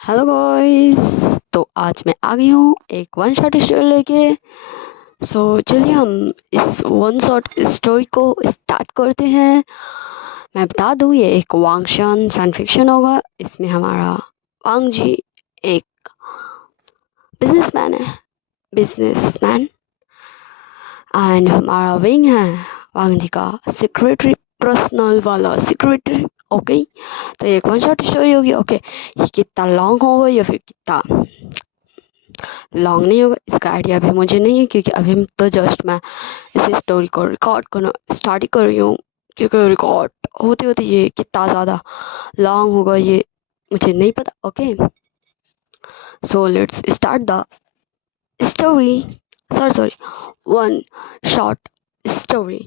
Hello guys. तो आज मैं आ गई हूँ एक वन शॉट स्टोरी लेके। चलिए हम इस वन शॉट स्टोरी को स्टार्ट करते हैं। मैं बता दूँ ये एक वांगशान फैन फिक्शन होगा। इसमें हमारा वांग जी एक बिजनेसमैन है, बिजनेसमैन। एंड हमारा विंग है वांग जी का सेक्रेटरी, पर्सनल वाला सेक्रेटरी। ओके, तो ये एक वन शॉट स्टोरी होगी। ओके, ये कितना लॉन्ग होगा या फिर कितना लॉन्ग नहीं होगा इसका आइडिया अभी मुझे नहीं है, क्योंकि अभी तो जस्ट मैं इस स्टोरी को रिकॉर्ड करना स्टार्ट ही कर रही हूँ। क्योंकि रिकॉर्ड होते होते ये कितना ज़्यादा लॉन्ग होगा ये मुझे नहीं पता। Okay, so let's start the story. Sorry sorry, one short story.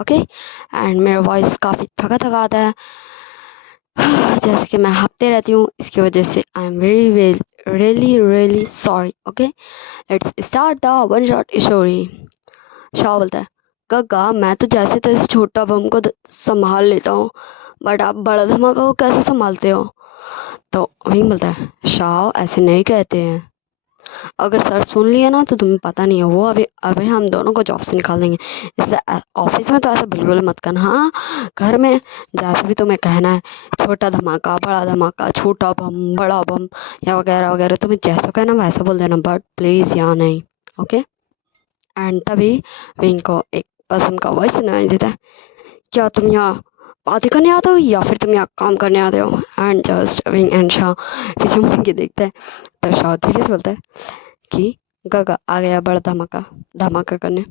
Okay, and मेरा वॉइस काफ़ी थका थका आता है जैसे कि मैं हफ्ते रहती हूँ, इसकी वजह से I am very really really sorry. Okay, let's start the one shot story. Shah बोलता है, गग्गा मैं तो जैसे तैसे छोटा बम को संभाल लेता हूँ, बट आप बड़ा धमाका को कैसे संभालते हो? तो विंग बोलता है, शाह ऐसे नहीं कहते हैं। अगर सर सुन लिया ना तो तुम्हें पता नहीं है, वो अभी अभी हम दोनों को जॉब से निकाल देंगे। इसलिए ऑफिस में तो ऐसा बिल्कुल मत करना। हाँ, घर में जैसे भी तुम्हें कहना है, छोटा धमाका, बड़ा धमाका, छोटा बम, बड़ा बम या वगैरह वगैरह, तुम्हें जैसा कहना वैसा बोल देना, बट प्लीज़ यहाँ नहीं। ओके, एंड तभी विंग को एक पर्सन का वॉइस सुनाई देता है, क्या तुम यहाँ बातें करने आते हो या फिर तुम यहाँ काम करने आते हो? And just Wing and Shah पीछे मुड़ के देखते हैं। तो शाह धीरे से बोलता है कि गगा आ गया बड़ा धमाका, धमाका करने।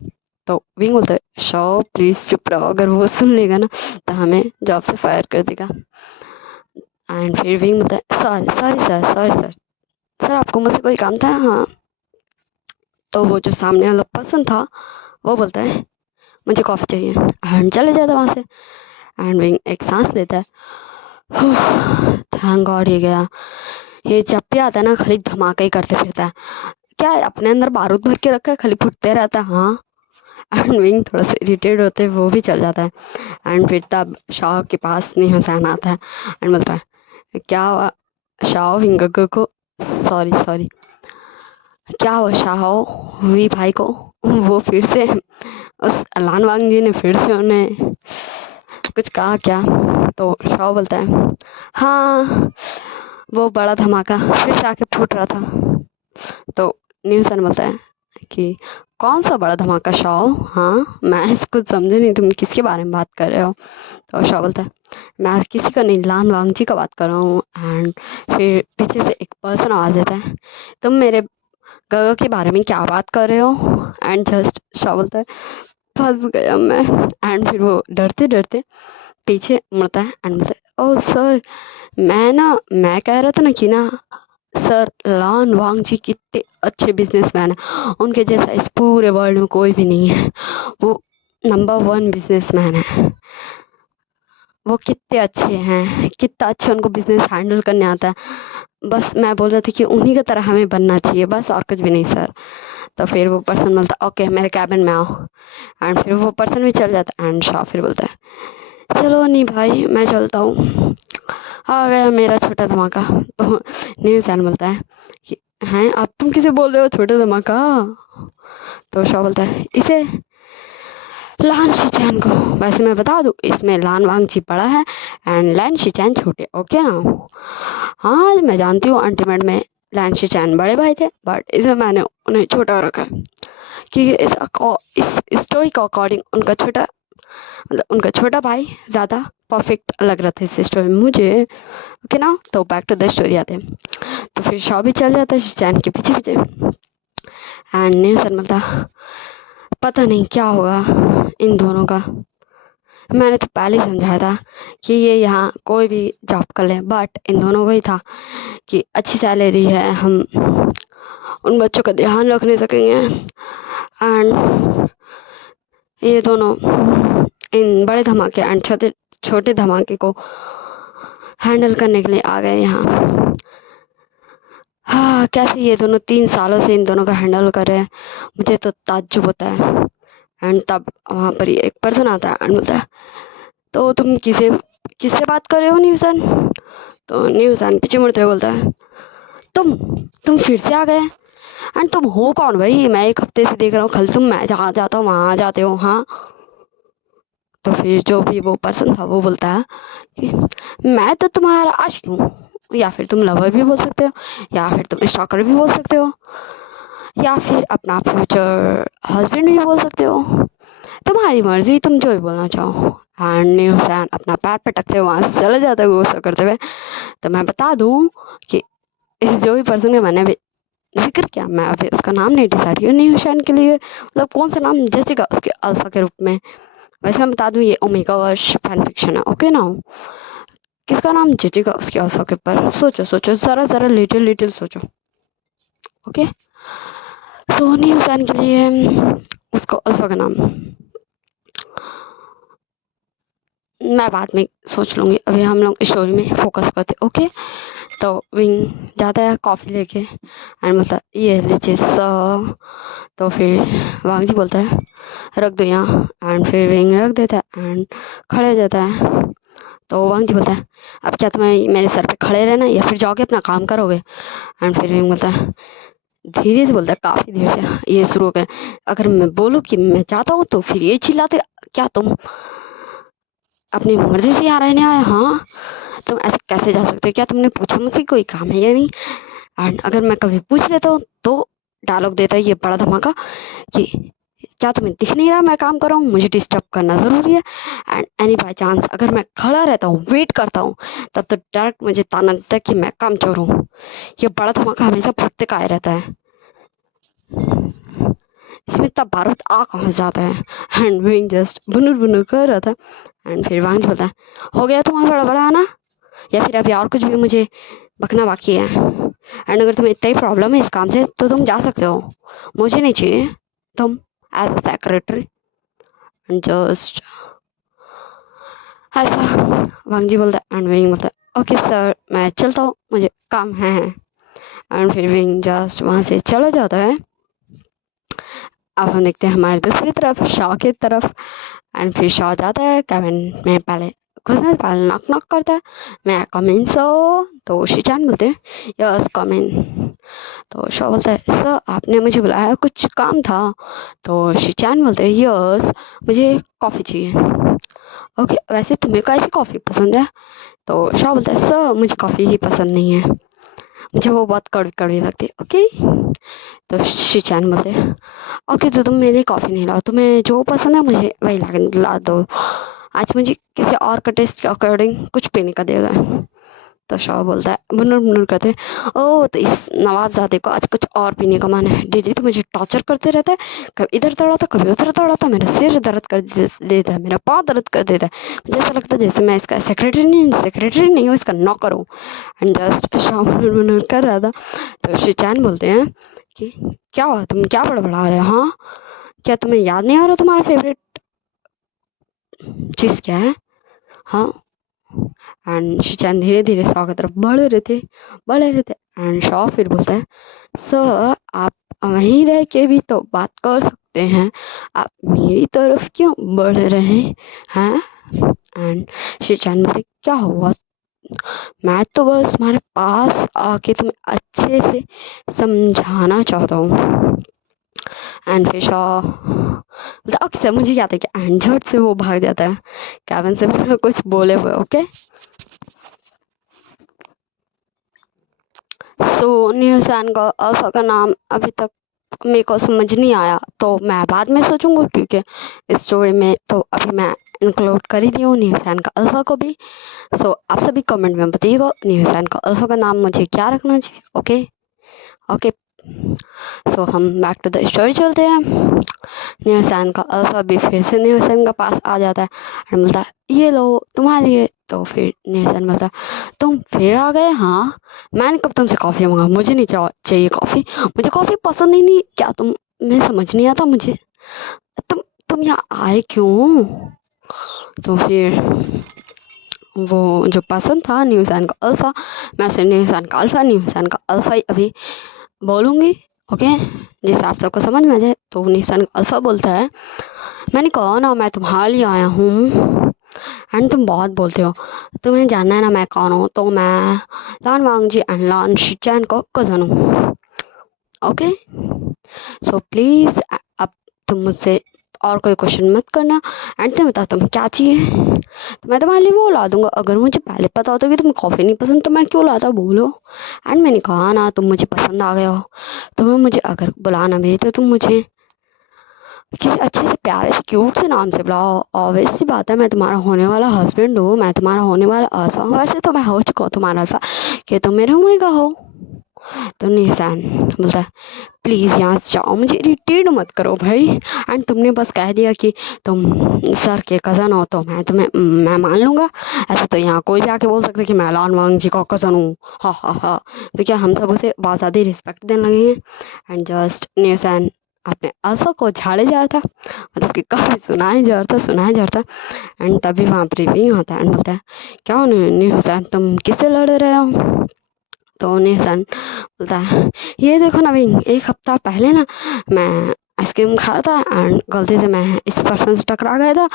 तो विंग बोलता है, शाह प्लीज चुप रहो, अगर वो सुन लेगा ना तो हमें जॉब से फायर कर देगा। एंड फिर विंग बोलता है, sorry sorry sir, sorry sir, sir आपको मुझसे कोई काम था? हाँ। तो वो जो सामने वाला पर्सन था वो बोलता है, मुझे कॉफ़ी चाहिए, एंड चले जाता है वहाँ से। एंड विंग एक सांस लेता है, थैंक गॉड ये गया। ये जब भी आता है ना खाली धमाका ही करते फिरता है। क्या है, अपने अंदर बारूद भर के रखा है, खाली फुटते रहता है। हाँ। एंड विंग थोड़ा सा इरिटेट होते वो भी चल जाता है। एंड फिर तब शाह के पास नहीं हुसैन आता है एंड बोलता है, क्या हुआ शाह विंग को, सॉरी सॉरी, क्या हुआ शाह हुई भाई को? वो फिर से उस अलान वांग जी ने फिर से उन्हें कुछ कहा क्या? तो शाह बोलता है, हाँ वो बड़ा धमाका फिर से आके फूट रहा था। तो न्यूसन बोलता है कि कौन सा बड़ा धमाका शाह? हाँ मैं इसको समझे नहीं, तुम किसके बारे में बात कर रहे हो? तो शाह बोलता है, मैं किसी का नहीं, लान वांगजी का बात कर रहा हूँ। एंड फिर पीछे से एक पर्सन आवाज़ देता है, तुम मेरे गगा के बारे में क्या बात कर रहे हो? एंड जस्ट शाह बोलता है, फंस गया मैं। एंड फिर वो डरते डरते पीछे मुड़ता है एंड बोलता है, ओह सर, मैं कह रहा था ना कि ना सर, लान वांग जी कितने अच्छे बिजनेसमैन हैं, उनके जैसा इस पूरे वर्ल्ड में कोई भी नहीं है। वो नंबर वन बिजनेसमैन है। वो कितने अच्छे हैं, कितना अच्छा उनको बिजनेस हैंडल करने आता है। बस मैं बोल रहा था कि उन्हीं की तरह हमें बनना चाहिए, बस और कुछ भी नहीं सर। तो फिर वो पर्सन बोलता, ओके मेरे कैबिन में आओ। एंड फिर वो पर्सन भी चल जाता है। एंड शाह फिर बोलता है, चलो नहीं भाई मैं चलता हूँ, आ गया मेरा छोटा धमाका। तो न्यूज़ सैन बोलता है कि हैं अब तुम किसे बोल रहे हो छोटा धमाका? तो शाह बोलता है, इसे लान शिचैन को। वैसे मैं बता दूं, इसमें लान वांगची बड़ा है एंड लैन शिचैन छोटे। ओके ना? हाँ मैं जानती हूँ अल्टीमेट में लैन शिचैन बड़े भाई थे, बट इसमें मैंने उन्हें छोटा रखा है, क्योंकि इस स्टोरी के अकॉर्डिंग उनका छोटा, मतलब उनका छोटा भाई ज़्यादा परफेक्ट लग रहा था इस स्टोरी में मुझे। ओके ना? तो बैक टू द स्टोरी आते हैं। तो फिर शॉ भी चल जाता है शिचैन के पीछे पीछे। एंड न्यूसन बोलता, पता नहीं क्या होगा इन दोनों का। मैंने तो पहले ही समझाया था कि ये यहाँ कोई भी जॉब कर ले, बट इन दोनों को ही था कि अच्छी सैलरी है, हम उन बच्चों का ध्यान रख नहीं सकेंगे। एंड ये दोनों इन बड़े धमाके एंड छोटे छोटे धमाके को हैंडल करने के लिए आ गए यहाँ। हाँ, कैसे ये दोनों 3 सालों से इन दोनों का हैंडल कर रहे हैं, मुझे तो ताज्जुब होता है। एंड तब वहाँ पर ही एक पर्सन आता है एंड बोलता है, तो तुम किससे बात कर रहे हो न्यूसन? तो न्यूसन पीछे मुड़ते हुए बोलता है, तुम फिर से आ गए, एंड तुम हो कौन भाई? मैं एक हफ्ते से देख रहा हूँ, कल तुम मैं जहाँ जाता हूँ वहाँ आ जाते हो। हाँ, तो फिर जो भी वो पर्सन था वो बोलता है कि मैं तो तुम्हारा आशिक हूँ, या फिर तुम लवर भी बोल सकते हो, या फिर तुम स्टॉकर भी बोल सकते हो, या फिर अपना फ्यूचर हस्बैंड भी बोल सकते हो। तुम्हारी मर्जी, तुम जो भी बोलना चाहो। एंड हुसैन अपना पैर पटकते हुए वहाँ से चले जाते हुए गुस्सा करते हुए। तो मैं बता दूँ कि इस जो भी पर्सन का मैंने अभी जिक्र किया, मैं अभी उसका नाम नहीं डिसाइड किया नहीं हुसैन के लिए, मतलब कौन सा नाम जचेगा उसके अल्फा के रूप में। वैसे मैं बता दूँ ये ओमेगा वर्ष फैन फिक्शन है, ओके ना? किसका नाम जचेगा उसके अल्फा के ऊपर? सोचो सोचो, जरा जरा लिटिल लिटिल सोचो। ओके, सोनी हुसैन के लिए उसको अल्फा का नाम मैं बाद में सोच लूँगी, अभी हम लोग स्टोरी में फोकस करते। ओके, तो विंग जाता है कॉफ़ी लेके एंड बोलता है ये लीजिए सर। तो फिर वांग जी बोलता है रख दो यहाँ, एंड फिर विंग रख देता है एंड खड़े हो जाता है। तो वांग जी बोलता है अब क्या तुम्हें मेरे सर पे खड़े रहना है या फिर जाओगे अपना काम करोगे? एंड फिर विंग बोलता है, धीरे से बोलता है, काफ़ी देर से ये शुरू हो गया, अगर मैं बोलूँ कि मैं चाहता हूँ तो फिर ये चिल्लाते क्या तुम अपनी मर्जी से यहाँ रहने आए? हाँ, तुम ऐसे कैसे जा सकते हो? क्या तुमने पूछा मुझसे कोई काम है या नहीं? एंड अगर मैं कभी पूछ लेता हूँ तो डायलॉग देता है ये बड़ा धमाका कि क्या तुम्हें दिख नहीं रहा मैं काम कर रहा हूँ, मुझे डिस्टर्ब करना ज़रूरी है? एंड एनी बाई चांस अगर मैं खड़ा रहता हूँ वेट करता हूँ तब तो डायरेक्ट मुझे ताना देता है कि मैं काम चोर हूँ। ये बड़ा धमाका हमेशा फटते का रहता है, इसमें इतना बारूद आ कहाँ से जाता है? एंड विंग जस्ट बुनुर बुनुर कर रहा था। एंड फिर वांग बोलता है हो गया तुम्हारा बड़ा बड़ा आना, या फिर अभी और कुछ भी मुझे बकना बाकी है? एंड अगर तुम्हें इतना ही प्रॉब्लम है इस काम से तो तुम जा सकते हो, मुझे नहीं चाहिए तुम एज अ सेक्रेटरी। जस्ट ऐसा वांग जी बोलता है एंड विंग बोलता है ओके सर मैं चलता हूँ, मुझे काम है। एंड फिर विंग जस्ट वहाँ से चला जाता है। अब हम देखते हैं हमारी दूसरी तरफ शॉ की तरफ। एंड फिर शॉ जाता है कैबिन में, पहले घुसने से पहले नॉक नॉक करता है, मैं कम इन सो? तो शिचान बोलते हैं यस कम इन। तो शॉ बोलता है सर आपने मुझे बुलाया कुछ काम था? तो शिचान बोलते हैं यस मुझे कॉफ़ी चाहिए। ओके वैसे तुम्हें कैसी कॉफ़ी पसंद है? तो शॉ बोलता है सर मुझे कॉफ़ी ही पसंद नहीं है, मुझे वो बहुत कड़वी कड़वी लगती है। ओके, तो शिचान बोलते हैं ओके तो तुम मेरे लिए कॉफ़ी नहीं लाओ, तुम्हें जो पसंद है मुझे वही ला दो, आज मुझे किसी और का टेस्ट के अकॉर्डिंग कुछ पीने का देगा। तो शाह बोलता है बुनुर बुनुर करते ओ तो इस नवाबजादे को आज कुछ और पीने का मन है, डेली तो मुझे टॉर्चर करते रहता है, कभी इधर दौड़ाता कभी उधर दौड़ाता, मेरा सिर दर्द कर देता है, मेरा पाँव दर्द कर देता है, मुझे ऐसा लगता है जैसे मैं इसका सेक्रेटरी नहीं हूँ, इसका नौकर हूँ। एंड जस्ट शाह बुनुर बुनुर कर रहा था। तो शिचान बोलते हैं कि क्या हुआ, तुम क्या बड़बड़ा रहे हो? हाँ, क्या तुम्हें याद नहीं आ रहा तुम्हारा फेवरेट चीज़ क्या है? हाँ, एंड शिचान धीरे धीरे शॉ की तरफ बढ़ रहे थे। एंड शॉ फिर बोलता है सर आप वहीं रह के भी तो बात कर सकते हैं, आप मेरी तरफ क्यों बढ़ रहे हैं? एंड शिचान बोलते क्या हुआ, मैं तो बस तुम्हारे पास आके तुम्हें अच्छे से समझाना चाहता हूँ। एंड फिर शॉ मतलब अक्सर मुझे याद है कि एंड झट से वो भाग जाता है कैबिन से बिना कुछ बोले हुए। ओके, सो न्यूसान का अल्फा का नाम अभी तक मेरे को समझ नहीं आया, तो मैं बाद में सोचूंगा क्योंकि इस स्टोरी में तो अभी मैं इंक्लूड कर ही दी हूँ न्यूसान का अल्फा को भी। सो आप सभी कमेंट में बताइएगा न्यूसान का अल्फा का नाम मुझे क्या रखना चाहिए। ओके ओके, सो हम बैक टू द स्टोरी चलते हैं। न्यूसान का अल्फा भी फिर से न्यूसन के पास आ जाता है और बोलता है ये लो तुम्हारे लिए। तो फिर न्यूसन बोलता है तुम फिर आ गए? हाँ, मैंने कब तुमसे कॉफ़ी मांगा, मुझे नहीं चाहिए कॉफ़ी, मुझे कॉफ़ी पसंद ही नहीं, क्या तुम मैं समझ नहीं आता मुझे, तुम यहाँ आए क्यों? तो फिर वो जो पसंद था न्यूसान का अल्फा, मैं उसे न्यूसान का अल्फा ही अभी बोलूँगी। ओके, जैसे आप सबको समझ में आ जाए। तो न्यूसान का अल्फा बोलता है मैंने कहा ना मैं तुम्हारे लिए आया हूँ, एंड तुम बहुत बोलते हो, तुम्हें जानना है ना मैं कौन हूँ, तो मैं लान वांगजी एंड लान शिचैन का कज़न हूँ। ओके, सो प्लीज़ अब तुम मुझसे और कोई क्वेश्चन मत करना। एंड तुम बताओ तुम्हें क्या चाहिए, तो मैं तुम्हारे लिए वो ला दूंगा। अगर मुझे पहले पता होता कि तुम्हें कॉफ़ी नहीं पसंद तो मैं क्यों लाता, बोलो। एंड मैंने कहा ना, तुम मुझे पसंद आ गए हो, तुम्हें मुझे अगर बुलाना भी तो तुम मुझे किसी अच्छे से प्यारे से क्यूट से नाम से बुलाओ। ऑब्वियस सी बात है, मैं तुम्हारा होने वाला हस्बैंड हूँ, मैं तुम्हारा होने वाला अल्फा हूँ। वैसे तो मैं हो चुका हूँ तुम्हारा अल्फा, कि तुम मेरे होएगा हो। तो निशान बोलता है प्लीज़ यहाँ से जाओ, मुझे इरिटेट मत करो भाई। एंड तुमने बस कह दिया कि तुम सर के कज़न हो तो मैं मान लूँगा। ऐसे तो यहाँ कोई भी आके बोल सकता है कि मैं लान वांग जी का कज़न हूँ, हा हा हा। तो क्या हम सब उसे बहुत ज़्यादा रिस्पेक्ट देने लगे हैं। एंड जस्ट निशान अपने अल्फा को झाड़े जा रहा था, मतलब कि काफ़ी सुनाया जा रहा था। एंड तभी वहाँ पर रिविंग होता है एंड बोलता है क्या निशान तुम किससे लड़ रहे हो। तो निशान बोलता है ये देखो नवीन, एक हफ्ता पहले ना मैं आइसक्रीम खा रहा था एंड गलती से मैं इस पर्सन से टकरा गया था।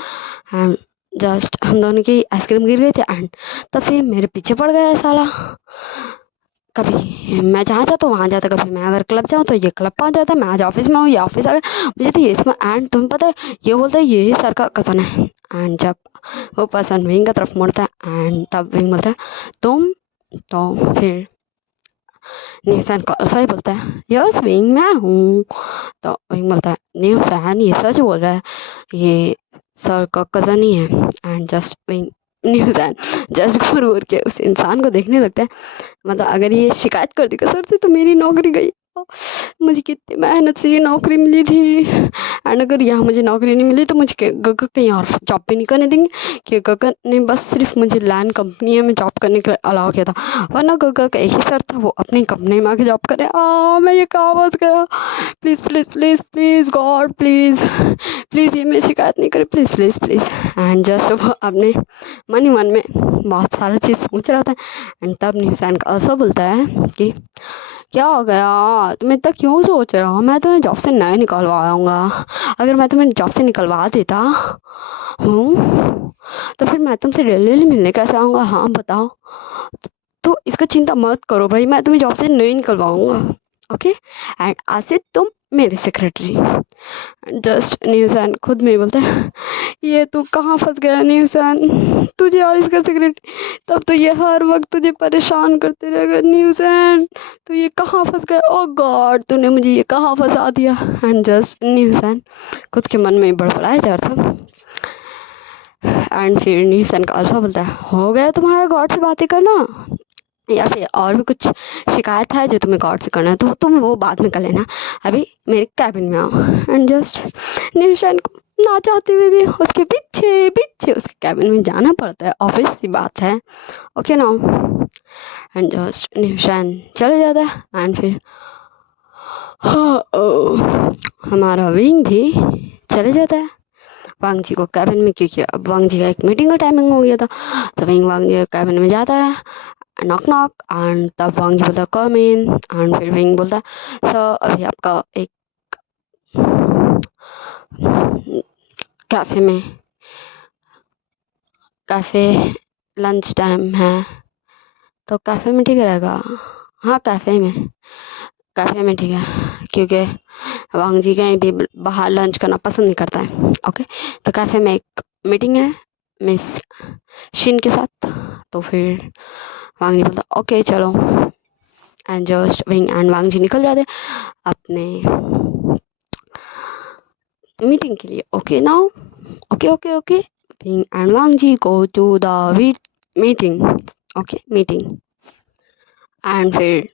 एंड जस्ट हम दोनों की आइसक्रीम गिर गई थी एंड तब से ये मेरे पीछे पड़ गया है साला। कभी मैं जहाँ जाता तो वहाँ जाता, कभी मैं अगर क्लब जाऊँ तो ये क्लब पहुँच जाता, मैं आज ऑफिस में हूँ ये ऑफिस आ गया, मुझे तो ये इसमें। एंड तुम्हें पता है ये बोलता है ये सर का कज़न है। एंड जब वो पर्सन विंग की तरफ मुड़ता है एंड तब विंग बोलता है तुम, तो फिर निशान को अल्फा ही बोलता है यस विंग मैं हूँ। तो विंग बोलता है निशान ये सच बोल रहा है, ये सर का कज़न ही है। एंड जस्ट विंग निशान जस्ट घूर घूर के उस इंसान को देखने लगता है, मतलब अगर ये शिकायत कर देगा सर से तो मेरी नौकरी गई। मुझे कितनी मेहनत से ये नौकरी मिली थी। एंड अगर यहाँ मुझे नौकरी नहीं मिली तो मुझे गगन कहीं और जॉब भी नहीं करने देंगे, कि गगन ने बस सिर्फ मुझे लैंड कंपनी में जॉब करने के लिए अलाउ किया था, वरना गगन का एक ही सर था वो अपनी कंपनी में आके जॉब करे। मैं ये कहाँ फंस गया, please please please please God please please ये मैं शिकायत नहीं करे please please please. And just वो अपने मन ही मन में बहुत सारा चीज़ सोच रहा था। एंड तब निशान का अल्फा बोलता है कि क्या हो गया, तुम इतना क्यों सोच रहे हो, मैं तुम्हें जॉब से नहीं निकलवाऊंगा। अगर मैं तुम्हें जॉब से निकलवा देता हूँ तो फिर मैं तुमसे डेली मिलने कैसे आऊँगा, हाँ बताओ। तो इसका चिंता मत करो भाई, मैं तुम्हें जॉब से नहीं निकलवाऊंगा। ओके, एंड आज से तुम मेरे सेक्रेटरी। जस्ट न्यूज़ैन खुद में ही बोलता है ये तू कहाँ फंस गया न्यूज़ैन, तुझे और इसका सेक्रेटरी, तब तो ये हर वक्त तुझे परेशान करते रहेगा न्यूज़ैन, तो ये कहाँ फंस गया, ओ गॉड तूने मुझे ये कहाँ फंसा दिया। एंड जस्ट न्यूज़ैन खुद के मन में ही बड़बड़ाया जा रहा था। एंड फिर न्यूज़ैन का अल्फा बोलता है हो गया तुम्हारा गॉड से बातें करना, या फिर और भी कुछ शिकायत है जो तुम्हें गॉड से करना है तो तुम वो बाद में कर लेना, अभी मेरे कैबिन में आओ। एंड जस्ट निशान को ना चाहते हुए भी उसके पीछे पीछे उसके कैबिन में जाना पड़ता है, ऑफिस सी बात है। ओके ना। एंड जस्ट निशान चले जाता है एंड फिर हमारा विंग भी चले जाता है वांग जी को कैबिन में, क्योंकि अब वांग जी का एक मीटिंग का टाइमिंग हो गया था। तो विंग वांग जी के कैबिन में जाता है, नॉक नॉक। एंड तब वांग जी बोलता कम इन। एंड फिर विंग बोलता सर अभी आपका एक कैफ़े लंच टाइम है, तो कैफ़े में ठीक रहेगा। हाँ कैफ़े में ठीक है, क्योंकि वांग जी कहीं भी बाहर लंच करना पसंद नहीं करता है। ओके, तो कैफ़े में एक मीटिंग है मिस शिन के साथ। तो फिर वांग जी बोलता ओके चलो। And just Wing and Wangji निकल जाते अपने मीटिंग के लिए। Okay now, okay Wing and Wangji go to the meeting. Okay meeting. And फिर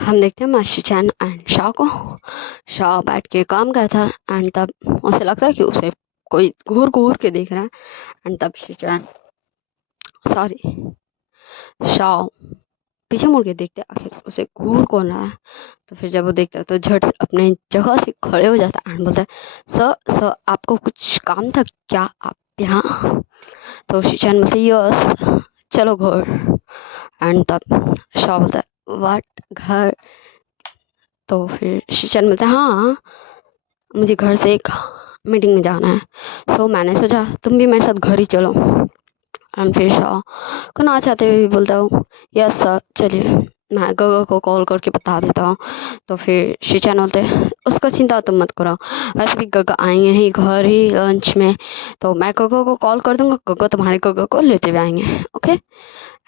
हम देखते हैं मास्टर चैन एंड शाह को। शाह बैठ के काम करता है एंड तब उसे लगता है कि उसे कोई घूर घूर के देख रहा है। एंड तब शिचैन सॉरी शाह पीछे मुड़ के देखते आखिर उसे घूर कौन रहा है। तो फिर जब वो देखता है तो झट से अपने जगह से खड़े हो जाता है एंड बोलता है सर आपको कुछ काम था क्या आप यहाँ। तो शिचैन बोलता है यस चलो घर। एंड तब शाह बोलता है व्हाट घर। तो फिर शिचैन बोलता है हाँ मुझे घर से एक मीटिंग में जाना है। सो मैंने सोचा तुम भी मेरे साथ घर ही चलो। एंड फिर शाह को ना चाहते हुए भी बोलता हूँ यस सर चलिए, मैं गगा को कॉल करके बता देता हूँ। तो फिर शिचान बोलते उसका चिंता तुम मत करो, वैसे भी गगा आएंगे ही घर ही लंच में, तो मैं गगा को कॉल कर दूंगा, गगा तुम्हारे गगा को लेते हुए आएंगे। ओके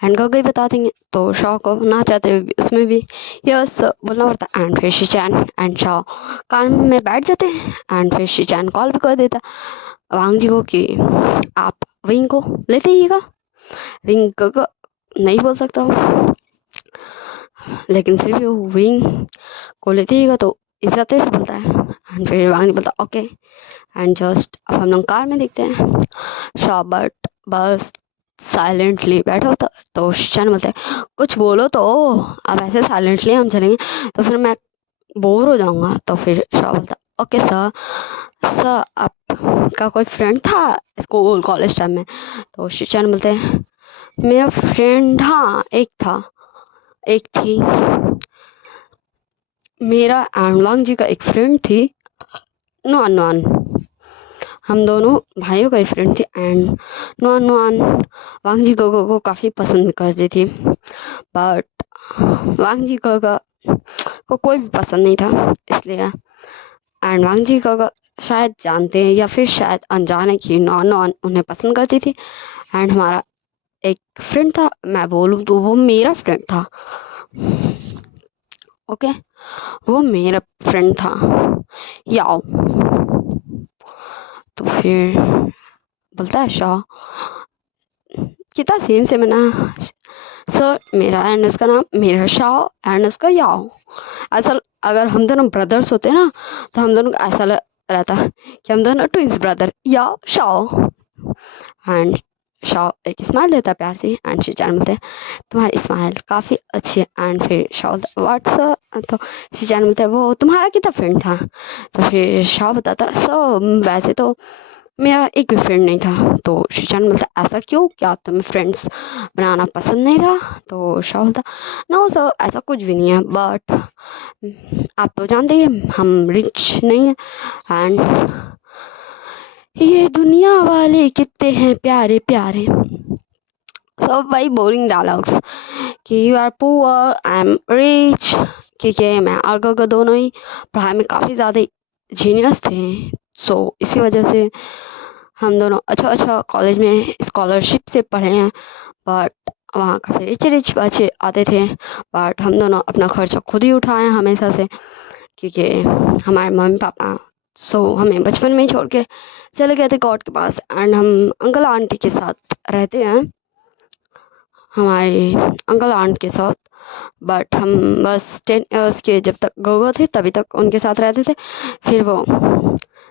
एंड गगा ही बता देंगे। तो शाह को ना चाहते हुए भी उसमें भी यस बोलना पड़ता। एंड फिर शिचान एंड शाह काम में बैठ जाते हैं। एंड फिर शिचान कॉल भी कर देता वांग जी को कि आप विंग को लेते हिएगा। विंग गगा नहीं बोल सकता हूँ, लेकिन फिर भी वो विंग को लेते ही तो इज्जत से बोलता है। एंड फिर वांग बोलता ओके। एंड जस्ट अब हम लोग कार में देखते हैं शाह बस साइलेंटली बैठा होता। तो शिचान बोलते हैं कुछ बोलो तो, अब ऐसे साइलेंटली हम चलेंगे तो फिर मैं बोर हो जाऊंगा। तो फिर शाह बोलता ओके सर। सर आपका कोई फ्रेंड था स्कूल कॉलेज टाइम में? तो शिचान बोलते हैं मेरा फ्रेंड हाँ एक था, एक थी, मेरा एंड वांग जी का एक फ्रेंड थी नुआन नुआन, हम दोनों भाइयों का एक फ्रेंड थी। एंड नुआन नुआन वांग जी गोगो को काफ़ी पसंद करती थी, बट वांग जी गोगो को कोई भी पसंद नहीं था इसलिए। एंड वांग जी गोगो शायद जानते हैं या फिर शायद अनजाने की नुआन नुआन उन्हें पसंद करती थी। एंड हमारा एक फ्रेंड था, मैं बोलूँ तो वो मेरा फ्रेंड था। ओके वो मेरा फ्रेंड था याओ। तो फिर बोलता है शाह कितना सेम सेम है ना सर, मेरा एंड उसका नाम मेरा शाह एंड उसका याओ। असल अगर हम दोनों ब्रदर्स होते ना तो हम दोनों को ऐसा रहता कि हम दोनों ट्विंस ब्रदर या शाह। एंड शाह एक स्माइल देता प्यार से। एंड शिजान बोलते तुम्हारी स्माइल काफ़ी अच्छी है। एंड फिर शाह व्हाट्स, तो शिजान बोलते वो तुम्हारा कितना फ्रेंड था? तो फिर शाह बताता सर वैसे तो मेरा एक भी फ्रेंड नहीं था। तो शिजान बोलता ऐसा क्यों, क्या तुम्हें फ्रेंड्स बनाना पसंद नहीं था? तो शाह बोलता नो सर ऐसा कुछ भी नहीं है, बट आप तो जानते ही हम रिच नहीं हैं एंड ये दुनिया वाले कितने हैं प्यारे प्यारे। सब भाई बोरिंग डायलॉग्स कि you are poor I'm rich, क्योंकि मैं और गगा दोनों ही पढ़ाई में काफ़ी ज़्यादा जीनियस थे। सो इसी वजह से हम दोनों अच्छा कॉलेज में स्कॉलरशिप से पढ़े हैं, बट वहाँ काफ़ी रिच रिच बच्चे आते थे। बट हम दोनों अपना खर्चा खुद ही उठाए हैं हमेशा से, क्योंकि हमारे मम्मी पापा हमें बचपन में ही छोड़ के चले गए थे गॉड के पास। एंड हम अंकल आंटी के साथ रहते हैं, हमारे अंकल आंट के साथ। बट हम बस 10 इयर्स के जब तक गोगो थे तभी तक उनके साथ रहते थे, फिर वो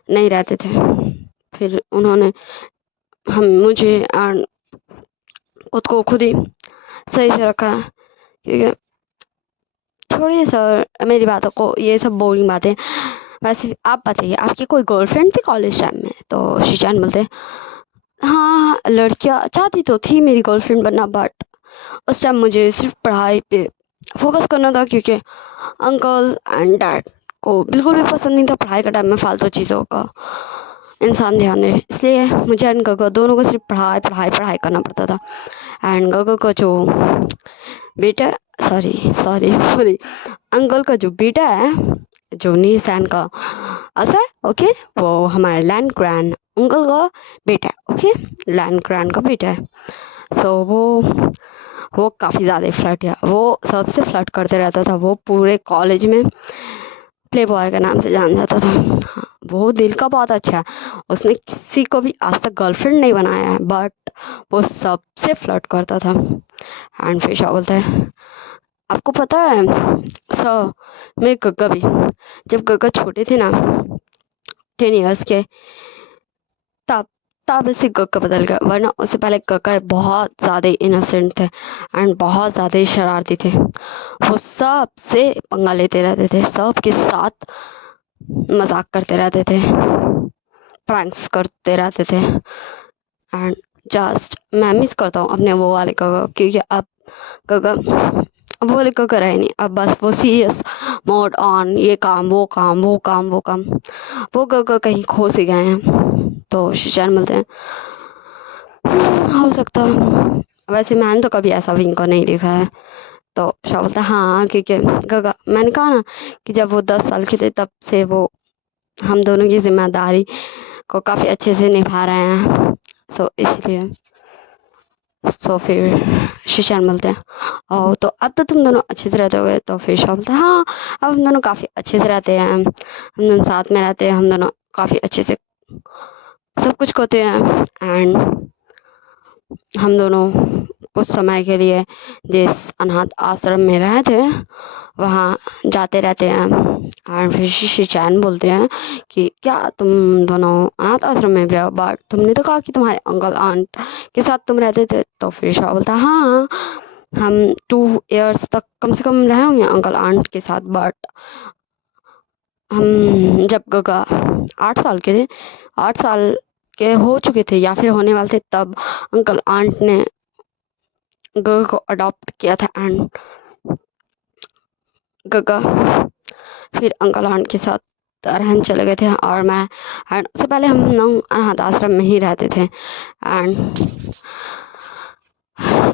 नहीं रहते थे। फिर उन्होंने मुझे एंड खुद को खुद ही सही से रखा, क्योंकि छोड़िए सर मेरी बातों को, ये सब बोरिंग बातें। वैसे आप बताइए आपकी कोई गर्लफ्रेंड थी कॉलेज टाइम में? तो शिजान बोलते हाँ लड़कियाँ चाहती तो थी मेरी गर्लफ्रेंड बनना, बट उस टाइम मुझे सिर्फ पढ़ाई पे फोकस करना था, क्योंकि अंकल एंड डैड को बिल्कुल भी पसंद नहीं था पढ़ाई का टाइम में फालतू चीज़ों का इंसान ध्यान दे। इसलिए मुझे एंड गगा दोनों को सिर्फ पढ़ाई पढ़ाई पढ़ाई करना पड़ता था। एंड गगा का जो बेटा सॉरी सॉरी सॉरी अंकल का जो बेटा है जो नीसान का असर ओके, वो हमारे लैंड ग्रैंड अंकल का बेटा है। ओके लैंड ग्रैंड का बेटा है। सो वो काफ़ी ज़्यादा फ्लर्ट है, वो सबसे फ्लर्ट करते रहता था। वो पूरे कॉलेज में प्ले बॉय का नाम से जान जाता था। हाँ वो दिल का बहुत अच्छा है, उसने किसी को भी आज तक गर्लफ्रेंड नहीं बनाया है, बट वो सबसे फ्लर्ट करता था। एंड फिर शाह बोलता है आपको पता है सर मेरे गग्गा भी जब गग्गा छोटे थे ना 10 इयर्स के तब तब से गग्गा बदल गया, वरना उससे पहले गग्गा बहुत ज़्यादा इनोसेंट थे एंड बहुत ज़्यादा शरारती थे। वो सबसे पंगा लेते रहते थे, सबके साथ मजाक करते रहते थे, प्रैंक्स करते रहते थे। एंड जस्ट मैं मिस करता हूँ अपने वो वाले गग्गा, क्योंकि अब गग्गा वो वाले गग्गा रहे नहीं, अब बस वो सीरियस मोड ऑन, ये काम वो काम वो काम वो काम। वो कहीं खो से गए हैं। तो शिचान बोलते हैं हो सकता है, वैसे मैंने तो कभी ऐसा विंग को नहीं देखा है। तो शाह बोलता है हाँ, क्योंकि गगा मैंने कहा ना कि जब वो 10 साल के थे तब से वो हम दोनों की जिम्मेदारी को काफ़ी अच्छे से निभा रहे हैं। सो इसलिए फिर शीशान बोलते हैं ओ, तो अब तो तुम दोनों अच्छे से रहते होगे। तो फिर शाह बोलता है हाँ, अब हम दोनों काफ़ी अच्छे से रहते हैं, हम दोनों साथ में रहते हैं, हम दोनों काफ़ी अच्छे से सब कुछ करते हैं। एंड हम दोनों कुछ समय के लिए जिस अनाथ आश्रम में रहे थे वहाँ जाते रहते हैं। और फिर शिचैन बोलते हैं कि क्या तुम दोनों अनाथ आश्रम में भी रहो, बट तुमने तो कहा कि तुम्हारे अंकल आंट के साथ तुम रहते थे। तो फिर शाह बोलता है हाँ, हम 2 इयर्स तक कम से कम रहे होंगे अंकल आंट के साथ, बट हम जब गगा 8 साल के थे, 8 साल के हो चुके थे या फिर होने वाले थे, तब अंकल आंट ने गगा को अडॉप्ट किया था। एंड गगा फिर अंकल आंट के साथ रहने चले गए थे, और मैं एंड उससे पहले हम लोग अनाथ आश्रम में ही रहते थे। एंड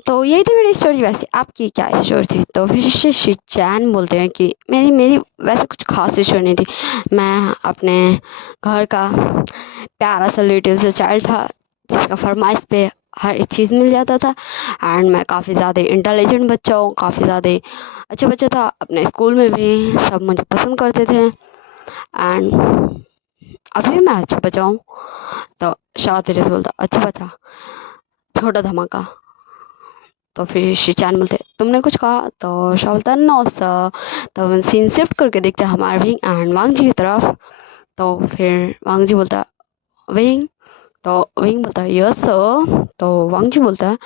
तो यही थी मेरी स्टोरी। वैसे आपकी क्या स्टोरी थी? तो फिर शिचैन बोलते हैं कि मेरी मेरी वैसे कुछ खास स्टोरी नहीं थी। मैं अपने घर का प्यारा सा लिटिल सा चाइल्ड था जिसका फरमाइश पे हर एक चीज़ मिल जाता था। एंड मैं काफ़ी ज़्यादा इंटेलिजेंट बच्चा हूँ, काफ़ी ज़्यादा अच्छा बच्चा था। अपने स्कूल में भी सब मुझे पसंद करते थे, एंड अभी मैं अच्छा बच्चा हूँ। तो शाह धीरे से बोलता अच्छा बच्चा, छोटा धमाका। तो फिर शिचान बोलते तुमने कुछ कहा? तो शाह बोलता नो सर। तो सीन शिफ्ट करके देखते हमारे विंग एंड वांग जी की तरफ। तो फिर वांग जी बोलता विंग। तो विंग बोलता है यस सर। तो वांग जी बोलता है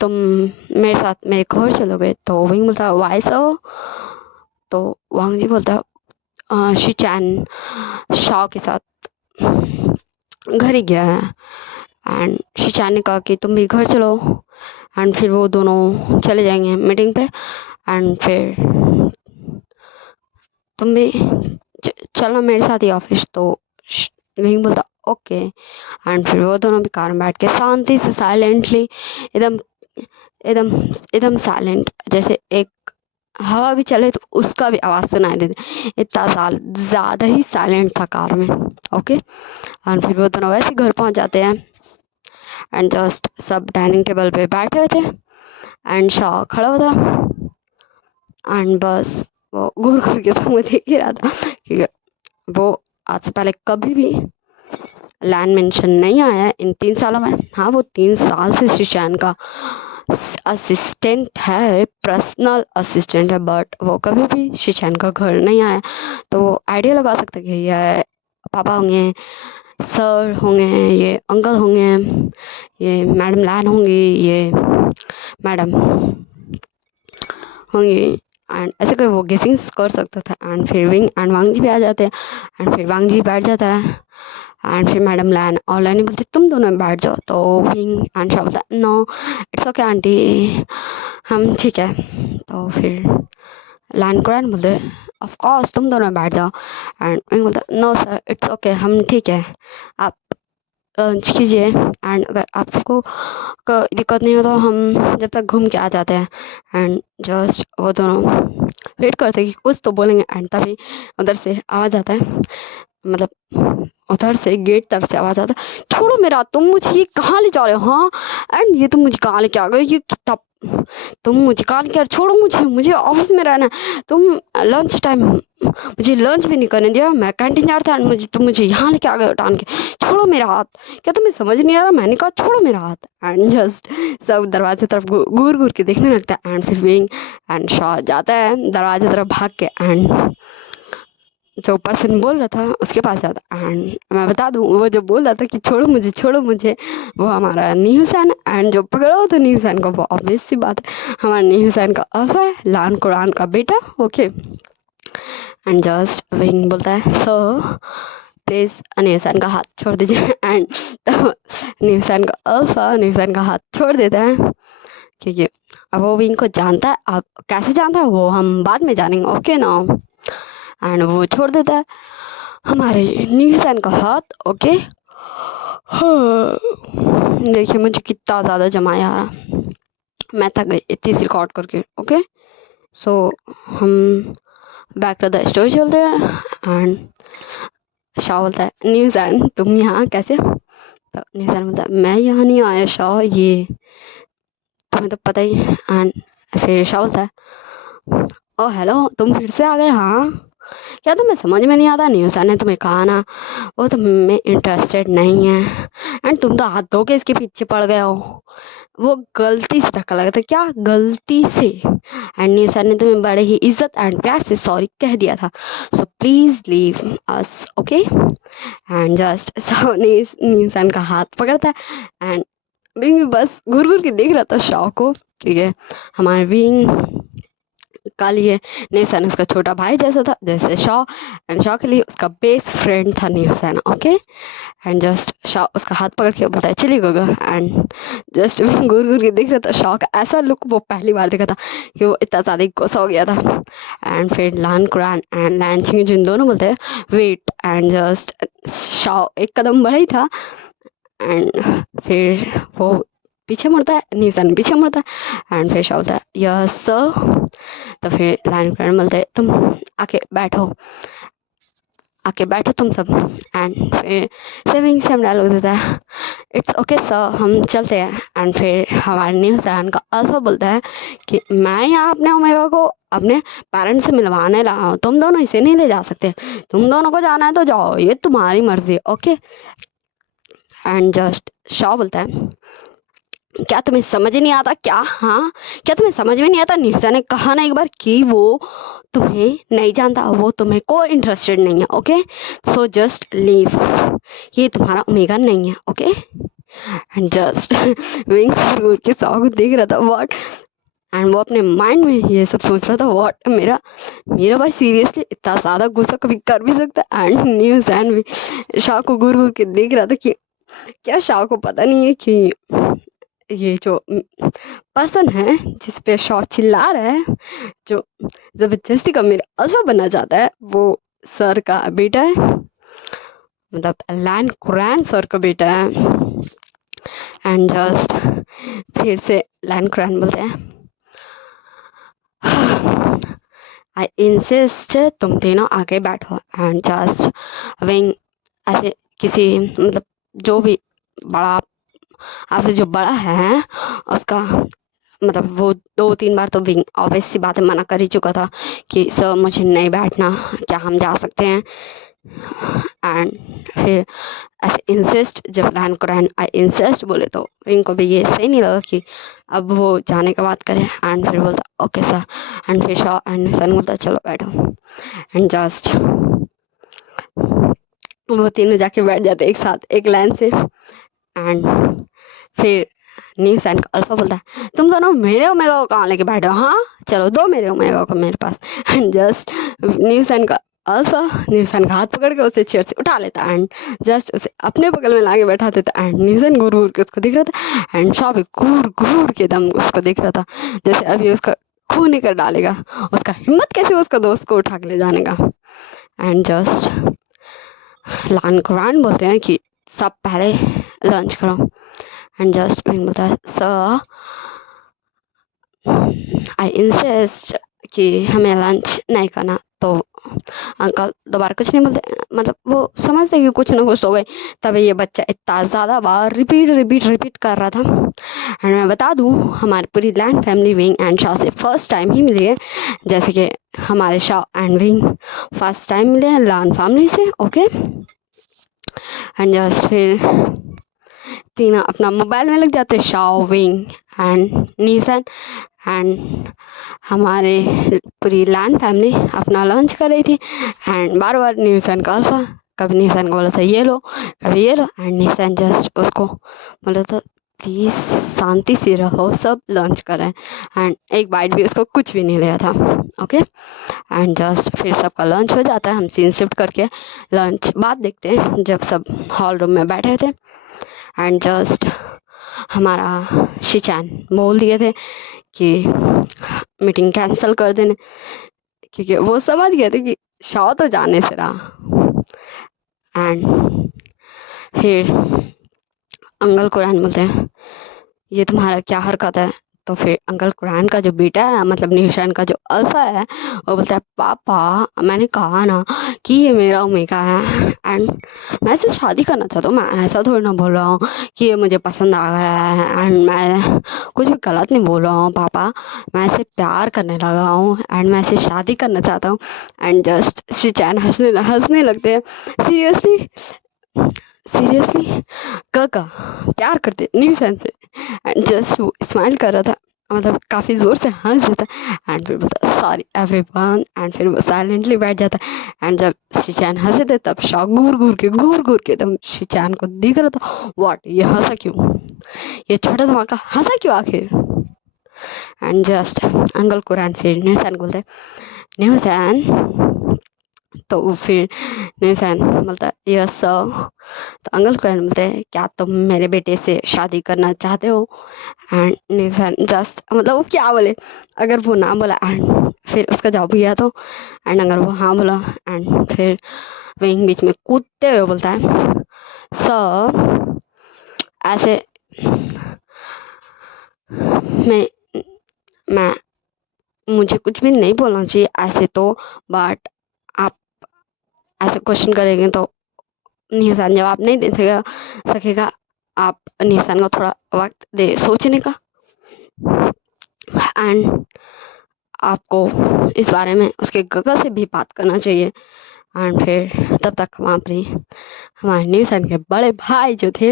तुम मेरे साथ मेरे घर चलोगे? तो विंग बोलता है वाई सर? तो वांग जी बोलता है शिचैन शाह के साथ घर ही गया है। एंड शिचैन ने कहा कि तुम भी घर चलो। एंड फिर वो दोनों चले जाएंगे मीटिंग पे। एंड फिर तुम भी चलो मेरे साथ ही ऑफिस। तो विंग बोलता ओके। एंड फिर वो दोनों भी कार में बैठ के शांति से साइलेंटली एकदम एकदम एकदम साइलेंट, जैसे एक हवा भी चले तो उसका भी आवाज़ सुनाई देती, इतना ज़्यादा ही साइलेंट था कार में। ओके। एंड फिर वो दोनों वैसे घर पहुंच जाते हैं। एंड जस्ट सब डाइनिंग टेबल पे बैठे हुए थे एंड शाह खड़ा हुआ था। एंड बस वो घूर घूर के सब देख ही रहा था क्योंकि वो आज से पहले कभी भी लैंड मेंशन नहीं आया इन 3 सालों में। हाँ, वो 3 साल से शिचैन का असिस्टेंट है, पर्सनल असिस्टेंट है, बट वो कभी भी शिचैन का घर नहीं आया। तो वो आइडिया लगा सकते कि ये पापा होंगे, सर होंगे, ये अंकल होंगे, ये मैडम लैन होंगी, ये मैडम होंगी। एंड ऐसे कर वो गेसिंग्स कर सकता था। एंड फिर विंग एंड वांग जी भी आ जाते हैं। एंड फिर वांग जी बैठ जाता है। एंड फिर मैडम लैन और लैन बोलती तुम दोनों बैठ जाओ। तो विंग एंड शाह बोलता नो इट्स ओके आंटी, हम ठीक है। तो फिर लैन को लैन बोलते ऑफ कोर्स तुम दोनों बैठ जाओ। एंड विंग बोलता नो सर इट्स ओके, हम ठीक है, आप लंच कीजिए। एंड अगर आप सबको दिक्कत नहीं हो तो हम जब तक घूम के आ जाते हैं। एंड जस्ट वो दोनों वेट करते कि कुछ तो बोलेंगे। एंड तभी उधर से आवाज़ आता है, मतलब उधर से गेट तरफ से आवाज़ आता है छोड़ो मेरा, तुम मुझे ये कहाँ ले जा रहे हो? हाँ, एंड ये तुम मुझे कहाँ लेके आ गए? ये किताब तुम मुझे कहाँ लेके आ रहे? छोड़ो मुझे, मुझे ऑफिस में रहना है। तुम लंच टाइम मुझे लंच भी नहीं करने दिया, मैं कैंटीन जा रहा था, मुझे तुम मुझे यहाँ लेके आ गए उठान के। छोड़ो मेरा हाथ, क्या तुम्हें समझ नहीं आ रहा? मैंने कहा छोड़ो मेरा हाथ। एंड जस्ट सब दरवाजे तरफ घूर घूर के देखने लगता है। एंड फिर विंग एंड शाह जाता है दरवाजे तरफ भाग के। एंड जो पर्सन बोल रहा था उसके पास जाता। एंड मैं बता दूं वो जो बोल रहा था कि छोड़ो मुझे, वो हमारा न्यू हुसैन। एंड जो पकड़ा हो तो न्यू हुसैन को, वो ऑब्वियस सी बात है हमारा न्यू हुसैन का अफ है, लान कुरान का बेटा। ओके। एंड जस्ट विंग बोलता है सो प्लीज़ न्यू हुसैन का हाथ छोड़ दीजिए। एंड तो न्यू हुसैन का न्यू हुसैन का हाथ छोड़ देता है क्योंकि अब वो विंग को जानता है। अब कैसे जानता है वो हम बाद में जानेंगे। ओके ना। एंड वो छोड़ देता है हमारे न्यूसन का हाथ। ओके, हाँ, देखिए मुझे कितना ज़्यादा जमाए आ रहा, मैं थक गई इतनी सी रिकॉर्ड करके। ओके, सो हम बैक टू द स्टोरी चलते हैं। एंड शाह बोलता है न्यूसन तुम यहाँ कैसे? तो न्यूसन बोलता है मैं यहाँ नहीं आया शाह, ये तुम्हें तो पता ही है। एंड फिर शाह बोलता है ओ हेलो, तुम फिर से आ गए? हाँ, क्या तुम्हें समझ में नहीं आता? न्यूसन ने तुम्हें कहा ना वो तुम में इंटरेस्टेड नहीं है, एंड तुम तो हाथ धो के इसके पीछे पड़ गए हो। वो गलती से धक्का लगा था। क्या गलती से? एंड न्यूसन ने तुम्हें बड़े ही इज्जत एंड प्यार से सॉरी कह दिया था, so please leave us. Okay, and just so न्यूसन का हाथ पकड़ता है एंड विंग भी बस घूर घूर के देख रहा था शॉ को। ठीक है, हमारे विंग का लिए न्यूसन उसका छोटा भाई जैसा था, जैसे शॉ, एंड शॉ के लिए उसका बेस्ट फ्रेंड था न्यूसन। ओके, एंड जस्ट शॉ उसका हाथ पकड़ के बोलता है चलिए गोगा। एंड जस्ट घूर घूर के देख रहा था। शॉ का ऐसा लुक वो पहली बार देखा था कि वो इतना ज़्यादा गुस्सा हो गया था। एंड फिर लान कुरान एंड लैन जिन दोनों बोलते हैं वेट, एंड जस्ट शॉ एक कदम बढ़ा ही था एंड फिर वो पीछे मुड़ता है, न्यूसन पीछे मुड़ता है एंड फिर शॉ बोलता है यस सर। तो फिर लाइन कुरान बोलते हैं तुम आके बैठो, आके बैठो तुम सब। एंड फिर सेविंग से हम डायलॉग देता है इट्स ओके सर हम चलते हैं। एंड फिर हमारे न्यूज़ीलैंड का अल्फा बोलता है कि मैं यहाँ अपने ओमेगा को अपने पेरेंट्स से मिलवाने लगा हूँ, तुम दोनों इसे नहीं ले जा सकते, तुम दोनों को जाना है तो जाओ, ये तुम्हारी मर्जी। ओके, एंड जस्ट शॉ बोलता है क्या तुम्हें समझ नहीं आता क्या? हाँ, क्या तुम्हें समझ में नहीं आता? न्यूज़ा ने कहा ना एक बार कि वो तुम्हें नहीं जानता, वो तुम्हें कोई इंटरेस्टेड नहीं है। ओके, सो जस्ट लीव, ये तुम्हारा ओमेगा नहीं है। ओके, एंड जस्ट विंग के सॉन्ग देख रहा था व्हाट, एंड वो अपने माइंड में ये सब सोच रहा था व्हाट, मेरा भाई सीरियसली इतना ज़्यादा गुस्सा कभी कर भी सकता है? एंड न्यूज़ भी शाह को घूर घूर के देख रहा था कि क्या शाह को पता नहीं है कि ये जो पर्सन है जिस पे शॉ चिल्ला रहा है, जो जबरदस्ती का मेरा अल्फा बनना चाहता है, वो सर का बेटा है, मतलब लैन कुरान सर का बेटा है। एंड जस्ट फिर से लैन कुरान बोलते हैं आई इंसिस्ट तुम तीनों आके बैठो। एंड जस्ट विंग ऐसे किसी मतलब जो भी बड़ा आपसे जो बड़ा है उसका मतलब वो 2-3 बार तो विंग ऑब्वियस सी बात है मना कर ही चुका था कि सर मुझे नहीं बैठना, क्या हम जा सकते हैं? एंड फिर ऐसे इंसिस्ट, जब लैन कुरान आई इंसिस्ट बोले तो विंग को भी ये सही नहीं लगा कि अब वो जाने का बात करे। एंड फिर बोलता ओके सर, एंड फिर शॉ एंड सन बोलता चलो बैठो। एंड जस्ट वो तीनों जाके बैठ जाते एक साथ एक लाइन से। एंड फिर न्यूज़ का अल्फा बोलता है तुम दोनों मेरे ओमेगा को कहाँ लेके बैठे हो? हाँ चलो दो मेरे ओमेगा को मेरे पास। एंड जस्ट न्यूज़ का अल्फा न्यूज़ का हाथ पकड़ के उसे चेयर से उठा लेता एंड जस्ट उसे अपने बगल में लाके बैठा देता। एंड न्यूज़ घूर घूर के उसको दिख रहा था एंड शॉ भी घूर घूर के दम उसको दिख रहा था जैसे अभी उसका खून निकल डालेगा, उसका हिम्मत कैसे उसका दोस्त को उठा के ले जाने का। एंड जस्ट लान कुरान बोलते हैं कि सब पहले लंच करो। एंड जस्ट विंग बोलता है सर आई इंसिस्ट कि हमें लंच नहीं करना। तो अंकल दोबारा कुछ नहीं बोलते, मतलब वो समझते कि कुछ ना कुछ हो गई। तभी ये बच्चा इतना ज़्यादा बार रिपीट कर रहा था। एंड मैं बता दूँ हमारी पूरी Lan family wing and Shah से फर्स्ट टाइम ही मिली है, जैसे कि हमारे Shah and wing first time मिले हैं लैंड फैमिली से। ओके, एंड जस्ट फिर तीनों अपना मोबाइल में लग जाते, शाओ विंग एंड न्यूज़न। एंड हमारे पूरी लैंड फैमिली अपना लंच कर रही थी। एंड बार बार न्यूज़न का अल्फा कभी न्यूज़न को बोला था ये लो, कभी ये लो। एंड न्यूज़न जस्ट उसको बोला था प्लीज़ शांति से रहो, सब लंच करें। एंड एक बाइट भी उसको कुछ भी नहीं लिया था। ओके, एंड जस्ट फिर सबका लंच हो जाता है। हम सीन शिफ्ट करके लंच बाद देखते हैं जब सब हॉल रूम में बैठे थे। एंड जस्ट हमारा शिचान बोल दिए थे कि मीटिंग कैंसिल कर देने, क्योंकि वो समझ गए थे कि शॉ तो जाने से रहा। एंड फिर अंकल कुरान बोलते हैं ये तुम्हारा क्या हरकत है। तो फिर अंकल कुरान का जो बेटा है मतलब निशान का जो अल्फा है वो बोलता है पापा मैंने कहा ना कि ये मेरा ओमेगा है एंड मैं इससे शादी करना चाहता हूँ। मैं ऐसा थोड़ी ना बोल रहा हूँ कि ये मुझे पसंद आ गया है एंड मैं कुछ भी गलत नहीं बोल रहा हूँ पापा। मैं इसे प्यार करने लगा हूँ एंड मैं इसे शादी करना चाहता हूँ। एंड जस्ट शिचैन हंसने लगते हैं। सीरियसली सीरियसली काका प्यार करते न्यू सेंस से। एंड जस्ट वो स्माइल कर रहा था मतलब काफ़ी ज़ोर से हंस देता एंड फिर बोलता सॉरी एवरीवन एंड फिर वो साइलेंटली बैठ जाता। एंड जब शिचान हंसे थे तब शॉक घूर घूर के एकदम शिचान को दिख रहा था व्हाट ये हंसा क्यों, ये छोटा धमाका हंसा क्यों आखिर। एंड जस्ट अंकल कुरान फिर न्यूसन बोलते न्यूसन। तो फिर निशान बोलता है यस सर। तो अंकल कुरान बोलते हैं क्या तुम मेरे बेटे से शादी करना चाहते हो। एंड निशान जस्ट मतलब वो क्या बोले, अगर वो ना बोला एंड फिर उसका जवाब दिया तो एंड अगर वो हाँ बोला एंड फिर विंग बीच में कूदते हुए बोलता है सर ऐसे मैं मुझे कुछ भी नहीं बोलना चाहिए ऐसे तो, बट आप ऐसे क्वेश्चन करेंगे तो निशान जवाब नहीं दे सकेगा। आप निशान को थोड़ा वक्त दे सोचने का एंड आपको इस बारे में उसके गगल से भी बात करना चाहिए। एंड फिर तब तक वहाँ पर हमारे निशान के बड़े भाई जो थे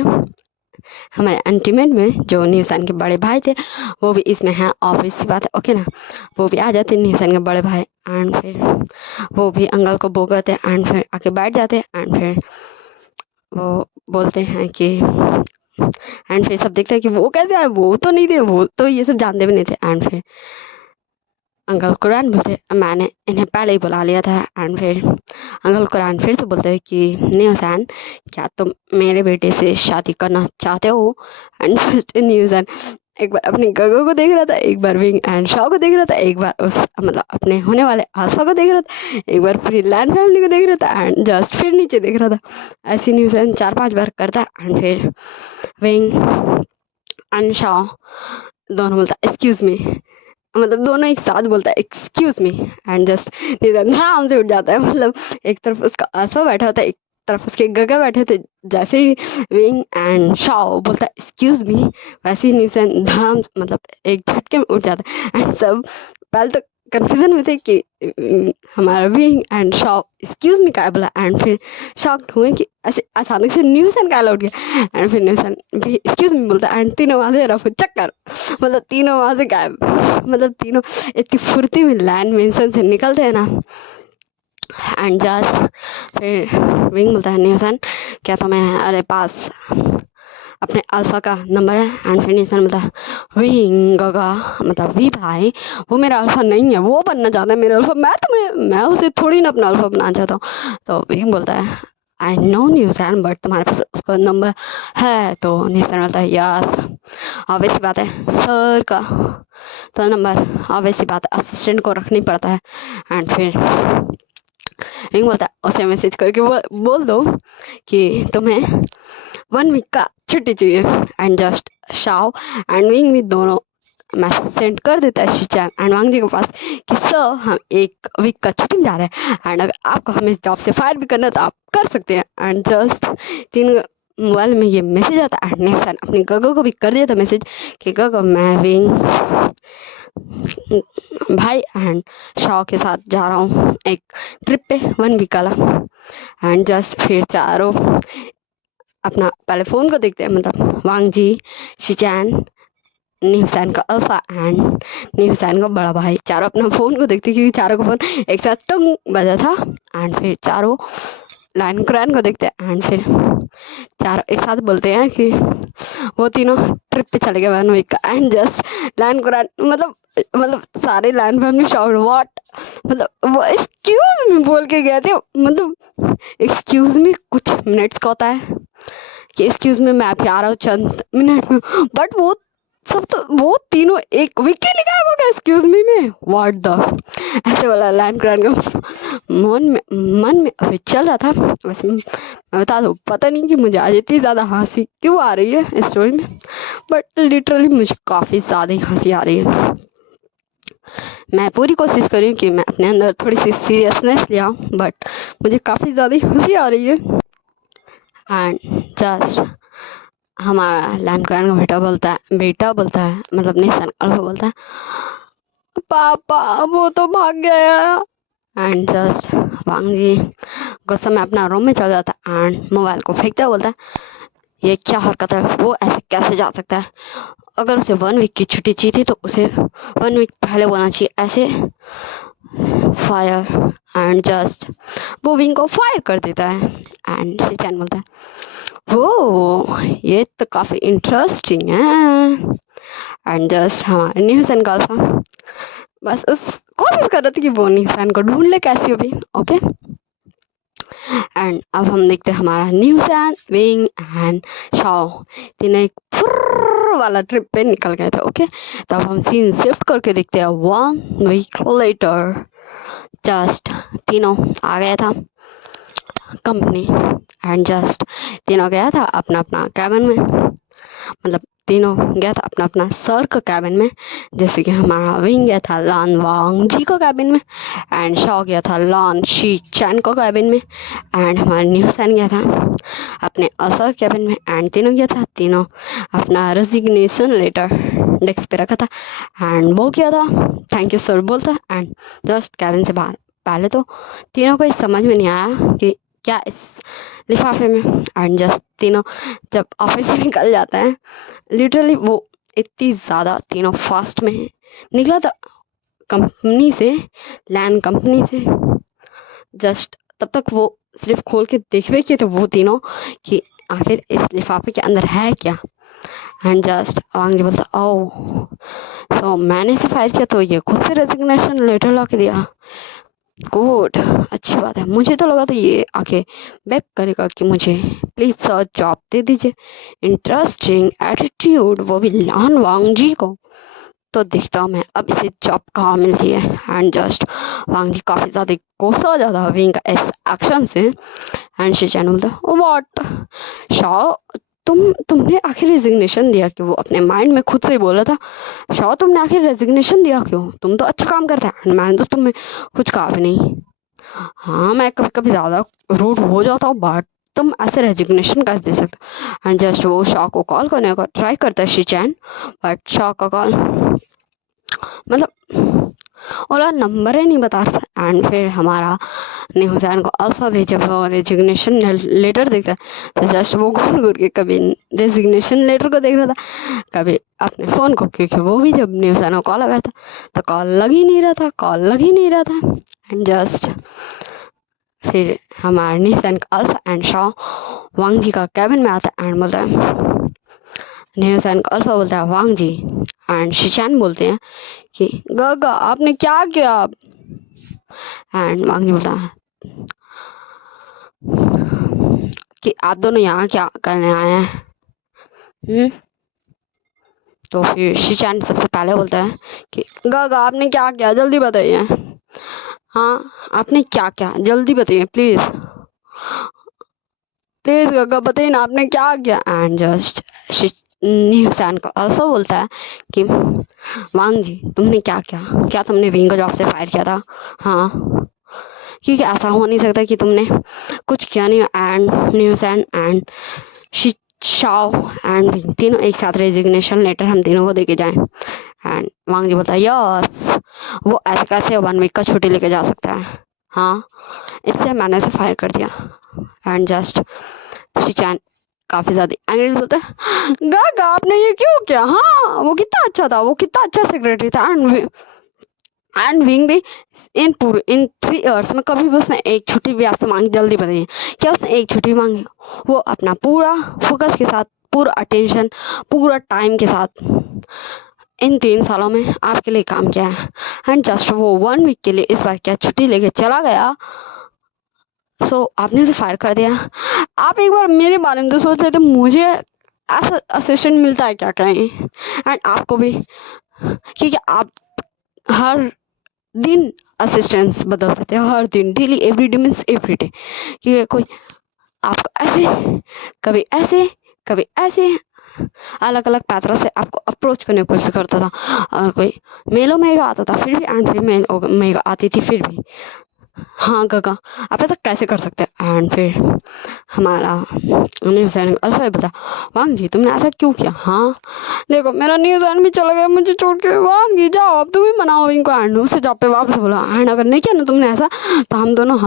हमारे अंटीमेट में जो निशान के बड़े भाई थे वो भी इसमें हैं ऑब्वियस सी बात है ओके ना। वो भी आ जाते निशान के बड़े भाई एंड फिर वो भी अंकल को बोलते एंड फिर आके बैठ जाते एंड फिर वो बोलते हैं कि एंड फिर सब देखते हैं कि वो कैसे आए, वो तो नहीं थे, वो तो ये सब जानते भी नहीं थे। एंड फिर अंकल कुरान बोलते मैंने इन्हें पहले ही बुला लिया था। एंड फिर अंकल कुरान फिर से बोलते हैं कि न्यूज़ैन क्या तुम मेरे बेटे से शादी करना चाहते हो। एंड न्यूज़ैन एक बार अपने गगो को देख रहा था, एक बार विंग एंड शॉ को देख रहा था, एक बार उस मतलब अपने होने वाले अल्फा को देख रहा था, एक बार पूरी लैंड फैमिली को देख रहा था एंड जस्ट फिर नीचे देख रहा था। ऐसी न्यूज़ैन 4-5 बार करता एंड फिर विंग एंड शॉ दोनों बोलता एक्सक्यूज मी, मतलब दोनों एक साथ बोलता है एक्सक्यूज मी एंड जस्ट आराम से उठ जाता है। मतलब एक तरफ उसका अल्फा बैठा होता है, एक तरफ उसके गगा बैठे थे। जैसे ही विंग एंड शाओ बोलता है एक्सक्यूज मी वैसे ही निशान धड़ाम मतलब एक झटके में उठ जाता है। एंड सब पहले तो कंफ्यूजन में थे कि हमारा wing and Shao excuse me क्या बोला एंड फिर शॉक्ड हुए कि ऐसे अचानक से न्यूसन क्या उठ गया। एंड फिर न्यूसन भी एक्सक्यूज मी बोलता है एंड तीनों वहाँ से रफू चक्कर मतलब तीनों वहाँ से गायब। मतलब तीनों इतनी फुर्ती में लैंड मेंशन से निकलते हैं ना। एंड जस्ट फिर विंग बोलता है न्यूसन क्या तुम्हारे पास अपने अल्फा का नंबर है। एंड फिर न्यूसन बोलता है विंग गगा मतलब वी भाई वो मेरा अल्फा नहीं है, वो बनना चाहता है मेरा अल्फा, मैं उसे थोड़ी ना अपना अल्फा बनाना चाहता हूँ। तो विंग बोलता है आई नो न्यूज़ैन बट तुम्हारे पास उसका नंबर है। तो न्यूज़ैन बोलता है यस ऑब्वियस बात है सर का तो नंबर ऑब्वियस बात है असिस्टेंट को रखनी पड़ता है। एंड फिर विंग बोलता है उसे मैसेज करके बोल दो कि तुम्हें 1 वीक का छुट्टी चाहिए। And just Shao and wing भी दोनों मैसेज सेंड कर देता है शिचान एंड वांग जी के पास कि सर हम 1 वीक का छुट्टी में जा रहे हैं एंड अगर आपको हमें जॉब से फायर भी करना है तो आप कर सकते हैं। एंड जस्ट 3 मोबाइल में ये मैसेज आता है एंड निशान अपने गगो को भी कर दिया था मैसेज कि गगो मैं विंग भाई एंड शॉ के साथ जा रहा हूँ एक ट्रिप पे 1 वीक वाला। एंड जस्ट फिर चारों अपना पहले फ़ोन को देखते हैं मतलब वांग जी शिचान न्यूज़ैन का अल्फा एंड न्यूज़ैन का बड़ा भाई चारों अपना फ़ोन को देखते क्योंकि चारों का फ़ोन एक साथ टंग बजा था। एंड फिर चारों लाइन क्रैन को देखते हैं एंड फिर चारों एक साथ बोलते हैं कि वो तीनों ट्रिप पे चले गए 1 वीक का। एंड जस्ट लाइन क्रैन मतलब सारे लाइन फैमिली शॉक्ड व्हाट मतलब वो एक्सक्यूज मी बोल के गए थे। मतलब एक्सक्यूज मी कुछ मिनट्स का होता है कि एक्सक्यूज मी मैं अभी आ रहा हूँ चंद मिनट में, बट वो सब तो वो तीनों 1 वीक के लिए गायब हो गए एक्सक्यूज मी में व्हाट द ऐसे वाला लाइन क्रैन का मन में अभी चल रहा था। वैसे मैं बता दूँ, पता नहीं कि मुझे आज इतनी ज़्यादा हंसी क्यों आ रही है इस स्टोरी में, बट लिटरली मुझे काफ़ी ज़्यादा ही हंसी आ रही है। मैं पूरी कोशिश कर रही हूँ कि मैं अपने अंदर थोड़ी सी सीरियसनेस ले आऊँ, बट मुझे काफ़ी ज़्यादा ही हंसी आ रही है। एंड जस्ट हमारा लैंडक्रान का बेटा बोलता है मतलब निशान अल्फा बोलता है, पापा वो तो भाग गया। एंड जस्ट वांग जी गुस्से में अपना रूम में चल जाता है एंड मोबाइल को फेंकता है, बोलता है ये क्या हरकत है, वो ऐसे कैसे जा सकता है, अगर उसे 1 वीक की छुट्टी चाहिए थी तो उसे 1 वीक पहले बोलना चाहिए, ऐसे फायर। एंड जस्ट वो विंग को फायर कर देता है एंड शिचैन बोलता है वो ये तो काफ़ी इंटरेस्टिंग है। एंड जस्ट हमारे न्यूज़ एंड अल्फा बस उस कोशिश कर रहे थे कि वो निशान को ढूंढ ले कैसी हो भी। ओके, एंड अब हम देखते हैं हमारा न्यूज़ विंग एंड शाओ तीनों एक फुर्र वाला ट्रिप पे निकल गए थे। ओके, तब हम सीन शिफ्ट करके देखते हैं 1 वीक लेटर। जस्ट तीनों आ गया था कंपनी एंड जस्ट तीनों गया था अपना अपना कैबिन में, मतलब तीनों गया था अपना अपना सर का कैबिन में। जैसे कि हमारा विंग गया था लान वांग जी को कैबिन में एंड शॉ गया था लान शी चैन को कैबिन में एंड हमारा न्यूसन गया था अपने अल्फा कैबिन में एंड तीनों गया था तीनों अपना रेजिग्नेशन लेटर डेस्क पे रखा था एंड वो किया था थैंक यू सर बोलता एंड जस्ट कैबिन से बाहर। पहले तो तीनों को समझ में नहीं आया कि क्या इस लिफाफे में, एंड जस्ट तीनों जब ऑफिस से निकल जाता है, लिटरली वो इतनी ज़्यादा तीनों फास्ट में निकला था कंपनी से, लैंड कंपनी से। जस्ट तब तक वो सिर्फ खोल के देखवे किए थे वो तीनों कि आखिर इस लिफाफे के अंदर है क्या। एंड जस्ट वांग जी बोलता ओह सो मैंने इसे फायर किया तो ये खुद से रेजिग्नेशन लेटर ला के दिया, गुड अच्छी बात है। मुझे तो लगा था ये आके बैक करेगा कि मुझे प्लीज़ सर जॉब दे दीजिए, इंटरेस्टिंग एटीट्यूड, वो भी लान वांग जी को। तो देखता हूँ मैं अब इसे जॉब कहाँ मिलती है। एंड जस्ट वांग जी काफ़ी ज़्यादा गुस्सा हो जाता है विंग का इस एक्शन से एंड शिचैन बोलता व्हाट शाओ तुमने आखिर रेजिग्नेशन दिया क्यों, वो अपने माइंड में खुद से ही बोला था शाओ तुमने आखिर रेजिग्नेशन दिया क्यों, तुम तो अच्छा काम करते हैं, मैंने तो तुम्हें कुछ कहा भी नहीं। हाँ मैं कभी कभी ज़्यादा रूड हो जाता हूँ बट तुम ऐसे रेजिग्नेशन कैसे दे सकते। एंड जस्ट वो शॉ को कॉल करने का ट्राई करता है शिचैन, बट शॉ का कॉल मतलब ओला नंबर ही नहीं बता रहा। एंड फिर हमारा न्यूज़ैन को अल्फा भेजा वो रेजिग्नेशन लेटर देखता है, तो जस्ट वो घूर घूर के कभी रेजिग्नेशन लेटर को देख रहा था कभी अपने फ़ोन को, क्योंकि वो भी जब न्यूज़ैन को कॉल लगा था तो कॉल लग ही नहीं रहा था। एंड जस्ट फिर हमारा न्यूज़ैन का अल्फा एंड शॉ वांग जी का कैबिन में आता है एंड बोलता है न्यूज़ैन का अल्फा बोलता है वांग जी एंड शिचैन बोलते हैं कि गागा आपने क्या किया। एंड वांग जी बोलता है कि आप दोनों यहाँ क्या करने आए हैं। तो फिर शिचैन सबसे पहले बोलता है कि गागा आपने क्या किया जल्दी बताइए, हाँ आपने क्या किया जल्दी बताइए प्लीज़ गागा बताइए ना आपने क्या किया। एंड जस्ट न्यूज़ैन का अल्फा बोलता है कि वांग जी तुमने क्या किया, क्या तुमने विंग को जॉब से फायर किया था। हाँ क्योंकि ऐसा हो नहीं सकता कि तुमने कुछ किया नहीं। एंड न्यूज़ैन एंड शाओ एंड विंग तीनों एक साथ रेजिग्नेशन लेटर हम तीनों को देके जाएं। एंड वांग जी बोलता है यस वो ऐसे कैसे 1 वीक का छुट्टी लेके जा सकता है, हाँ इसलिए मैंने उसे फायर कर दिया। एंड जस्ट शिचैन काफ़ी ज़्यादा एंग्री बोलता है गागा आपने ये क्यों किया, हाँ वो कितना अच्छा था, वो कितना अच्छा सेक्रेटरी था। एंड विंग भी इन 3 इयर्स में कभी भी उसने एक छुट्टी भी आपसे मांगी, जल्दी बताइए क्या उसने एक छुट्टी मांगी। वो अपना पूरा फोकस के साथ पूरा अटेंशन पूरा टाइम के साथ इन 3 सालों में आपके लिए काम किया है। एंड जस्ट वो 1 वीक के लिए इस बार क्या छुट्टी लेके चला गया, सो आपने उसे फायर कर दिया। आप एक बार मेरे बारे में तो सोच लेते, मुझे ऐसा असिस्टेंट मिलता है क्या कहीं, एंड आपको भी, क्योंकि आप हर दिन असिस्टेंट्स बदलते थे, हर दिन, daily, every day means every day, कि कोई आपको ऐसे, कभी ऐसे, कभी ऐसे, अलग अलग पैटर्न से आपको अप्रोच करने की कोशिश करता था। और कोई मेलो मेगा आता था फिर भी, एंड फिर मेगा आती थी फिर भी, हाँ गगा आप ऐसा कैसे कर सकते हैं। एंड फिर हमारा न्यूज़ एंड अल्फा बता, वांग जी तुमने ऐसा क्यों किया। हाँ देखो मेरा न्यूज़ एंड भी चला गया मुझे छोड़ के, वांग जी जाओ अब तुम ही मनाओ इनको। एंड उससे जॉब पे वापस बोला, एंड अगर नहीं किया ना तुमने ऐसा तो हम दोनों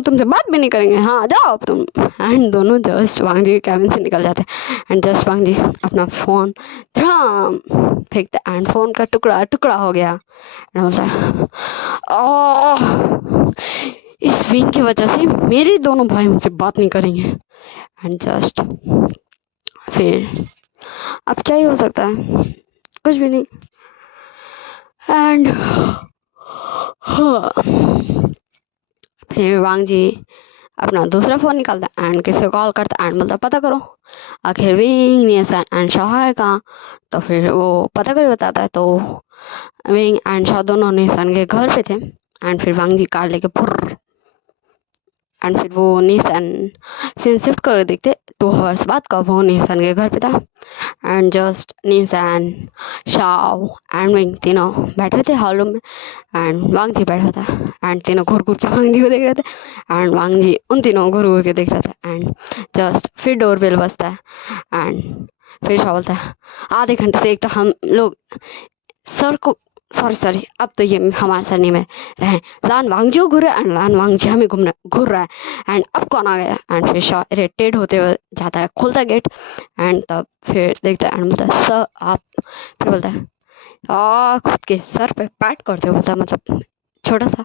तुमसे बात भी नहीं करेंगे, हाँ जाओ अब तुम। एंड दोनों जस्ट वांग जी के कैबिन से निकल जाते। एंड जस्ट वांग जी अपना फ़ोन धड़ाम फेंकते, एंड फ़ोन का टुकड़ा टुकड़ा हो गया। इस विंग की वजह से मेरे दोनों भाई मुझसे बात नहीं करेंगे। एंड जस्ट फिर अब क्या ही हो सकता है, कुछ भी नहीं। एंड हाँ, फिर वांग जी अपना दूसरा फ़ोन निकालता एंड किसी को कॉल करता एंड बोलता पता करो आखिर विंग नियसन एंड शाह है कहाँ। तो फिर वो पता कर बताता है, तो विंग एंड शाह दोनों नियसन के घर पे थे। एंड फिर वांग जी कार लेके फुर्र, एंड फिर वो नियसन सीन शिफ्ट कर देखते 2 आवर्स बाद का वो नियसन के घर पे था। एंड जस्ट नियसन शाओ एंड विंग तीनों बैठे थे हॉल रूम में, एंड वांग जी बैठा था। एंड तीनों घूर घूर के वांग जी को देख रहे थे, एंड वांग जी उन तीनों घूर घूर के देख रहे थे। एंड जस्ट फिर डोर बेल बजता है, एंड फिर शाह बोलता है आधे घंटे से एक तो हम लोग सर को सॉरी अब तो ये हमारे सर नहीं में रहे, लान वांगजी घूर रहा है एंड लान वांगजी हमें घूर रहा है। एंड अब कौन आ गया। एंड फिर शाह इरिटेट होते हुए जाता है, खोलता है गेट। एंड तब फिर देखता है एंड बोलता है सर आप, फिर बोलता है खुद के सर पे पैट करते बोलता है, मतलब छोटा सा,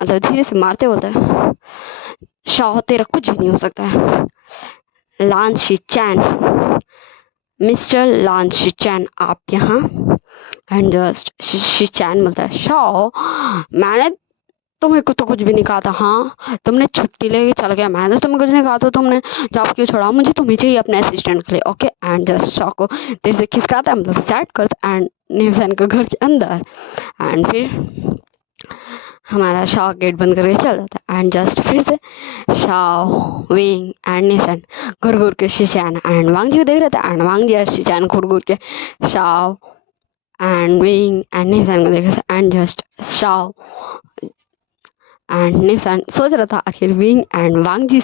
मतलब धीरे से मारते बोलता है शाह तेरा कुछ भी नहीं हो सकता है। लान शिचैन, मिस्टर लान शिचैन आप यहाँ। एंड जस्ट शिचैन बोलता है शाह मैंने तुम्हें तो कुछ भी नहीं कहा था, हाँ तुमने छुट्टी लेके चल गया, मैंने तो तुम्हें कुछ नहीं कहा था, तुमने जॉब क्यों छोड़ा, मुझे तुम्हें चाहिए अपने असिस्टेंट के लिए, ओके। एंड जस्ट शाह को देर से खिसकाता है, मतलब सेट करता एंड न्यूज़ैन के घर के अंदर। एंड फिर हमारा शाह गेट बंद करके चल जाता है। एंड जस्ट फिर से शाह विंग एंड नियसन घुर घुर के शिचैन एंड वांग जी को देख रहे थे, एंड वांग जी और शिचैन घुर घुर के शाह एंड विंग एंड नियसन को देख रहे थे। एंड जस्ट शाह एंड नियसन सोच रहा था आखिर विंग एंड वांग जी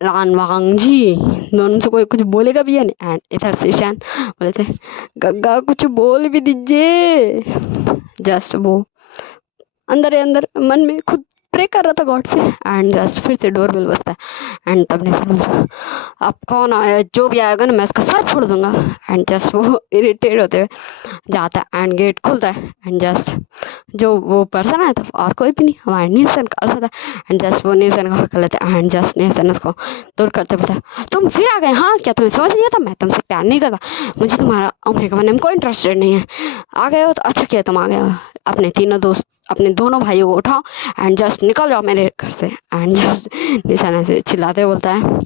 लान वांग जी दोनों से कोई कुछ बोलेगा भी या नहीं। एंड इधर शिचैन बोले थे गग्गा कुछ बोल भी दीजिए। जस्ट वो अंदर अंदर मन में खुद प्रे कर रहा था गॉड से। एंड जस्ट फिर से डोर बेल बजता है, एंड तब ने समझा अब कौन आया, जो भी आएगा ना मैं इसका सर फोड़ दूंगा। एंड जस्ट वो इरिटेट होते हुए जाता है एंड गेट खुलता है। एंड जस्ट जो वो पर्सन आया था और कोई भी नहीं, हमारे नियसन का अल्फा था। एंड जस्ट वो नियसन को हक लेते हैं। एंड जस्ट नियसन उसको दूर करते बोलता तुम फिर आ गए, हाँ क्या तुम्हें समझ नहीं आता मैं तुमसे प्यार नहीं करता, मुझे तुम्हारा ओमेगा बनने में कोई इंटरेस्टेड नहीं है, आ गए हो तो अच्छा किया तुम आ गए हो, अपने दोनों भाइयों को उठाओ एंड जस्ट निकल जाओ मेरे घर से। एंड जस्ट नियसन ऐसे चिल्लाते बोलता है।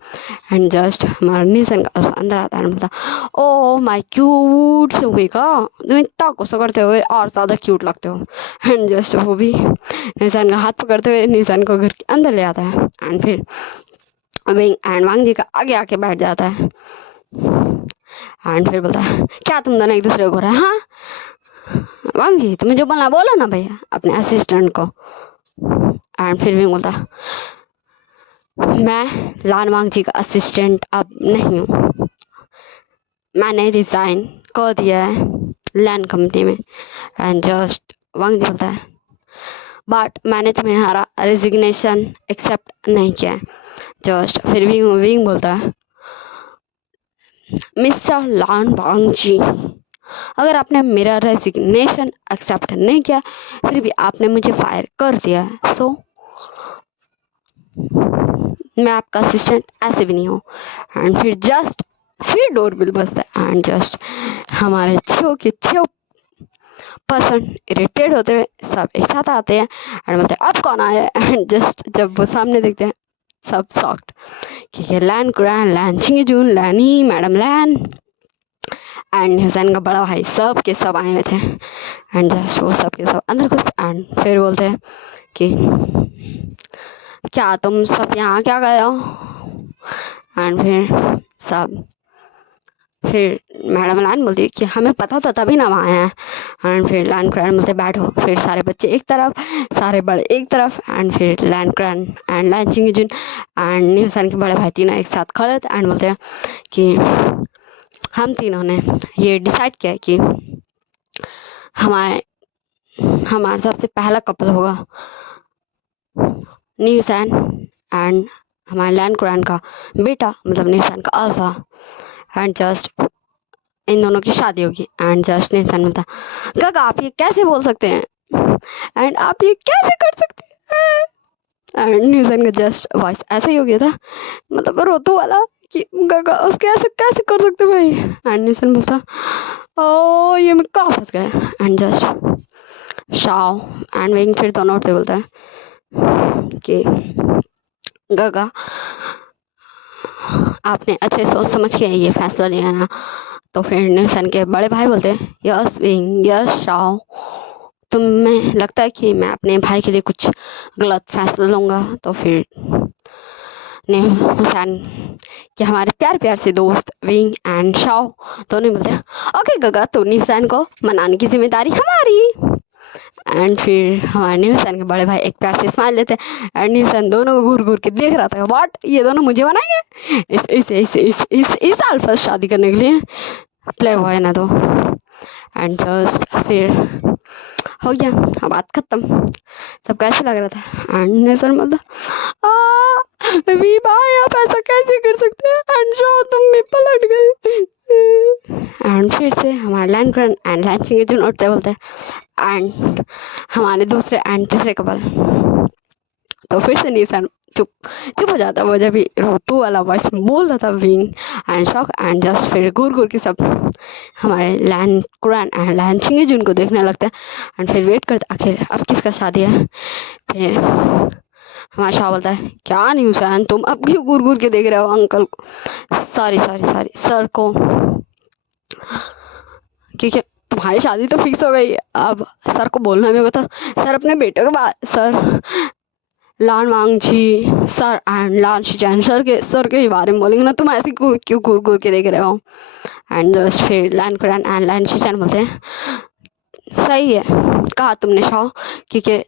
एंड जस्ट हमारा नियसन का अल्फा अंदर आता है एंड बोलता ओ माय क्यूट सुमिका तुम इतना गुस्सा करते हुए और ज़्यादा क्यूट लगते हो। एंड जस्ट वो भी नियसन का हाथ पकड़ते हुए नियसन को घर के अंदर ले आता है। एंड फिर विंग एंड वांग जी का आगे आके बैठ जाता है। एंड फिर बोलता है क्या तुम दोनों एक दूसरे को रहे, हाँ वांग जी तुम्हें जो बोलना बोलो ना भैया अपने असिस्टेंट को। एंड फिर भी बोलता मैं लान वांग जी का असिस्टेंट अब नहीं हूँ, मैंने रिज़ाइन कर दिया है लैंड कंपनी में। एंड जस्ट वांग जी बोलता है बट मैंने तुम्हारा रेजिग्नेशन एक्सेप्ट नहीं किया है। जस्ट फिर भी विंग बोलता है मिस्टर लान वांग जी अगर आपने मेरा रेजिग्नेशन एक्सेप्ट नहीं किया फिर भी आपने मुझे फायर कर दिया है, सो मैं आपका असिस्टेंट ऐसे भी नहीं हूँ। एंड फिर जस्ट फिर डोर बिल बजता है। एंड जस्ट हमारे छो पर्सन इरिटेट होते हुए सब एक साथ आते हैं एंड बोलते हैं अब कौन आया। एंड जस्ट जब वो सामने देखते हैं सब शॉक्ड कि ये लैन कुरान लैन चिंगी जून लैनी मैडम लैन एंड हुसैन का बड़ा भाई सब के सब आए हुए थे। एंड जस्ट वो सब के सब अंदर घुस एंड फिर बोलते हैं कि क्या तुम सब यहाँ क्या कर रहे हो। एंड फिर मैडम लान बोलती है कि हमें पता था तभी ना वहाँ आए हैं। एंड फिर लैन क्रैन बोलते बैठो। फिर सारे बच्चे एक तरफ, सारे बड़े एक तरफ। एंड फिर लैन क्रैन एंड लैन चिंगजुन एंड न्यूसन के बड़े भाई तीनों एक साथ खड़े थे। एंड बोलते हैं कि हम तीनों ने ये डिसाइड किया कि हमारे सबसे पहला कपल होगा न्यूसन एंड हमारे लैन क्रैन का बेटा, मतलब न्यूसन का अल्फा। एंड जस्ट इन दोनों की शादी होगी। एंड जस्ट न्यूसन बोलता गगा आप ये कैसे बोल सकते हैं, एंड आप ये कैसे कर सकते हैं। एंड न्यूसन का जस्ट वॉइस ऐसे ही हो गया था, मतलब रोतू वाला कि गगा उसके ऐसे कैसे कर सकते भाई। एंड न्यूसन बोलता ओ ये मैं कहाँ फंस गया। And just Shao and wing फिर दोनों उठते बोलता है कि गगा आपने अच्छे सोच समझ के ये फैसला लिया ना। तो फिर न्यूसन के बड़े भाई बोलते हैं यस विंग यस शाओ, तुम्हें लगता है कि मैं अपने भाई के लिए कुछ गलत फैसला लूँगा। तो फिर हुसैन कि हमारे प्यार प्यार से दोस्त विंग एंड शाओ दोनों बोलते हैं ओके गगा तो हुसैन को मनाने की जिम्मेदारी हमारी। एंड फिर हमारे हुसैन के बड़े भाई एक प्यार से स्माइल देते हैं। एंड हुसैन दोनों को घूर घूर के देख रहा था व्हाट ये दोनों मुझे बनाएंगे इस साल फर्स्ट शादी करने के लिए प्ले बॉय ना। तो एंड जस्ट फिर हो गया, अब बात खत्म। सब कैसे लग रहा था। एंड नेसन मतलब वी भाई आप ऐसा कैसे कर सकते हैं। एंड जो तुम भी पलट गए। एंड फिर से हमारे लैन क्रैन एंड लैन चिंगजुन उठते बोलते हैं एंड हमारे दूसरे एंड तीसरे कपल। तो फिर से नीसन चुप चुप हो जाता वो जब भी रोतू वाला वॉइस बोल रहा था wing and shock. And just फिर घूर घूर के सब हमारे लैन क्रैन एंड लैन चिंगजुन को देखने लगते हैं। एंड फिर वेट करते आखिर अब किसका शादी है। फिर हमारा शाह बोलता है क्या न्यूसन तुम अब क्यों घूर घूर के देख रहे हो अंकल को, सॉरी सर को, क्योंकि तुम्हारी शादी तो फिक्स हो गई है। अब सर को बोलना मेरे को था सर अपने बेटे के बाद sir Lan Wangji sir and Lan Xichen sir के बारे में बोलेंगे ना, तुम ऐसे क्यों घूर घूर के देख रहे हो। एंड जस्ट फिर लैन क्रैन एंड लैन शिचैन बोलते हैं सही है कहा तुमने शाह, क्योंकि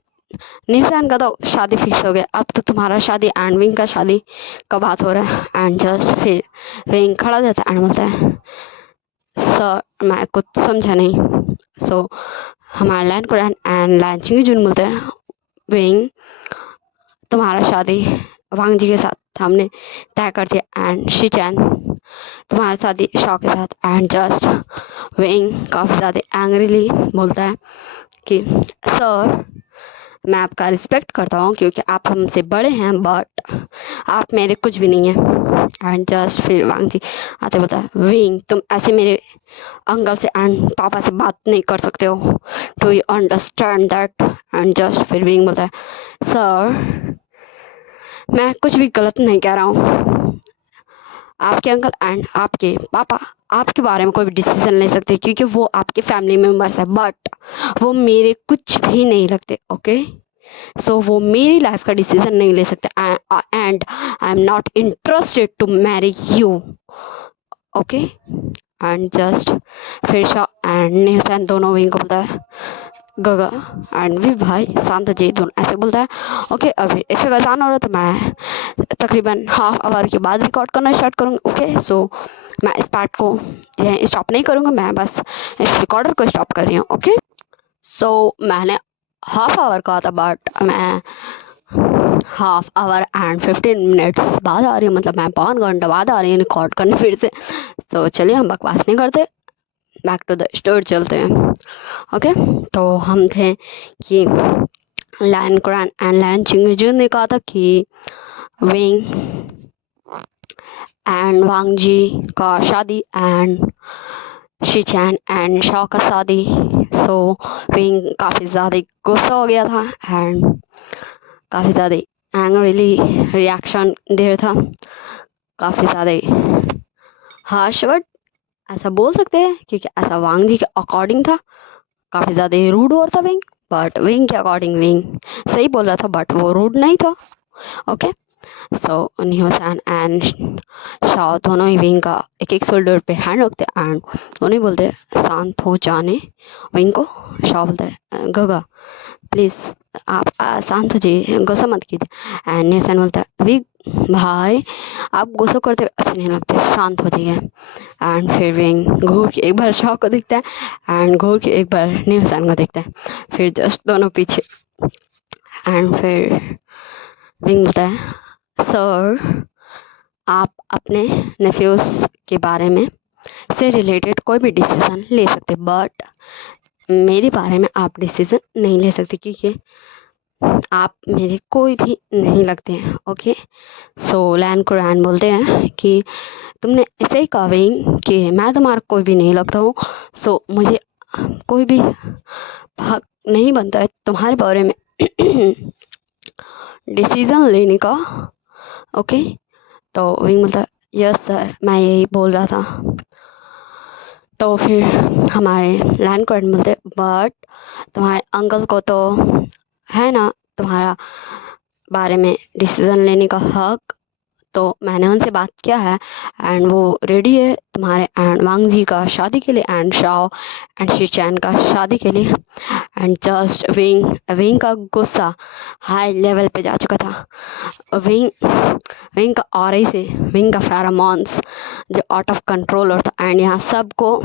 निशान का तो शादी फिक्स हो गया, अब तो तुम्हारा शादी एंड विंग का शादी का बात हो रहा है। एंड जस्ट फिर विंग खड़ा जाता है एंड बोलता है सर मैं कुछ समझा नहीं। सो हमारा लैन क्रैन एंड लैन चिंगजुन बोलते हैं विंग तुम्हारा शादी वांग जी के साथ हमने तय कर दिया एंड शिचैन तुम्हारा शादी शॉ के साथ। एंड जस्ट विंग काफ़ी ज़्यादा एंग्रीली बोलता है कि सर मैं आपका रिस्पेक्ट करता हूँ क्योंकि आप हमसे बड़े हैं बट आप मेरे कुछ भी नहीं हैं। एंड जस्ट फिर वांग जी आते बोलता है विंग तुम ऐसे मेरे अंकल से एंड पापा से बात नहीं कर सकते हो, do you understand that. And just फिर विंग बोलता है सर मैं कुछ भी गलत नहीं कह रहा हूँ, आपके अंकल एंड आपके पापा आपके बारे में कोई भी डिसीजन ले सकते क्योंकि वो आपके फैमिली मेम्बर्स है बट वो मेरे कुछ भी नहीं लगते। ओके सो वो मेरी लाइफ का डिसीजन नहीं ले सकते and I'm not interested to marry you. Okay and just फिर शाह एंड निहसन दोनों विंग को बोलता है गगा एंड भी भाई शांत जी दोनों ऐसे बोलता है ओके अभी ऐसे आसान हो रहा तो मैं तकरीबन हाफ आवर के बाद रिकॉर्ड करना स्टार्ट करूँगा। ओके सो मैं इस पार्ट को स्टॉप नहीं करूँगा, मैं बस इस रिकॉर्डर को स्टॉप कर रही हूँ। ओके सो मैंने हाफ आवर कहा था बट मैं हाफ आवर एंड 15 मिनट्स बाद आ रही हूँ, मतलब मैं 5 घंटा बाद आ रही हूँ रिकॉर्ड करने फिर से। तो चलिए हम बकवास नहीं करते, बैक टू द स्टोरी चलते हैं। ओके तो हम थे कि लैन क्रैन एंड लैन चिंगजुन ने कहा था कि विंग एंड वांग जी का शादी एंड शिचैन एंड शॉ का शादी। सो विंग काफ़ी ज़्यादा गुस्सा हो गया था एंड काफ़ी ज़्यादा एंग्रीली रिएक्शन दे रहा था, काफ़ी ज़्यादा हार्श वर्ड ऐसा बोल सकते हैं क्योंकि ऐसा वांग जी के अकॉर्डिंग था, काफ़ी ज़्यादा रूड और था विंग, बट विंग के अकॉर्डिंग विंग सही बोल रहा था बट वो रूड नहीं था। ओके, सो न्यूसन एंड शाओ दोनों ही विंग का एक एक शोल्डर पे हैंड रखते एंड दोनों बोलते शांत हो जाने विंग को। शाओ बोलते गगा प्लीज़ आप शांत हो जाइए, गुस्सा मत कीजिए। एंड न्यूसन बोलता है विग भाई आप गुस्सा करते अच्छे नहीं लगते, शांत हो जाइए। एंड फिर विंग घूर के एक बार शाओ को दिखता है एंड घूर के एक बार न्यूसन को दिखता है, फिर जस्ट दोनों पीछे। एंड फिर विंग बोलता है सर आप अपने नेफ्यूज़ के बारे में से रिलेटेड कोई भी डिसीज़न ले सकते, बट मेरे बारे में आप डिसीज़न नहीं ले सकते क्योंकि आप मेरे कोई भी नहीं लगते हैं। ओके, सो लैन कुरैन बोलते हैं कि तुमने ऐसे ही कहा विंग कि मैं तुम्हारा कोई भी नहीं लगता हूँ, सो मुझे कोई भी हक नहीं बनता है तुम्हारे बारे में डिसीज़न लेने का। ओके, तो विंग बोलता यस सर मैं यही बोल रहा था। तो फिर हमारे लैंड कुरैन बोलते बट तुम्हारे अंकल को तो है ना तुम्हारा बारे में डिसीज़न लेने का हक, तो मैंने उनसे बात किया है एंड वो रेडी है तुम्हारे एंड वांग जी का शादी के लिए एंड शाओ एंड शीचैन का शादी के लिए। एंड जस्ट विंग का गुस्सा हाई लेवल पे जा चुका था। विंग का ऑरे से विंग का फेरोमोन्स जो आउट ऑफ कंट्रोल होता एंड यहाँ सबको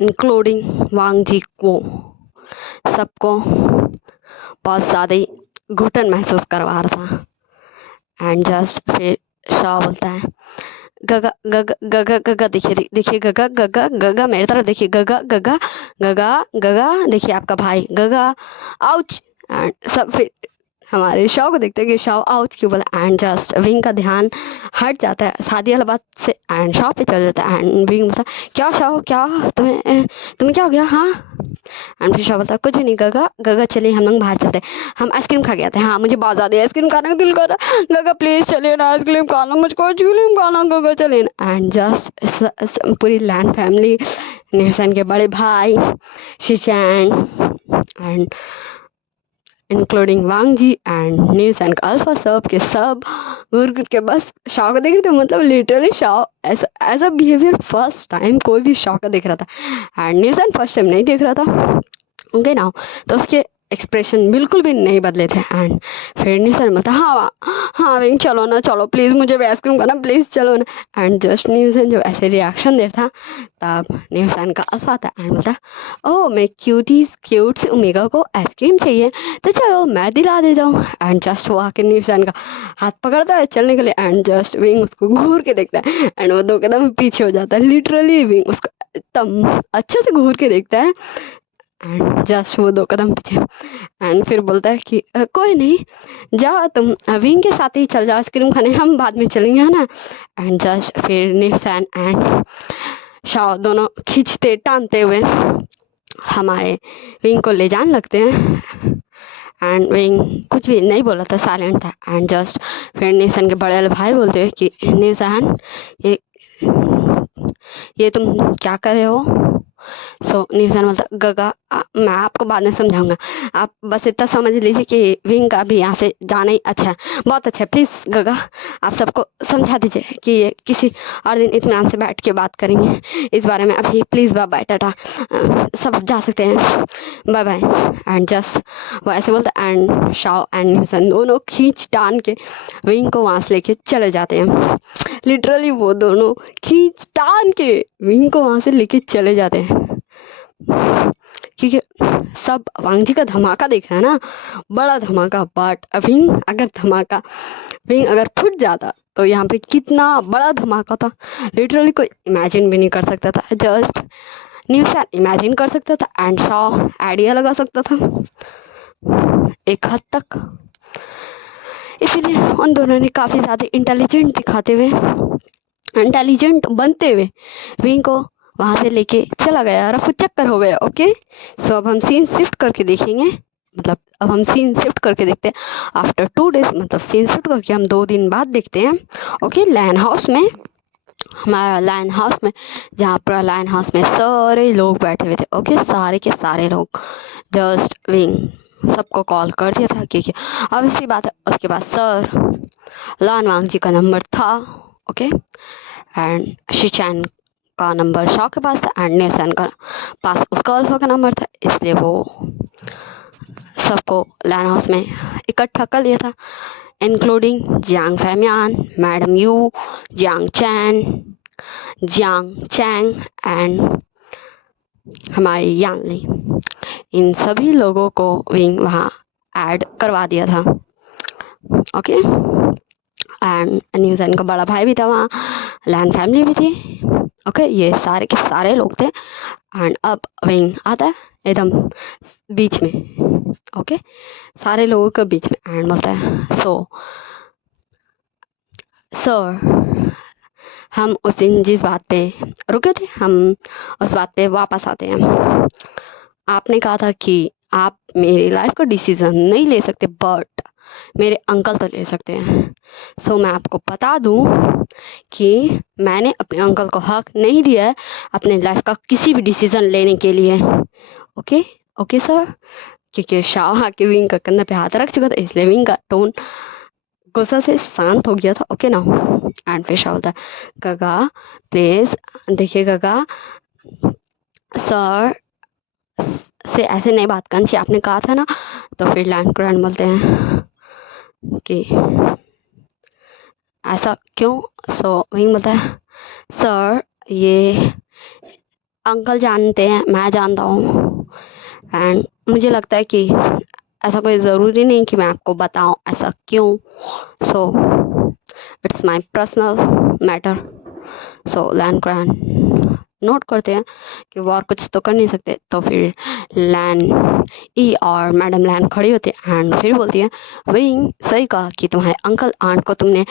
इंक्लूडिंग वांग जी को सबको बहुत ज़्यादा ही घुटन महसूस करवा रहा था। एंड जस्ट फिर शाह बोलता है गगा गगा गगा गगा देखिए गगा गगा गगा मेरी तरफ देखिए गगा गगा गगा गगा देखिए आपका भाई गगा आउच। एंड सब फिर हमारे शाह को देखते हैं कि शाह आउच क्यों बोला एंड जस्ट विंग का ध्यान हट जाता है शादी वाला बात से एंड शाह पे चल जाता है एंड विंग बोलता क्या शाह क्या तुम्हें क्या हो गया हाँ। एंड फिर शाह बोलता कुछ भी नहीं गगा गगा चलिए हम लोग बाहर चलते हम आइसक्रीम खा गए थे, हाँ मुझे बहुत ज़्यादा आइसक्रीम खाने का दिल कर रहा गगा प्लीज़ चलिए ना आइसक्रीम खाना मुझको आइसक्रीम खाना गगा चलिए ना। एंड जस्ट पूरी लैंड फैमिली न्यूसन के बड़े भाई Xichen and including Wangji and न्यूसन का अल्फा सब के सब घूर के बस शाह को देख रहे थे। मतलब लिटरली शाह ऐसा बिहेवियर फर्स्ट टाइम कोई भी शाह का देख रहा था एंड न्यूसन फर्स्ट टाइम नहीं देख रहा था। ओके नाउ तो उसके एक्सप्रेशन बिल्कुल भी नहीं बदले थे एंड फिर न्यूसन बोलता हाँ हाँ विंग चलो ना चलो प्लीज़ मुझे भी आइसक्रीम खाना प्लीज़ चलो ना। एंड जस्ट न्यूसन जो ऐसे रिएक्शन दे था तब न्यूसन का अल्फा था एंड बोलता ओह मैं क्यूट से ओमेगा को आइसक्रीम चाहिए तो चलो मैं दिला देता हूँ। एंड जस्ट वो आके न्यूसन का हाथ पकड़ता है चलने के लिए एंड जस्ट विंग उसको घूर के देखता है एंड वो 2 कदम पीछे हो जाता है। लिटरली विंग उसको एकदम अच्छे से घूर के देखता है एंड जस्ट वो 2 कदम पीछे एंड फिर बोलता है कि कोई नहीं जाओ तुम विंग के साथ ही चल जाओ आइसक्रीम खाने हम बाद में चलेंगे है ना। एंड जस्ट फिर न्यूसन एंड शाओ दोनों खींचते टानते हुए हमारे विंग को ले जाने लगते हैं एंड विंग कुछ भी नहीं बोला था साइलेंट था। एंड जस्ट फिर न्यूसन के बड़े वाले भाई बोलते हैं कि न्यूसन ये तुम क्या कर रहे हो। सो न्यूसन बोलता गगा मैं आपको बाद में समझाऊंगा, आप बस इतना समझ लीजिए कि विंग का भी यहाँ से जाना ही अच्छा है बहुत अच्छा है। प्लीज़ गगा आप सबको समझा दीजिए कि ये किसी और दिन इत्मीनान से बैठ के बात करेंगे इस बारे में, अभी प्लीज़ बाय बाय टाटा सब जा सकते हैं बाय बाय। एंड जस्ट वो ऐसे बोलता एंड शाओ एंड न्यूसन दोनों खींच टान के विंग को वहाँ से लेके चले जाते हैं। लिटरली वो दोनों खींच टान के विंग को वहाँ से लेके चले जाते हैं क्योंकि सब वांग जी का धमाका देख रहे हैं ना, बड़ा धमाका। बट विंग अगर फूट जाता तो यहाँ पे कितना बड़ा धमाका था लिटरली कोई इमेजिन भी नहीं कर सकता था। जस्ट न्यूसन इमेजिन कर सकता था एंड शाह आइडिया लगा सकता था एक हद तक। इसीलिए उन दोनों ने काफ़ी ज़्यादा इंटेलिजेंट बनते हुए विंग को वहाँ से लेके चला गया, रफू चक्कर हो गया। ओके सो अब हम सीन शिफ्ट करके देखेंगे, मतलब अब हम सीन शिफ्ट करके देखते हैं आफ्टर 2 days, मतलब सीन शिफ्ट करके हम 2 दिन बाद देखते हैं। ओके लैन हाउस में हमारा लाइन हाउस में, जहाँ पर लाइन हाउस में सारे लोग बैठे हुए थे, ओके, सारे के सारे लोग। जस्ट विंग सबको कॉल कर दिया था क्योंकि अब इसी बात है। उसके बाद सर लान वांग जी का नंबर था, ओके, एंड शिचैन का नंबर शॉ के पास था, एंड नेसन का पास उसका अल्फा का नंबर था, इसलिए वो सबको लाइन हाउस में इकट्ठा कर लिया था, including Jiang Famian, madam Yu, Jiang Chen, Jiang Chang and हमारी यांगली। इन सभी लोगों को विंग वहाँ ऐड करवा दिया था, ओके। एंड न्यूज़न का बड़ा भाई भी था वहाँ, लैन फैमिली भी थी, ओके। ये सारे के सारे लोग थे। एंड अब विंग आता है एकदम बीच में, ओके, सारे लोगों के बीच में, एंड बोलता है सो सर, हम उस दिन जिस बात पे रुके थे, हम उस बात पे वापस आते हैं। आपने कहा था कि आप मेरी लाइफ का डिसीज़न नहीं ले सकते, बट मेरे अंकल तो ले सकते हैं। सो मैं आपको बता दूं कि मैंने अपने अंकल को हक नहीं दिया है अपने लाइफ का किसी भी डिसीज़न लेने के लिए, ओके ओके सर। क्योंकि शाह आके विंग का कंधे पे हाथ रख चुका था, इसलिए विंग का टोन गुस्सा से शांत हो गया था, ओके ना। एंड फिर शाह बोलता है गगा प्लीज देखिए गगा, सर से ऐसे नहीं बात करनी चाहिए, आपने कहा था ना। तो फिर लैंड ग्रैंड बोलते हैं कि ऐसा क्यों। सो विंग बोलता है सर ये अंकल जानते हैं, मैं जानता हूँ, एंड मुझे लगता है कि ऐसा कोई ज़रूरी नहीं कि मैं आपको बताऊँ ऐसा क्यों। So it's my personal matter. So लैन ग्रैंड नोट करते हैं कि वो और कुछ तो कर नहीं सकते। तो फिर लैन ई और मैडम लैन खड़ी होती है एंड फिर बोलती है विंग सही कहा कि तुम्हारे अंकल आंट को तुमने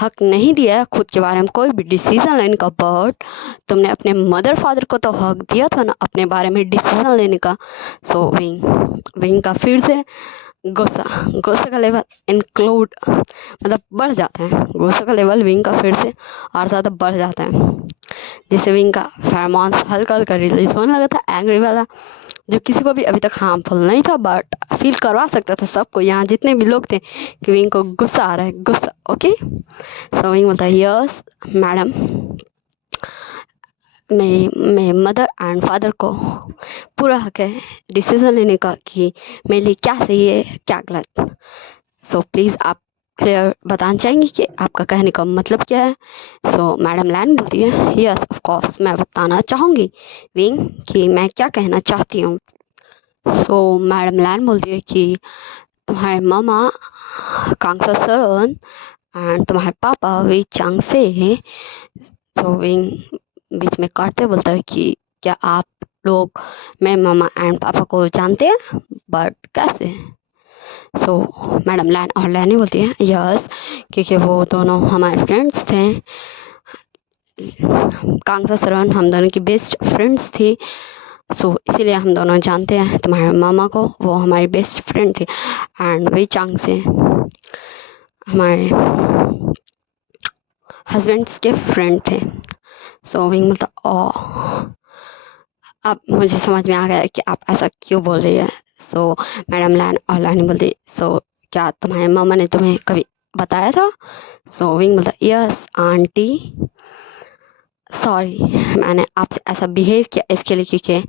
हक नहीं दिया है खुद के बारे में कोई भी डिसीजन लेने का, बट तुमने अपने मदर फादर को तो हक दिया था ना अपने बारे में डिसीजन लेने का। सो विंग का फिर से गुस्सा गुस्से का लेवल इंक्लूड मतलब बढ़ जाता है, गुस्से का लेवल विंग का फिर से और ज़्यादा बढ़ जाता है, जिससे विंग का फेरोमोन्स हल्का हल्का रिलीज होने लगा था, एंग्री वाला, जो किसी को भी अभी तक हार्मफुल नहीं था बट फील करवा सकता था सबको, यहाँ जितने भी लोग थे कि विंग को गुस्सा आ रहा है, गुस्सा, ओके। सो विंग बोलता है यस मैडम, मेरे मदर एंड फादर को पूरा हक है डिसीजन लेने का कि मेरे लिए क्या सही है क्या गलत। सो प्लीज़ आप क्लियर बताना चाहेंगी कि आपका कहने का मतलब क्या है। सो मैडम लैन बोलती है यस ऑफ कोर्स, मैं बताना चाहूँगी विंग कि मैं क्या कहना चाहती हूँ। सो मैडम लैन बोलती है कि तुम्हारे मामा कांगसा सरन एंड तुम्हारे पापा वे चांग से है। सो विंग बीच में काटते बोलता है कि क्या आप लोग मैं मामा एंड पापा को जानते हैं, बट कैसे। सो मैडम लैन और लैनी बोलती है यस, क्योंकि वो दोनों हमारे फ्रेंड्स थे, कांगसा सरन हम दोनों की बेस्ट फ्रेंड्स थी। सो इसीलिए हम दोनों जानते हैं तुम्हारे मामा को, वो हमारी बेस्ट फ्रेंड थी एंड वे चांग से हमारे हस्बैंड्स के फ्रेंड थे। सो विंग बोलता ओ अब मुझे समझ में आ गया कि आप ऐसा क्यों बोल रही है। सो मैडम लैन और लैनी बोलती सो क्या तुम्हारे मामा ने तुम्हें कभी बताया था। सो विंग बोलता यस आंटी, सॉरी मैंने आपसे ऐसा बिहेव किया इसके लिए क्योंकि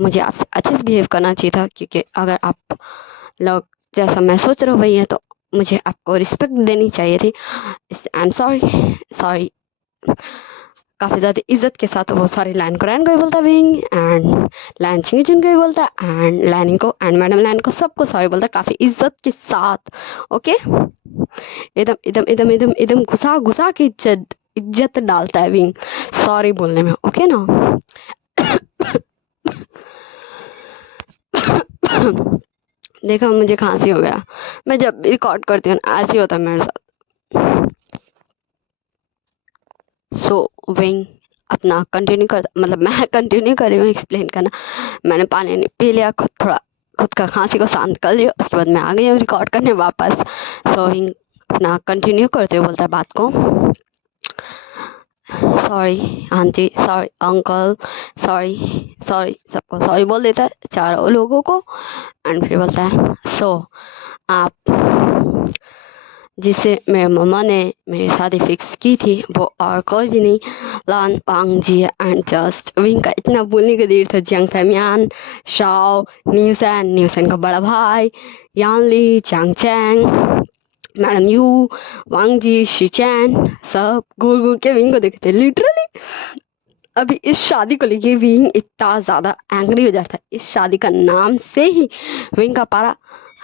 मुझे आपसे अच्छे से बिहेव करना चाहिए था, क्योंकि अगर आप लोग जैसा मैं सोच रहा हूँ वही है तो मुझे आपको रिस्पेक्ट देनी चाहिए थी। I am sorry. काफ़ी ज़्यादा इज्जत के साथ वो सारी लाइन को रैन को भी बोलता विंग एंड लाइन चिंगचुन को भी बोलता एंड लाइन को एंड मैडम लाइन को सबको सॉरी बोलता काफ़ी इज्जत के साथ, ओके। एकदम एकदम एकदम एकदम एकदम घुसा घुसा के इज्जत डालता है विंग सॉरी बोलने में, ओके ना। देखा मुझे खांसी हो गया, मैं जब भी रिकॉर्ड करती हूँ ऐसे ही होता है मेरे साथ। सो विंग अपना कंटिन्यू कर मतलब मैं कंटिन्यू कर रही हूँ एक्सप्लेन करना। मैंने पानी नहीं पी लिया, खुद का खांसी को शांत कर लिया, उसके बाद मैं आ गई हूँ रिकॉर्ड करने वापस। सो विंग अपना कंटिन्यू करते हुए बोलता है बात को sorry aunty, sorry uncle, sorry sorry, सबको सॉरी बोल देता है, चारों लोगों को। एंड फिर बोलता है सो आप जिससे मेरे मम्मा ने मेरी शादी फिक्स की थी वो और कोई भी नहीं, लान वांग जी है। एंड जस्ट विंग का इतना बोलने का देर था, जियांग फैमियान, शाओ, न्यूसन, न्यूसन का बड़ा भाई, यान ली, चांग चैंग, मैडम यू, वांग जी, शिचैन, सब घूर घूर के विंग को देखते लिटरली। अभी इस शादी को लेके विंग इतना ज़्यादा एंग्री हो जाता है, इस शादी का नाम से ही विंग का पारा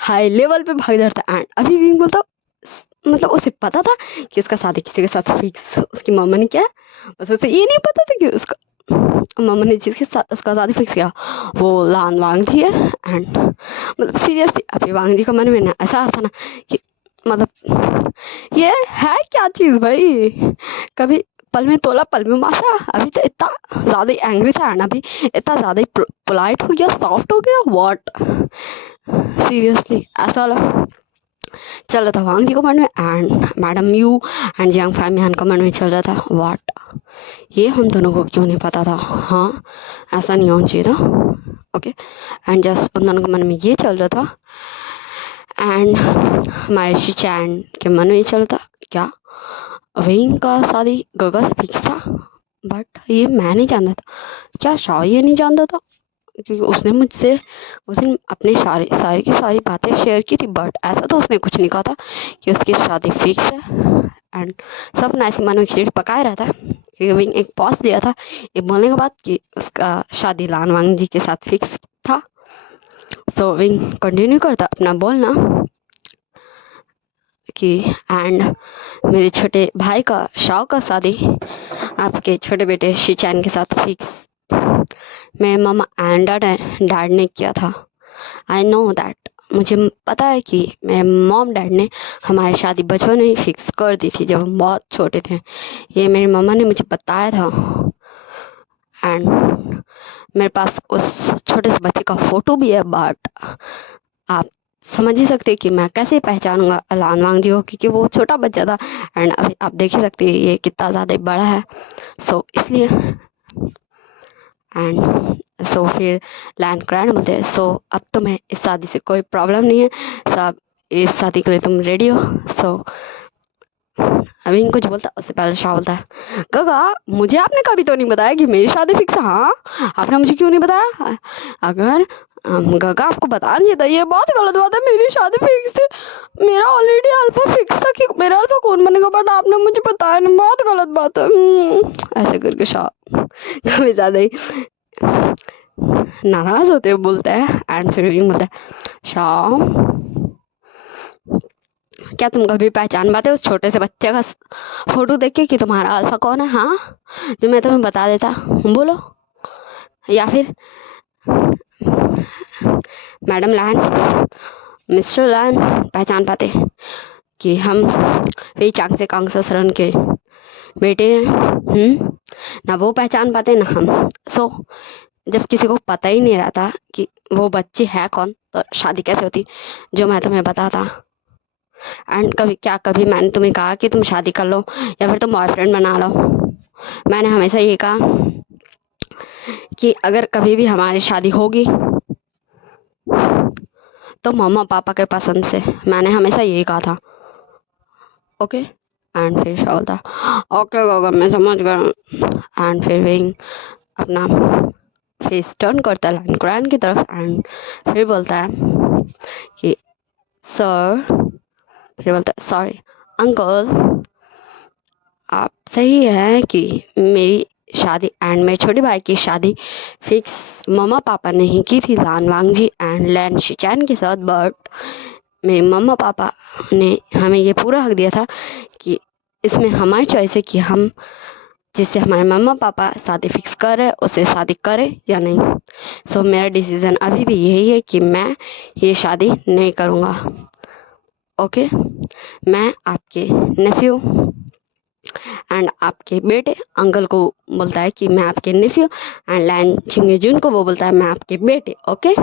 हाई लेवल पे भाग जाता है। एंड अभी विंग बोलता, मतलब उसे पता था कि उसका शादी किसी के साथ फिक्स, उसकी मम्मा ने क्या, बस उसे ये नहीं पता था कि उसका मम्मा ने जिसके साथ उसका शादी फिक्स किया वो लान वांग जी है। एंड मतलब सीरियसली अभी वांग जी का मन में ना ऐसा था ना कि मतलब ये है क्या चीज़ भाई, कभी पल में तोला पल में माशा। अभी तो इतना ज़्यादा एंग्री था एंड अभी इतना ज़्यादा पोलाइट हो गया, सॉफ्ट हो गया, व्हाट सीरियसली ऐसा वाला चल रहा था वांग जी को मन में। And madam Yu and Jiang Fengmian का मन में चल रहा था व्हाट, ये हम दोनों को क्यों नहीं पता था, हाँ ऐसा नहीं होना चाहिए था। ओके एंड जस्ट उन दोनों के मन में ये चल रहा था। एंड हमारे शिचैन के मन में चल रहा था क्या विंग का शादी गगा से फिक्स था, बट ये मैं नहीं जानता था, क्या शाओ ये नहीं जानता था, क्योंकि उसने मुझसे उस दिन अपनी सारी की सारी बातें शेयर की थी, बट ऐसा तो उसने कुछ नहीं कहा था कि उसकी शादी फिक्स है। एंड सब ना ऐसी मन में खिचड़ी पकाए रहता है, क्योंकि विंग एक पॉज दिया था ये बोलने के बाद कि उसका शादी लान वांग जी के साथ फिक्स था। सो विंग कंटिन्यू करता अपना बोलना कि एंड मेरे छोटे भाई का शाओ का शादी आपके छोटे बेटे शिचैन के साथ फिक्स मेरे मम्मा एंड डैड ने किया था। आई नो दैट, मुझे पता है कि मेरे मॉम डैड ने हमारी शादी बचपन में ही फिक्स कर दी थी जब हम बहुत छोटे थे, ये मेरी मम्मा ने मुझे बताया था। एंड मेरे पास उस छोटे से बच्चे का फ़ोटो भी है, बट आप समझ ही सकते कि मैं कैसे पहचानूंगा लान वांग जी को, क्योंकि वो छोटा बच्चा था। एंड अभी आप देख ही सकते हैं ये कितना ज़्यादा बड़ा है, सो इसलिए। एंड सो फिर लैंड क्रैंड बोलते हैं सो अब तुम्हें इस शादी से कोई प्रॉब्लम नहीं है, सब इस शादी के लिए तुम रेडी हो। सो अभी कुछ बोलता उससे पहले शाह बोलता है गगा मुझे आपने कभी तो नहीं बताया कि मेरी शादी फिक्स है, हाँ आपने मुझे क्यों नहीं बताया, अगर गगा आपको बताना चाहिए था, ये बहुत गलत बात है, मेरी शादी फिक्स थी, मेरा ऑलरेडी अल्फा फिक्स था कि मेरा अल्फा कौन बनेगा, बट आपने मुझे बताया नहीं, बहुत गलत बात है। ऐसे करके शाह कभी ज़्यादा ही नाराज होते हुए बोलता है। एंड फिर बोलता है शाह क्या तुम कभी पहचान पाते उस छोटे से बच्चे का फोटो देख के कि तुम्हारा अल्फा कौन है, हाँ जो मैं तुम्हें बता देता, बोलो, या फिर मैडम लैन, मिस्टर लैन पहचान पाते कि हम वही चांग से कांग ससरन के बेटे हैं, ना वो पहचान पाते ना हम। सो जब किसी को पता ही नहीं रहता कि वो बच्ची है कौन तो शादी कैसे होती, जो मैं तुम्हें बताता। एंड कभी मैंने तुम्हें कहा कि तुम शादी कर लो या फिर तुम बॉयफ्रेंड बना लो, मैंने हमेशा ये कहा कि अगर कभी भी हमारी शादी होगी तो मम्मा पापा के पसंद से, मैंने हमेशा यही कहा था। ओके एंड फिर शाह बोलता ओके गोगा मैं समझ गया। एंड फिर विंग अपना फेस टर्न करता है लैंड क्रैन की तरफ एंड फिर बोलता है कि सर, फिर बोलता है सॉरी अंकल, आप सही है कि मेरी शादी एंड मेरे छोटे भाई की शादी फिक्स मम्मा पापा ने ही की थी लान वांग जी एंड लैन शिचैन के साथ, बट मेरे मम्मा पापा ने हमें ये पूरा हक दिया था कि इसमें हमारी चॉइस है कि हम जिससे हमारे मम्मा पापा शादी फिक्स करे उसे शादी करे या नहीं। सो मेरा डिसीज़न अभी भी यही है कि मैं ये शादी नहीं करूँगा। ओके मैं आपके नेफ्यू एंड आपके बेटे अंकल को बोलता है कि मैं आपके नेफ्यू एंड लैन चिंगेजुन को वो बोलता है मैं आपके बेटे ओके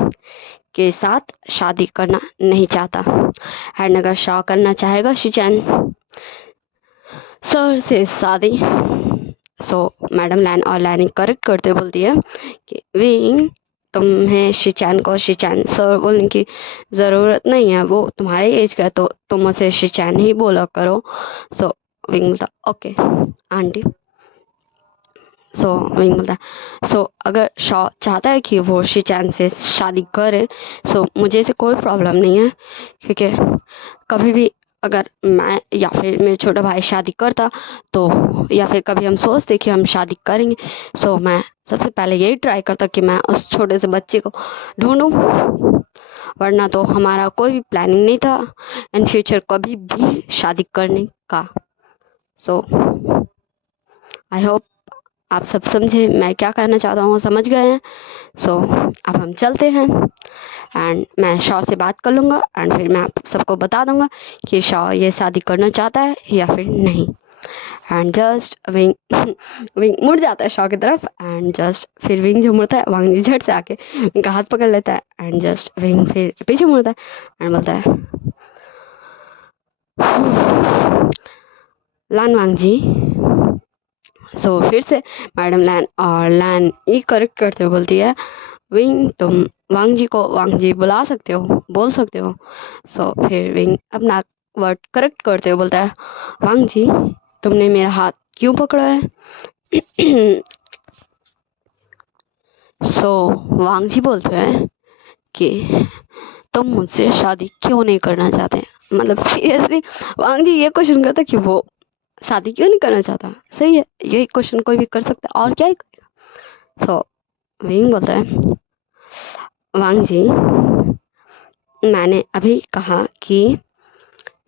के साथ शादी करना नहीं चाहता। एंड अगर शाह करना चाहेगा शिचैन सर से शादी सो मैडम लैन और लैनी करेक्ट करते बोलती है कि विंग तुम्हें शिचैन को शिचैन सर बोलने की ज़रूरत नहीं है, वो तुम्हारे एज का है तो तुम उसे शिचैन ही बोला करो। सो विंग बोलता ओके आंटी। सो विंग बोलता है सो अगर शॉ चाहता है कि वो शिचैन से शादी करे सो मुझे से कोई प्रॉब्लम नहीं है, क्योंकि कभी भी अगर मैं या फिर मेरे छोटा भाई शादी करता तो या फिर कभी हम सोचते कि हम शादी करेंगे सो मैं सबसे पहले यही ट्राई करता कि मैं उस छोटे से बच्चे को ढूंढूं, वरना तो हमारा कोई भी प्लानिंग नहीं था इन फ्यूचर कभी भी शादी करने का। सो आई होप आप सब समझे मैं क्या कहना चाहता हूँ, समझ गए हैं। सो अब हम चलते हैं एंड मैं शॉ से बात कर लूँगा एंड फिर मैं आप सबको बता दूँगा कि शॉ ये शादी करना चाहता है या फिर नहीं। एंड जस्ट विंग विंग मुड़ जाता है शॉ की तरफ एंड जस्ट फिर विंग जो मुड़ता है वांग जी झट से आके विंग का हाथ पकड़ लेता है एंड जस्ट विंग फिर पीछे मुड़ता है एंड बोलता है लान वांग जी। सो फिर से मैडम लैन और लैन ई करेक्ट करते हुए बोलती है विंग तुम वांग जी को वांग जी बुला सकते हो, बोल सकते हो। सो फिर विंग अपना वर्ड करेक्ट करते हुए बोलता है वांग जी तुमने मेरा हाथ क्यों पकड़ा है। सो वांग जी बोलते हैं कि तुम मुझसे शादी क्यों नहीं करना चाहते। मतलब सीरियसली वांग जी ये क्वेश्चन करता कि वो शादी क्यों नहीं करना चाहता। सही है, यही क्वेश्चन कोई भी कर सकता है और क्या ही करेगा। सो विंग बोलता है वांग जी मैंने अभी कहा कि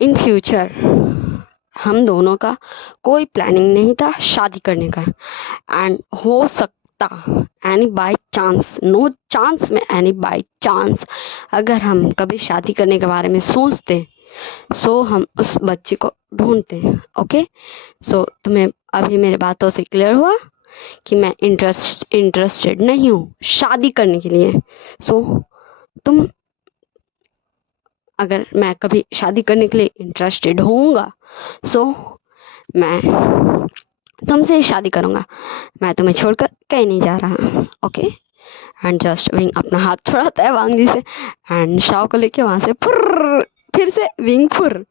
इन फ्यूचर हम दोनों का कोई प्लानिंग नहीं था शादी करने का एंड हो सकता any by chance, no chance में एनी बाय चांस अगर हम कभी शादी करने के बारे में सोचते सो हम उस बच्चे को ढूंढते। ओके सो तुम्हें अभी मेरे बातों से क्लियर हुआ कि मैं इंटरेस्टेड नहीं हूँ शादी करने के लिए। सो तुम अगर मैं कभी शादी करने के लिए इंटरेस्टेड होऊंगा सो मैं तुमसे ही शादी करूंगा, मैं तुम्हें छोड़कर कहीं नहीं जा रहा। ओके एंड जस्ट विंग अपना हाथ छुड़ाता है वांग जी से एंड शाओ को लेके वहां से फुर्र, फिर से विंग फुर्र,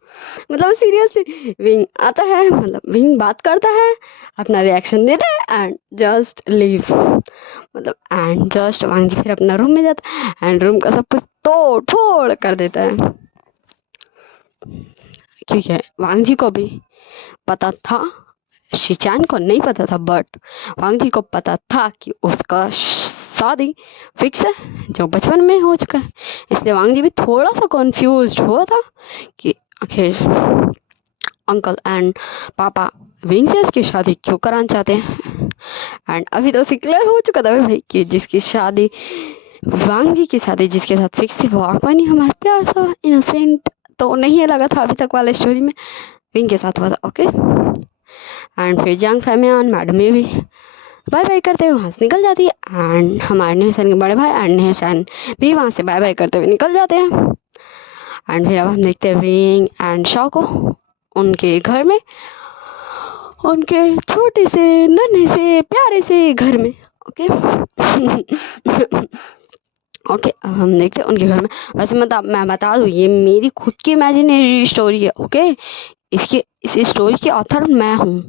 मतलब सीरियसली विंग आता है, मतलब विंग बात करता है अपना रिएक्शन देता है एंड जस्ट लीव, मतलब एंड जस्ट वांग जी फिर अपना रूम में जाता है एंड रूम का सब कुछ तोड़ फोड़ कर देता है। ठीक है वांग जी को भी पता था, शिचान को नहीं पता था बट वांग जी को पता था कि उसका शादी फिक्स है जो बचपन में हो चुका है, इसलिए वांग जी भी थोड़ा सा कॉन्फ्यूज हुआ था कि आखिर अंकल एंड पापा विंग से उसकी शादी क्यों कराना चाहते हैं। एंड अभी तो क्लियर हो चुका था भाई कि जिसकी शादी वांग जी की शादी जिसके साथ फिक्स है वो और कोई नहीं हमारा प्यार सा इनोसेंट तो नहीं लगा था अभी तक वाले स्टोरी में, विंग के साथ हुआ था। ओके एंड फिर जंग फैमियान मैडम में भी बाय बाय करते हुए वहाँ से निकल जाती है एंड हमारे नेहसन के बड़े भाई एंड नेहसन भी वहाँ से बाय बाय करते हुए निकल जाते हैं। एंड फिर अब हम देखते हैं विंग एंड शॉ को उनके घर में, उनके छोटे से नन्हे से प्यारे से घर में। ओके ओके अब हम देखते हैं उनके घर में। वैसे मतलब मैं बता दूँ ये मेरी खुद की इमेजिनरी स्टोरी है। ओके इस स्टोरी की ऑथर मैं हूँ।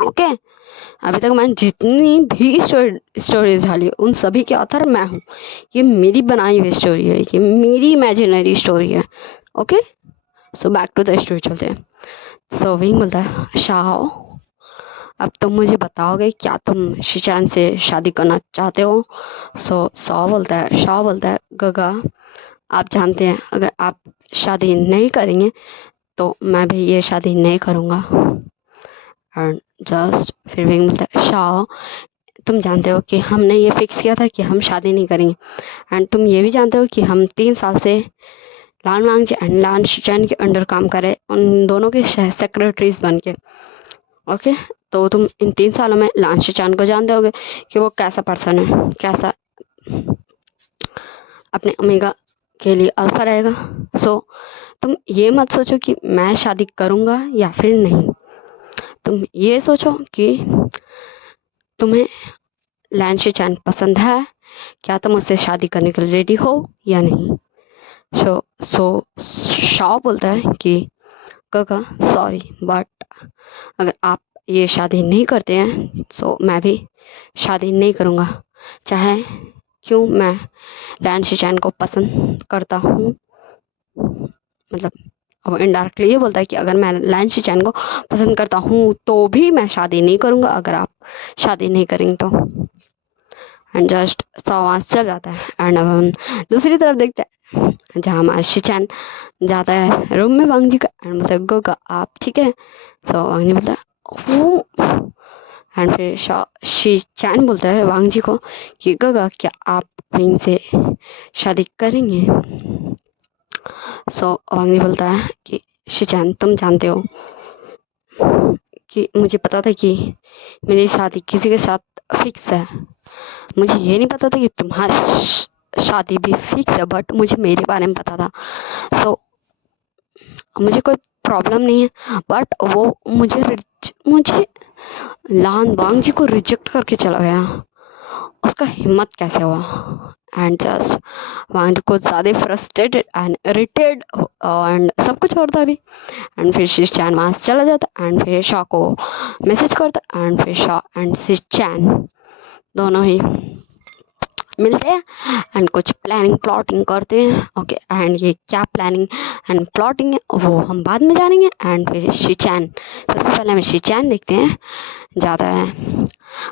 ओके अभी तक मैंने जितनी भी स्टोरीज झाली उन सभी के ऑथर मैं हूँ, ये मेरी बनाई हुई स्टोरी है, ये मेरी इमेजिनरी स्टोरी है। Okay so back to the story चलते हैं। सो विंग बोलता है शाओ अब तुम मुझे बताओगे क्या तुम शिचान से शादी करना चाहते हो। सो शाओ बोलता है गगा आप जानते हैं अगर आप शादी नहीं करेंगे तो मैं भी ये शादी नहीं करूँगा। एंड जस्ट फिर विंग बोलता है शाओ तुम जानते हो कि हमने ये फिक्स किया था कि हम शादी नहीं करेंगे एंड तुम ये भी जानते हो कि हम 3 साल से लान वांग जी एंड लान शिचैन के अंडर काम करे उन दोनों के सेक्रेटरीज बन के। ओके तो तुम इन 3 सालों में लान शिचैन को जानते होगे कि वो कैसा पर्सन है, कैसा अपने ओमेगा के लिए अल्फा रहेगा। सो तुम ये मत सोचो कि मैं शादी करूँगा या फिर नहीं, तुम ये सोचो कि तुम्हें लैन शिचैन पसंद है, क्या तुम उससे शादी करने के लिए रेडी हो या नहीं। सो शॉ बोलता है कि काका सॉरी, बट अगर आप ये शादी नहीं करते हैं तो मैं भी शादी नहीं करूँगा, चाहे क्यों मैं लैन शिचैन को पसंद करता हूँ। मतलब वो इनडायरेक्टली ये बोलता है कि अगर मैं लैन शिचैन को पसंद करता हूँ तो भी मैं शादी नहीं करूँगा अगर आप शादी नहीं करेंगे तो। एंड जस्ट वहाँ चल जाता है। एंड अब हम दूसरी तरफ देखते हैं जहाँ हमारा शिचैन जाता है रूम में वांग जी का। एंड मतलब गोगा आप ठीक है। सो वांग जी बोलता है ओ। एंड फिर शिचैन बोलता है वांग जी को कि गोगा क्या आप विंग से शादी करेंगे। सो वांग जी बोलता है कि शिचैन तुम जानते हो कि मुझे पता था कि मेरी शादी किसी के साथ फिक्स है, मुझे ये नहीं पता था कि तुम्हारी शादी भी फिक्स है, बट मुझे मेरे बारे में पता था। सो मुझे कोई प्रॉब्लम नहीं है, बट वो मुझे लान वांग जी को रिजेक्ट करके चला गया, उसका हिम्मत कैसे हुआ। एंड जस्ट वांग जी को ज़्यादा फ्रस्ट्रेटेड एंड इरिटेड एंड सब कुछ और था भी। एंड फिर शिचैन वहाँ से चला जाता एंड फिर शॉ को मैसेज करता एंड फिर शॉ एंड शिचैन दोनों ही मिलते हैं एंड कुछ प्लानिंग प्लॉटिंग करते हैं। ओके एंड ये क्या प्लानिंग एंड प्लॉटिंग है वो हम बाद में जानेंगे। एंड फिर शिचैन सबसे पहले हमें शिचैन देखते हैं, जाता है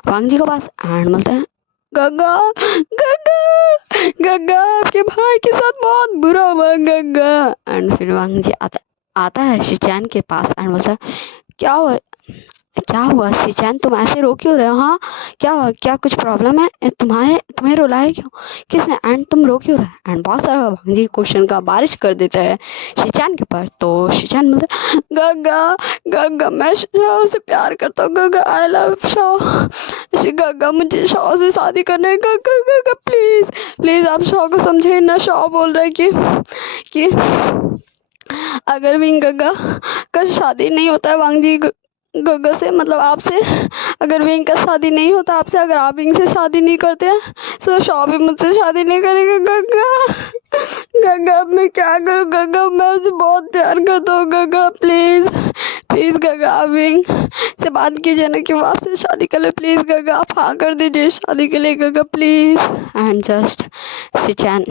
वांग जी के पास एंड बोलता है गग्गा गग्गा गग्गा आपके भाई के साथ बहुत बुरा हुआ गग्गा। एंड फिर वांग जी आता है शिचैन के पास एंड बोलता है क्या हुआ शिचैन, तुम ऐसे रो क्यों रहे हो। हाँ क्या हुआ, क्या कुछ प्रॉब्लम है तुम्हें रुलाया क्यों, किसने, एंड तुम रो क्यों रहे। एंड बहुत सारा वांग जी क्वेश्चन का बारिश कर देता है शिचैन के ऊपर। तो शिचैन बोलता है गग्गा गग्गा मैं शॉ से प्यार करता हूँ गग्गा, आई लव शॉ गग्गा, मुझे शॉ से शादी करना है गग्गा गग्गा प्लीज प्लीज आप शॉ को समझे ना। शॉ बोल रहा है कि अगर विंग गग्गा का शादी नहीं होता है वांग जी गग्गा से, मतलब आपसे, अगर विंग का शादी नहीं होता आपसे, अगर आप विंग से शादी नहीं करते हैं तो शॉ भी मुझसे शादी नहीं करेगा गग्गा गग्गा अब मैं क्या करूँ गग्गा, मैं उसे बहुत प्यार करता हूँ गग्गा प्लीज़ प्लीज़ गग्गा आप विंग से बात कीजिए ना कि वो आपसे शादी कर ले प्लीज़ गग्गा, आप हाँ कर दीजिए शादी के लिए गग्गा प्लीज़। एंड जस्ट शिचैन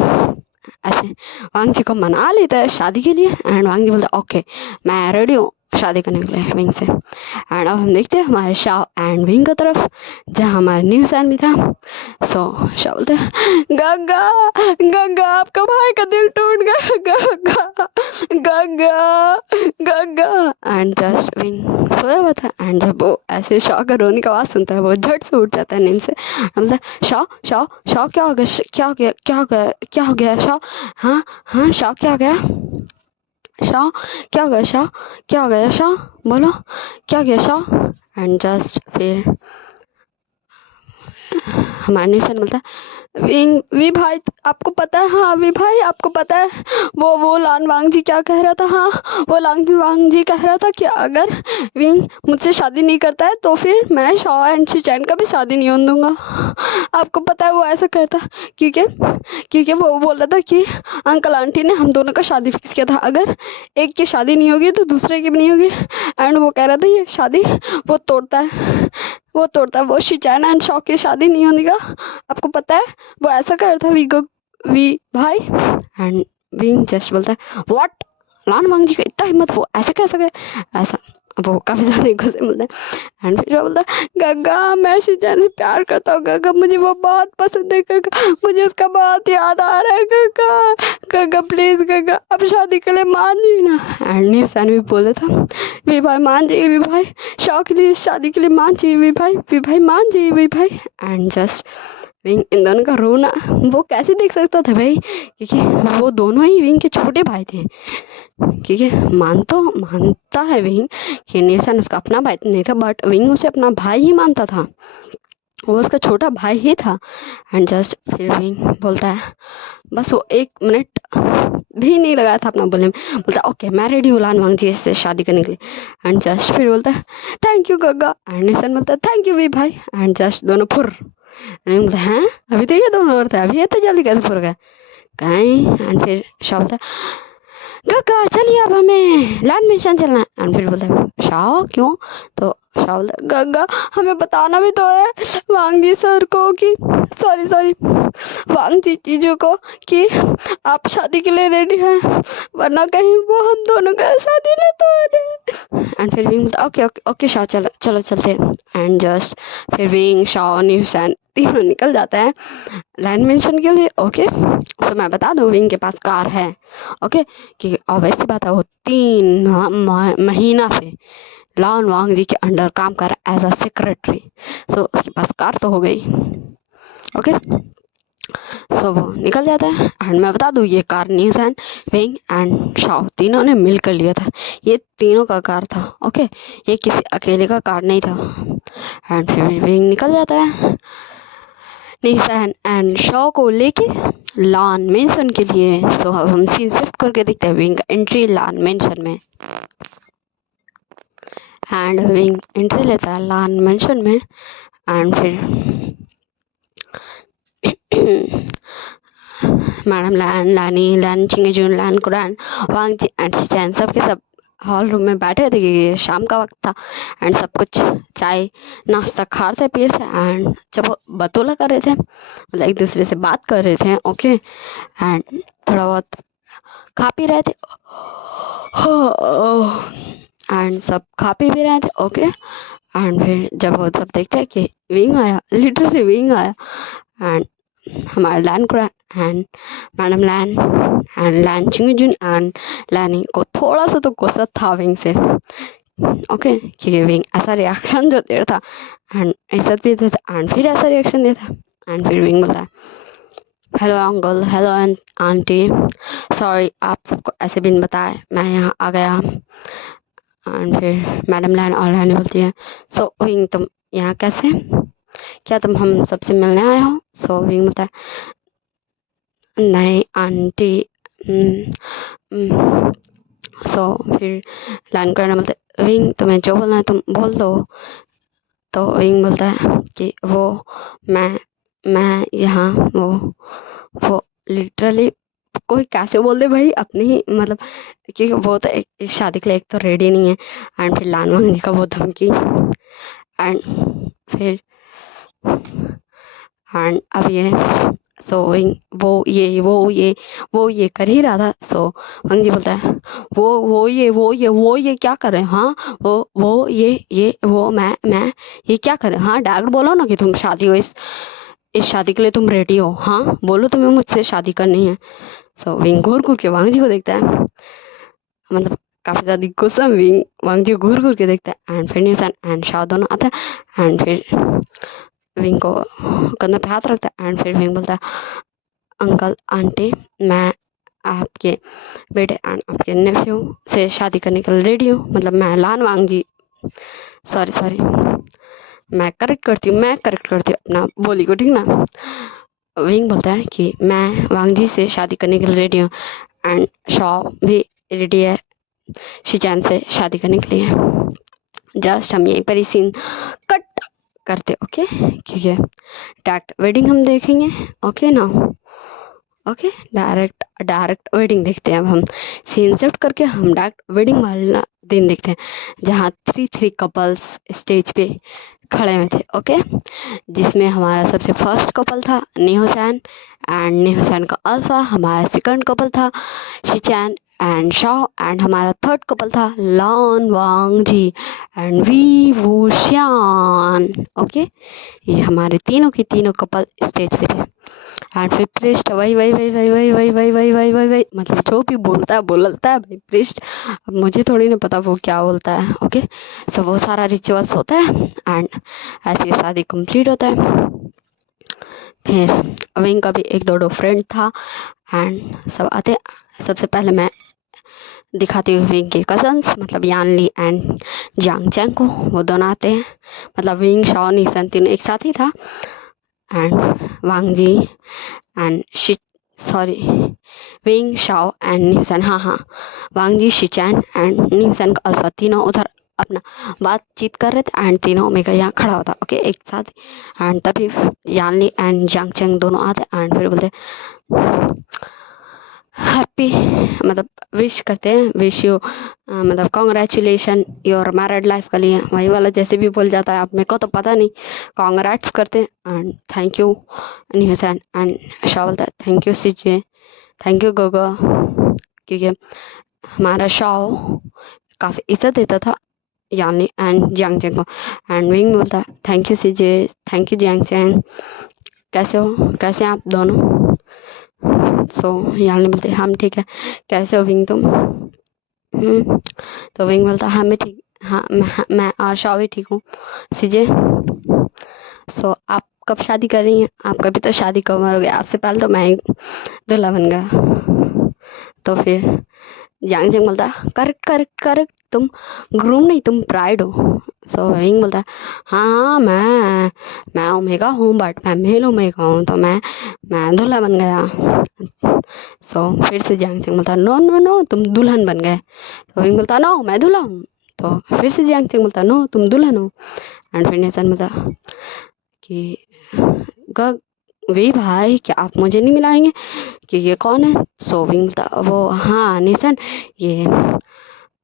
ऐसे वांग जी को मना लेता है शादी के लिए। एंड वांग जी बोलता है ओके मैं रेडी हूँ शादी करने के लिए विंग से। एंड अब हम देखते हैं हमारे शॉ एंड विंग की तरफ जहाँ हमारा न्यू सैन भी था। सो शॉ बोलते हैं गग्गा गग्गा आपका भाई का दिल टूट गया गग्गा गग्गा गग्गा। एंड जस्ट विंग सोया हुआ था एंड जब वो ऐसे शॉ का रोने की आवाज़ सुनता है वो झट से उठ जाता है नींद से। मतलब शॉ शॉ शॉ क्या हो गया क्या हो गया क्या हो गया क्या हो गया शॉ, हाँ हाँ शॉ क्या हो गया शॉ क्या हो गया शॉ क्या हो गया शॉ बोलो क्या हो गया शॉ। एंड जस्ट फिर हमारे न्यूसन बोलता है वी भाई आपको पता है, हाँ वी भाई आपको पता है वो लान वांग जी क्या कह रहा था, हाँ वो लान वांग जी कह रहा था कि अगर विंग मुझसे शादी नहीं करता है तो फिर मैं शॉ एंड शिचैन का भी शादी नहीं होने दूंगा। आपको पता है वो ऐसा कहता क्योंकि वो बोल रहा था कि अंकल आंटी ने हम दोनों का शादी फिक्स किया था, अगर एक की शादी नहीं होगी तो दूसरे की भी नहीं होगी। एंड वो कह रहा था ये शादी वो तोड़ता है वो शिचैन एंड शॉ की शादी नहीं होने का, आपको पता है वो ऐसा कर रहा था वी भाई। एंड विंग जस्ट बोलता है व्हाट, लान वांग जी का इतना हिम्मत, वो ऐसे कैसे गए ऐसा, वो काफ़ी ज़्यादा गुस्से में बोलता है। एंड फिर वो बोलता है गग्गा मैं शिचैन से प्यार करता हूँ गग्गा, मुझे वो बहुत पसंद है गग्गा, मुझे उसका बहुत याद आ रहा है गग्गा गग्गा प्लीज़ गग्गा अब शादी के लिए मान जी ना। एंड न्यू सैन भी बोला था वी भाई मान जाइए वी भाई, शॉ के लिए शादी के लिए मान जाइए वी भाई मान जाइए वी भाई। एंड जस्ट विंग इन दोनों का रोना वो कैसे देख सकता था भाई, क्योंकि वो दोनों ही विंग के छोटे भाई थे। क्योंकि मानता है विंग कि न्यू सैन उसका अपना भाई नहीं था, बट विंग उसे अपना भाई ही मानता था। वो उसका छोटा भाई ही था। एंड जस्ट फिर विंग बोलता है, बस वो 1 मिनट भी नहीं लगाया था अपना बोलने में, बोलता है ओके मैं रेडी हूँ लान वांग जी से शादी करने के लिए। एंड जस्ट फिर बोलता है थैंक यू गग्गा। एंड निशन बोलता है थैंक यू भी भाई। एंड जस्ट दोनों फुर। एंड बोलता है हैं अभी तो ये दोनों और थे, अभी ये तो जल्दी कैसे फुर गए कहीं। एंड फिर शाह बोलता है गग्गा चलिए अब हमें लैंड मिशन चलना है। एंड फिर बोलता है शाह क्यों, तो शाह बोलता है गग्गा हमें बताना भी तो है वांग जी सर को कि सॉरी वांग जी जीजू को कि आप शादी के लिए रेडी हैं, वरना कहीं वो हम दोनों का शादी न तोड़ दे। एंड फिर विंग बोलता ओके ओके ओके शाह चलो चलो चलते हैं। एंड जस्ट फिर विंग शाह न्यूसन तीनों निकल जाता है लैंड मिशन के लिए। ओके तो मैं बता दूँ विंग के पास कार है। ओके कि वैसी बात है वो 3 महीना से लान वांग जी के अंडर काम कर रहा है एज अ सेक्रेटरी। सो उसके पास कार तो हो गई। ओके सो वो निकल जाता है। एंड मैं बता दूँ ये कार न्यूसन विंग एंड शाओ तीनों ने मिल कर लिया था, ये तीनों का कार था। ओके ये किसी अकेले का कार नहीं था। एंड फिर विंग निकल जाता है न्यूसन एंड शॉ को लेके लान मेंशन के लिए। सो अब हम सीन शिफ्ट करके देखते हैं विंग का एंट्री लान मेंशन में। एंड विंग एंट्री लेता है लान मेंशन में। एंड फिर मैडम लैन लानी लैन चिंगजून लैन कुरान वांग जी एंड शिचैन सब के सब हॉल रूम में बैठे थे कि शाम का वक्त था। एंड सब कुछ चाय नाश्ता खा रहे थे पी रहे थे। एंड जब वो बतौला कर रहे थे मतलब एक दूसरे से बात कर रहे थे। ओके एंड थोड़ा बहुत खा पी रहे थे। एंड सब खा पी भी रहे थे। ओके एंड फिर जब वो सब देखते हैं कि विंग आया, लिटरली विंग आया एंड हमारा Lan Qiren and madam Lan and Lan चिंगजुन एंड लैनी को थोड़ा सा तो गुस्सा था विंग से। ओके क्योंकि विंग ऐसा रिएक्शन जो दे रहा था एंड इज्जत भी देता था एंड फिर ऐसा रिएक्शन देता। एंड फिर विंग बोलता है hello uncle hello aunty sorry आप सबको ऐसे भी नहीं बताए मैं यहाँ आ गया। एंड फिर मैडम लैन और लैनी बोलती है सो विंग तुम यहाँ कैसे, क्या तुम हम सबसे मिलने आए हो। सो विंग बोलता है नहीं आंटी। सो फिर लैन करना बोलते विंग तुम्हें जो बोलना है तुम बोल दो। तो विंग बोलता है कि वो मैं यहाँ वो लिटरली कोई कैसे बोल दे भाई अपनी ही मतलब, क्योंकि वो तो एक शादी के लिए एक तो रेडी नहीं है। एंड फिर लान वांग जी का वो धमकी एंड फिर एंड अब ये सो वो ये कर ही रहा था। सो वांग जी बोलता है वो ये क्या कर रहे हैं, हाँ वो ये वो मैं ये क्या कर रहे हैं, हाँ डायरेक्ट बोलो ना कि तुम शादी हो इस शादी के लिए तुम रेडी हो, हाँ बोलो तुम्हें मुझसे शादी करनी है। सो विंग घूर घूर के वांग जी को देखता है, मतलब काफ़ी ज़्यादा गुस्सा में विंग वांग जी घूर घूर के देखता है। एंड फिर न्यूसन एंड शाह दोनों आता है एंड फिर विंग को कंधे पे हाथ रखता है। एंड फिर विंग बोलता है अंकल आंटी मैं आपके बेटे एंड आपके नेफ्यू से शादी करने के लिए रेडी हूँ, मतलब मैं लान वांग जी सॉरी मैं करेक्ट करती हूँ अपना बोली को, ठीक ना। विंग बोलता है कि मैं वांग जी से शादी करने के लिए रेडी हूँ एंड शॉ भी रेडी है शिचैन से शादी करने के लिए। जस्ट हम यहीं पर ही सीन कट करते। ओके क्योंकि डायरेक्ट वेडिंग हम देखेंगे। ओके ना ओके डायरेक्ट वेडिंग देखते हैं। अब हम सीन शिफ्ट करके हम डायरेक्ट वेडिंग वाला दिन देखते हैं जहाँ 3 कपल्स स्टेज पे खड़े हुए थे। ओके जिसमें हमारा सबसे फर्स्ट कपल था नी हुसैन का अल्फा, हमारा सेकंड कपल था शिचैन एंड शाओ एंड हमारा थर्ड कपल था लान Wangji and we वूशियान। Okay ये हमारे तीनों के तीनों कपल स्टेज पे थे। एंड फिर प्रिस्ट वही मतलब जो भी बोलता है भाई प्रिस्ट, अब मुझे थोड़ी ना पता वो क्या बोलता है। ओके सो वो सारा रिचुअल्स होता है एंड ऐसे ही शादी कंप्लीट होता है। फिर विंग का भी 1-2 फ्रेंड था एंड सब आते। सबसे पहले मैं दिखाती हुई विंग के कजन्स मतलब यानली एंड जियांग चैंग को। वो दोनों आते हैं, मतलब विंग, शाओ, नीसन तीनों एक साथ ही था। And Wangji and sorry Wei Ying, शाओ एंड न्यूसन, हाँ वांग जी, शिचैन एंड न्यूसन का अल्फा तीनों उधर अपना बातचीत कर रहे थे एंड तीनों ओमेगा यहाँ खड़ा होता, ओके, एक साथ। एंड तभी यानली एंड जियांग चैंग दोनों आते एंड फिर बोलते हैप्पी, मतलब विश करते हैं, विश यू मतलब कॉन्ग्रेचुलेशन योर मैरिड लाइफ के लिए, वही वाला जैसे भी बोल जाता है, आप मेरे को तो पता नहीं, कॉन्ग्रेट्स करते हैं and thank you Neeson and Shah बोलता है thank you CJ, thank you Goga, क्योंकि हमारा शाह काफ़ी इज्जत देता था यानी एंड जियांग चैंग को। एंड विंग बोलता है thank you CJ, thank you Jiang Cheng, कैसे हो, कैसे हैं आप दोनों। सो यानी बोलते हम ठीक है, कैसे हो विंग तुम। तो विंग बोलता हाँ मैं ठीक, हाँ मैं और शाओ भी ठीक हूँ सीजे। सो आप कब शादी कर रही हैं, आपका भी तो शादी का उम्र हो गया, आपसे पहले तो मैं ही दूल्हा बन गया। तो फिर जियांग चैंग बोलता करेक्ट करेक्ट करेक्ट, तुम ग्रूम नहीं, तुम प्राइड हो। सो विंग बोलता हाँ मैं ओमेगा हूँ, बट मैं मेल ओमेगा हूँ, तो मैं दूल्हा बन गया। सो फिर से जियांग चैंग बोलता नो नो नो, तुम दुल्हन बन गए। तो विंग बोलता नो मैं दूल्हा हूँ। तो फिर से जियांग चैंग बोलता नो तुम दुल्हन हो। एंड फिर नेसन बोलता कि वे भाई क्या आप मुझे नहीं मिलाएंगे कि ये कौन है। सो विंग बोलता वो हाँ नेसन, ये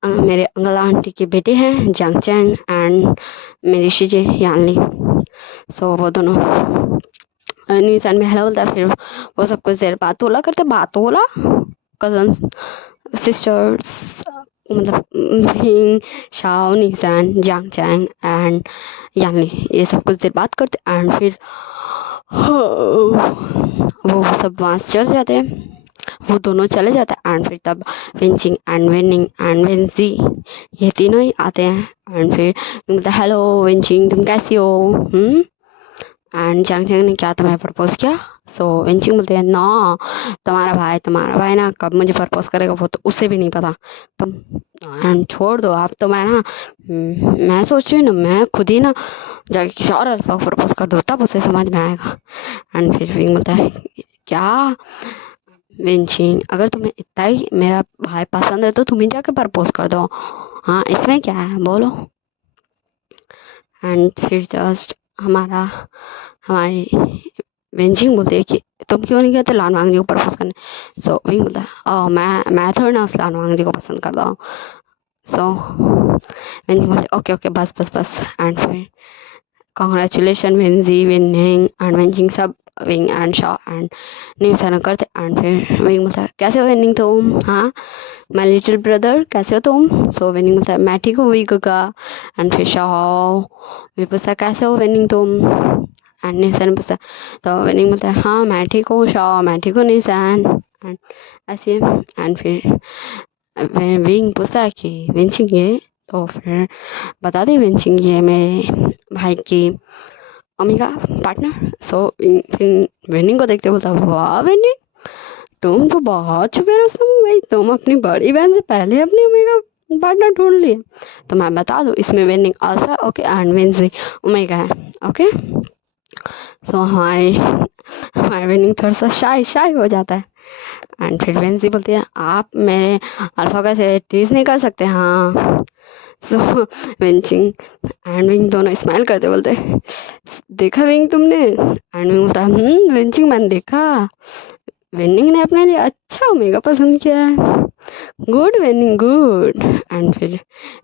मेरे अंकल आंटी के बेटे हैं जियांग चैंग एंड मेरी शीजे यानली। सो वो दोनों न्यूसन में हेलो बोलता है, फिर वो सब कुछ देर बात तोला करते, बात तोला कजन्स सिस्टर्स मतलब Wing, Shao, Neeson, Jiang Chang and Yanli, ये सब कुछ देर बात करते एंड फिर वो सब वहाँ से चल जाते हैं, वो दोनों चले जाते हैं एंड फिर तब विंचिंग एंड विनिंग एंड विंसी ये तीनों ही आते हैं। एंड फिर बोलता हेलो विंचिंग तुम कैसी हो। एंड जियांग चैंग ने क्या तुम्हें प्रपोज किया। सो विंचिंग बोलते हैं ना, तुम्हारा भाई ना कब मुझे प्रपोज करेगा वो तो उसे भी नहीं पता, तुम एंड छोड़ दो आप, तो मैं ना मैं सोच रही हूँ ना मैं खुद ही ना जाके किसी और अल्फा को प्रपोज कर दो, तब उसे समझ में आएगा। एंड फिर विंग बोलता है क्या विंचिंग, अगर तुम्हें इतना ही मेरा भाई पसंद है तो तुम ही जाके प्रपोज कर दो, हाँ इसमें क्या है बोलो। एंड फिर जस्ट हमारी विंचिंग बोलती है कि तुम क्यों नहीं कहते लान वांग जी को प्रपोज करने। सो विंग बोलता है ओ मैं थोड़ी ना उस लान वांग जी को पसंद करता हूँ। सो विंचिंग बोलती ओके ओके बस बस बस। एंड फिर कॉन्ग्रेचुलेशन विंजी, विनिंग एंड विंचिंग सब विंग एंड शॉ एंड न्यूसन करते। एंड फिर विंग बोलता है कैसे हो विनिंग तुम, हाँ माय लिटिल ब्रदर कैसे हो तुम। सो विनिंग बोलता है मैं ठीक हूँ विंग का। एंड फिर शॉ भी पूछता है कैसे हो विनिंग तुम, एंड न्यूसन पूछता है, तो विनिंग बोलता है हाँ मैं ठीक हूँ शॉ, मैं ठीक हूँ न्यूसन एंड ऐसे। एंड फिर विंग पूछता है कि विंचिंग ये, तो फिर बता दी विंचिंग ये मेरे भाई की ओमेगा पार्टनर। सो फिर विनिंग को देखते बोलता वाह विनिंग तुम तो बहुत छुपे रुस्तम हो भाई, तुम अपनी बड़ी बहन से पहले अपनी ओमेगा पार्टनर ढूंढ लिए। तो मैं बता दूँ इसमें विनिंग अल्फा ओके एंड विंजी ओमेगा है ओके। सो हमारे विनिंग थोड़ा सा शाई हो जाता है। एंड फिर विंजी बोलती है आप मेरे अल्फा का से टीज नहीं कर सकते, हाँ। सो विंचिंग एंड विंग दोनों स्माइल करते बोलते देखा विंग तुमने। एंड विंग बोलता विंचिंग मैंने देखा, विनिंग ने अपने लिए अच्छा ओमेगा पसंद किया है, गुड विनिंग गुड। एंड फिर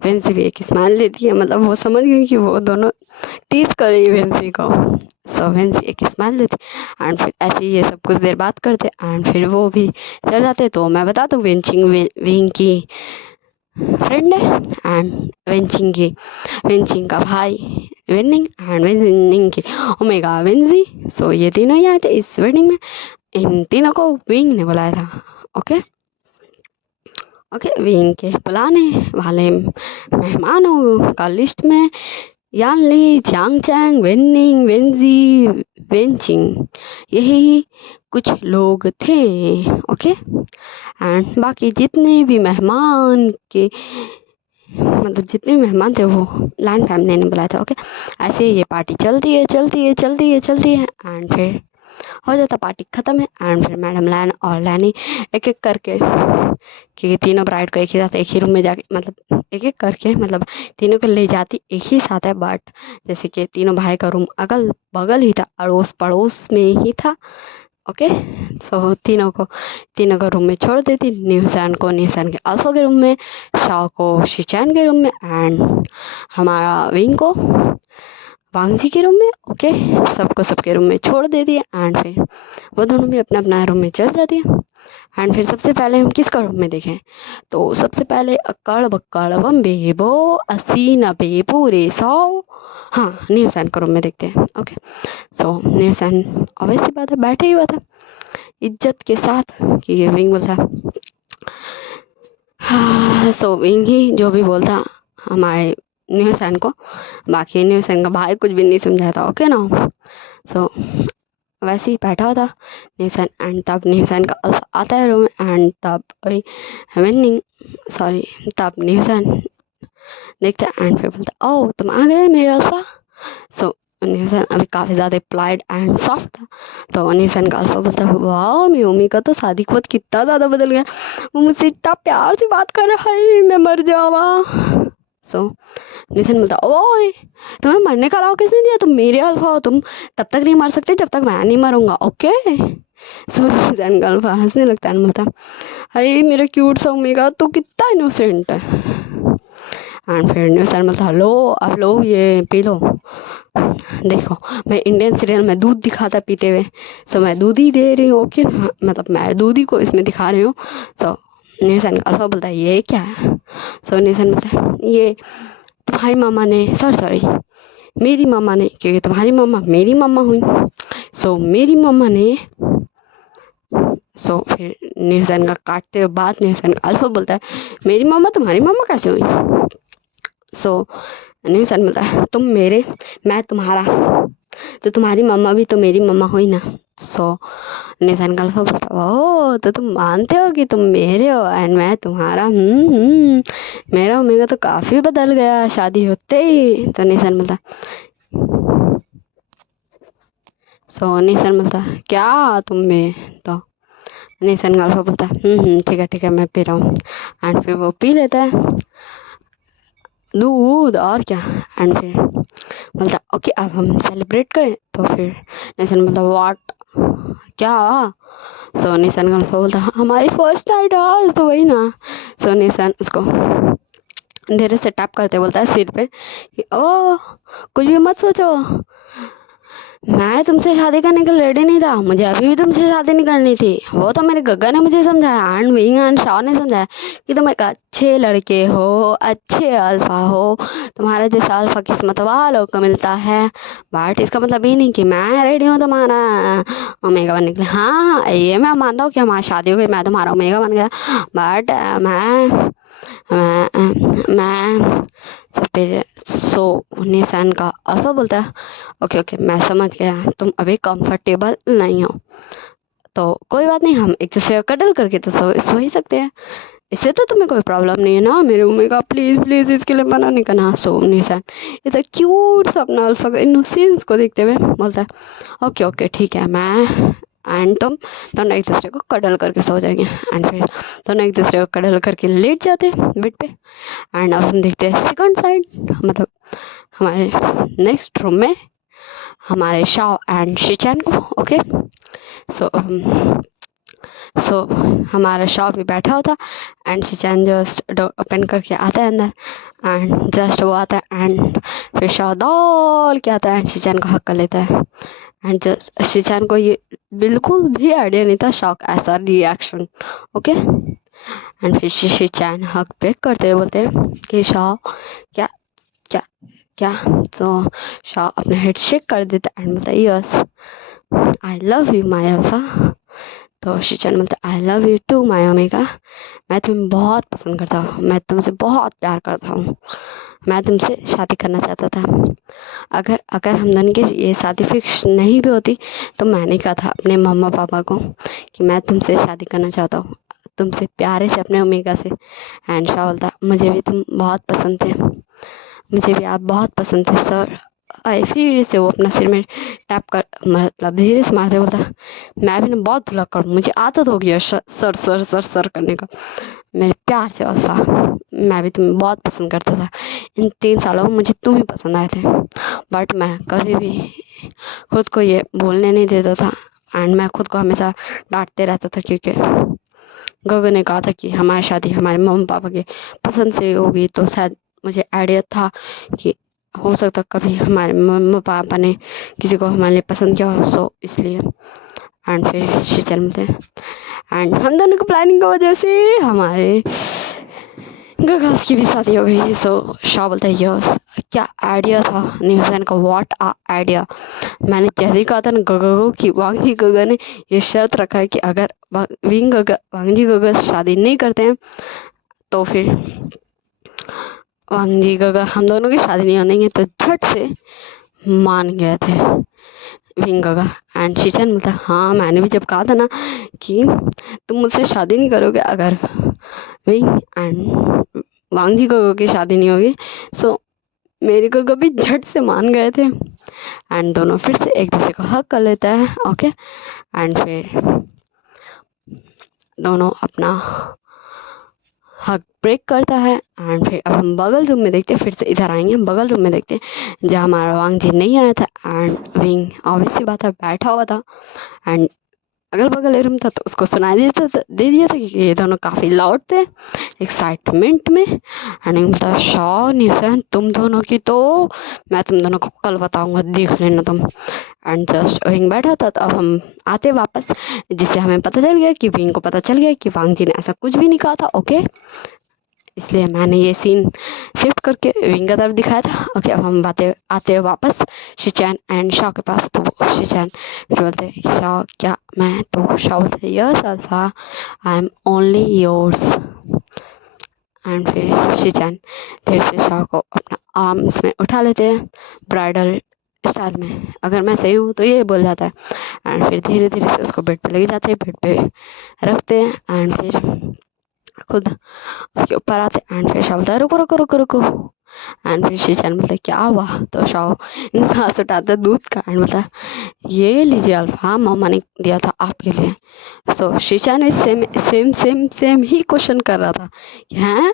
विंसी भी एक स्माइल देती है, मतलब वो समझ गई कि वो दोनों टीज कर रही है विंसी को। सो विंसी एक स्माइल देती एंड फिर ऐसे ही ये सब कुछ देर बात करते एंड फिर वो भी चल जाते। तो मैं बता दूँ विंचिंग विंग की फ्रेंड है एंड विंचिंग का भाई विनिंग एंड विनिंग की ओमेगा विंजी। सो ये तीनों ही आए थे इस वेडिंग में, इन तीनों को विंग ने बुलाया था ओके ओके। विंग के बुलाने वाले मेहमानों का लिस्ट में यान ली, चांग चैंग, वेनिंग, वेंजी, वेंचिंग, यही कुछ लोग थे। ओके, एंड बाकी जितने भी मेहमान के मतलब जितने मेहमान थे वो लैन फैमिली ने बुलाया था। ओके, ऐसे ये पार्टी चलती है चलती है चलती है चलती है एंड फिर हो जाता पार्टी ख़त्म है। एंड फिर मैडम लैन और लैनी एक एक करके, क्योंकि तीनों ब्राइड को एक ही साथ एक ही रूम में जाके मतलब एक एक करके मतलब तीनों को ले जाती एक ही साथ है, बट जैसे कि तीनों भाई का रूम अगल बगल ही था, अड़ोस पड़ोस में ही था। ओके, सो तीनों को रूम में छोड़ देती, न्यूसन को न्यूसन के अल्फा के रूम में, शाह को शिचैन के रूम में, एंड हमारा विंग को वांगजी के रूम में। ओके, सबको सबके रूम में छोड़ देती है एंड फिर वो दोनों भी अपना अपना रूम में चल जाती है। एंड फिर सबसे पहले हम किसका रूम में देखें, तो सबसे पहले अक्कड़ बक्कड़ बम बेबो अस्सी नब्बे पूरे 100, हाँ न्यूसन का रूम में देखते हैं। ओके, सो न्यूसन ऑब्वियसली बात है बैठे ही हुआ था इज्जत के साथ, कि ये विंग बोलता हाँ, सो विंग ही जो भी बोलता हमारे न्यूसन को, बाकी न्यूसन का भाई कुछ भी नहीं समझा था। ओके ना, सो वैसे ही बैठा हुआ था न्यूसन एंड तब न्यूसन का अल्फा आता है रूम एंड तब विनिंग सॉरी तब न्यूसन देखता है एंड फिर बोलता ओह तुम आ गए मेरे अल्फा। सो न्यूसन अभी काफ़ी ज़्यादा प्लाइड एंड सॉफ्ट था, तो न्यूसन का अल्फा बोलता है वाह मेरी का तो शादी के बाद कितना ज़्यादा बदल गया, वो मुझसे इतना प्यार से बात कर रहा है मैं मर जावा। सो न्यूसन बोलता ओए तुम्हें मरने का अलाव किसने दिया, तुम मेरे अल्फा हो, तुम तब तक नहीं मर सकते जब तक मैं नहीं मरूंगा। ओके, सो न्यूसन का अल्फा हंसने लगता है, बोलता अरे मेरा क्यूट सा ओमेगा तो कितना इनोसेंट है। एंड फिर न्यूसन बोलता लो अब लो ये पी लो, देखो मैं इंडियन सीरियल में दूध दिखाता पीते हुए, सो मैं दूध ही दे रही हूँ। ओके, मतलब मैं दूध ही को इसमें दिखा रही हूँ। सो न्यूसन अल्फा बोलता है ये क्या है, सो न्यूसन बोलता है ये तुम्हारी मम्मा ने सॉरी मेरी मम्मा ने, क्योंकि तुम्हारी मम्मा मेरी मम्मा हुई, सो मेरी मम्मा ने। सो फिर न्यूसन का काटते हुए बात न्यूसन अल्फा बोलता है मेरी मम्मा तुम्हारी मम्मा कैसे हुई। सो न्यूसन बोलता है तुम मेरे मैं तुम्हारा, तो तुम्हारी मम्मा भी तो मेरी मम्मा हुई ना। सो न्यूसन का अल्फा बोलता ओह तो तुम मानते हो कि तुम मेरे हो एंड मैं तुम्हारा, मेरा ओमेगा तो काफ़ी बदल गया शादी होते ही। तो न्यूसन बोलता सो न्यूसन बोलता क्या तुम में, तो न्यूसन का अल्फा बोलता ठीक है मैं पी रहा हूँ एंड फिर वो पी लेता है दूध और क्या। एंड फिर बोलता ओके अब हम सेलिब्रेट करें, तो फिर न्यूसन बोलता व्हाट क्या। सो न्यूसन का अल्फा बोलता हमारी फर्स्ट नाइट आज तो वही ना। सो न्यूसन उसको धीरे से टैप करते बोलता है सिर पे कि ओह कुछ भी मत सोचो, मैं तुमसे शादी करने के लिए रेडी नहीं था, मुझे अभी भी तुमसे शादी नहीं करनी थी, वो तो मेरे गग्गा ने मुझे समझाया एंड विंग एंड शाह ने समझाया कि तुम एक अच्छे लड़के हो, अच्छे अल्फा हो, तुम्हारा जैसा अल्फा किस्मत वालों को मिलता है, बट इसका मतलब ये नहीं कि मैं रेडी हूँ तुम्हारा ओमेगा बनने के लिए। हाँ ये मैं मानता हूँ कि हमारी शादी हो गई, मैं तुम्हारा ओमेगा बन गया, बट मैं सब फिर सो निशान का अल्फा बोलता है ओके मैं समझ गया तुम अभी कंफर्टेबल नहीं हो, तो कोई बात नहीं हम एक दूसरे को कडल करके तो सो ही सकते हैं, इससे तो तुम्हें कोई प्रॉब्लम नहीं है ना मेरे ओमेगा, प्लीज़ प्लीज़ इसके लिए मना नहीं करना। सो निशान इतना क्यूट सा अपना अल्फा का इनोसेंस को देखते हुए बोलता है ओके ठीक है मैं एंड तुम दोनों एक दूसरे को कडल करके सो जाएंगे। एंड फिर दोनों एक दूसरे को कडल करके लेट जाते हैं बेड पे। एंड अब हम देखते हैं सेकंड साइड, मतलब हमारे नेक्स्ट रूम में हमारे शाओ एंड शिचैन को। ओके, सो हमारा शाओ भी बैठा होता एंड शिचैन जस्ट डोर ओपन करके आता है अंदर एंड जस्ट वो आता है एंड फिर शाओ दौड़ के आता है एंड शिचैन को हक कर लेता है एंड जस्ट शिचैन को ये बिल्कुल भी आइडिया नहीं था शॉक ऐसा रिएक्शन। ओके, एंड फिर शिचैन हक ब्रेक करते हुए बोलते हैं कि शाओ क्या क्या क्या, तो शाओ अपने हेड शेक कर देता एंड बोलता है yes I love you my alpha. तो शिचैन बोलता I love you too my omega, मैं तुम्हें बहुत पसंद करता हूँ, मैं तुमसे बहुत प्यार करता हूँ। मैं तुमसे शादी करना चाहता था। अगर अगर हम दोनों की ये शादी फिक्स नहीं भी होती तो मैंने कहा था अपने मम्मा पापा को कि मैं तुमसे शादी करना चाहता हूँ, तुमसे प्यारे से, अपने ओमेगा से। एंड शाह बोलता मुझे भी तुम बहुत पसंद थे, मुझे भी आप बहुत पसंद थे सर। आए फिर से वो अपना सिर में टैप कर, मतलब धीरे से मारते, बोलता मैं भी ना बहुत भुलक्कड़ करूँ, मुझे आदत हो गई है सर सर सर सर करने का। मेरे प्यार से अल्फा, मैं भी तुम्हें बहुत पसंद करता था, इन 3 सालों में मुझे तुम ही पसंद आए थे, बट मैं कभी भी खुद को ये बोलने नहीं देता था। एंड मैं खुद को हमेशा डांटते रहता था, क्योंकि गगन ने कहा था कि हमारी शादी हमारे मम्मी पापा के पसंद से होगी, तो शायद मुझे आइडिया था कि हो सकता कभी हमारे मम्मी पापा ने किसी को हमारे लिए पसंद किया हो, सो इसलिए। एंड फिर शीचल मिलते हैं एंड हम दोनों की प्लानिंग की वजह से हमारे गगस की भी शादी हो गई। सो शाह बोलता है यस, क्या आइडिया था न्यूज़ का, व्हाट आइडिया। मैंने जैसे ही कहा था ना गगो की वांगजी गगा ने ये शर्त रखा है कि अगर वांगजी गगा शादी नहीं करते हैं तो फिर वांगजी गगा हम दोनों की शादी नहीं होने, तो झट से मान गए थे विंग गगा। एंड शीचन बोलता हाँ मैंने भी जब कहा था ना कि तुम मुझसे शादी नहीं करोगे अगर विंग एंड वांगजी गगा की शादी नहीं होगी, सो मेरे को कभी झट से मान गए थे। एंड दोनों फिर से एक दूसरे को हक कर लेता है, ओके। एंड फिर दोनों अपना हक ब्रेक करता है। एंड फिर अब हम बगल रूम में देखते हैं, फिर से इधर आएंगे, बगल रूम में देखते हैं जहाँ हमारा वांगजी नहीं आया था एंड विंग ऑब्वियसली बात है बैठा हुआ था। एंड अगल बगल रूम था तो उसको सुनाई दे दिया था कि ये दोनों काफ़ी लाउड थे एक्साइटमेंट में। एंड बोलता शॉ न्यूसन तुम दोनों की तो मैं तुम दोनों को कल बताऊंगा, देख लेना तुम। एंड जस्ट विंग बैठा था, तो अब हम आते वापस, जिससे हमें पता चल गया कि विंग को पता चल गया कि वांगजी ने ऐसा कुछ भी नहीं कहा था, ओके। इसलिए मैंने ये सीन शिफ्ट करके विंग का तरफ दिखाया था, ओके। अब हम बातें आते वापस शिचैन एंड शाह के पास, तो शिचैन फिर बोलते शाह क्या मैं, तो शाह बोलते yes alpha I am only yours. And फिर शिचैन फिर से शाह को अपना आर्म्स में उठा लेते हैं ब्राइडल स्टाइल में, अगर मैं सही हूँ तो ये बोल जाता है। एंड फिर धीरे धीरे से उसको बेड पे लेके जाते हैं, बेड पे रखते हैं एंड फिर खुद उसके ऊपर आते। एंड फिर शाह बोलता है रुको रुको रुको रुको। एंड फिर शीचैन बोलता है क्या हुआ, तो शाह ग्लास उठाता है दूध का एंड बोलता है ये लीजिए अल्फा, मामा ने दिया था आपके लिए। सो शीचैन सेम सेम सेम सेम ही क्वेश्चन कर रहा था कि हैं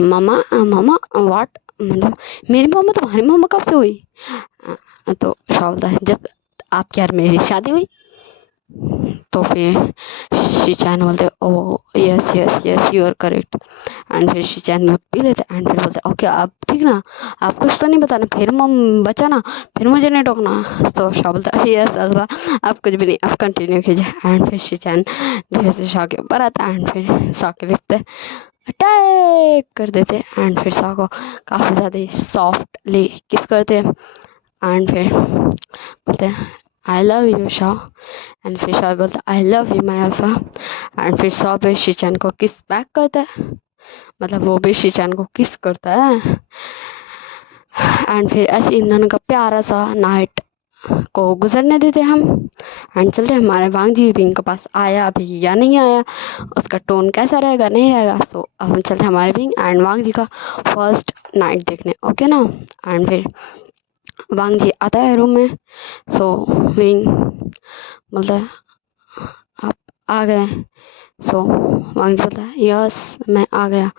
मामा मामा व्हाट, मतलब मेरी मामा तुम्हारी मामा कब से हुई। तो शाह बोलता है जब आपके यार मेरी शादी हुई। तो फिर शीचैन बोलते oh yes yes yes you are correct. And फिर शीचैन दूध पी लेते एंड फिर बोलते ओके आप ठीक ना, आप कुछ तो नहीं बताना, फिर मम बचा ना, फिर मुझे नहीं टोकना। तो शाह बोलता यस अल्फा आप कुछ भी नहीं, आप कंटिन्यू कीजिए। एंड फिर शीचैन धीरे से शाह के ऊपर आता एंड फिर शाह के लिखते अटैक कर देते एंड फिर शाह को काफ़ी ज़्यादा सॉफ्टली किस करते एंड फिर बोलते आई लव यू शाह। एंड फिर शाह बोलता I love you my alpha. And फिर शाह भी शीचैन को किस बैक करता है, मतलब वो भी शीचैन को किस करता है। एंड फिर ऐसे इन दोनों का प्यारा सा नाइट को गुजरने देते हम एंड चलते हमारे वांगजी विंग के पास आया अभी या नहीं आया, उसका टोन कैसा रहेगा नहीं रहेगा। सो अब हम चलते हमारे विंग एंड वांगजी का फर्स्ट नाइट देखने, ओके ना। एंड फिर वांगजी आता है रूम में, सो विंग बोलता है आप आ गए। सो वांगजी बोलता है यस मैं आ गया।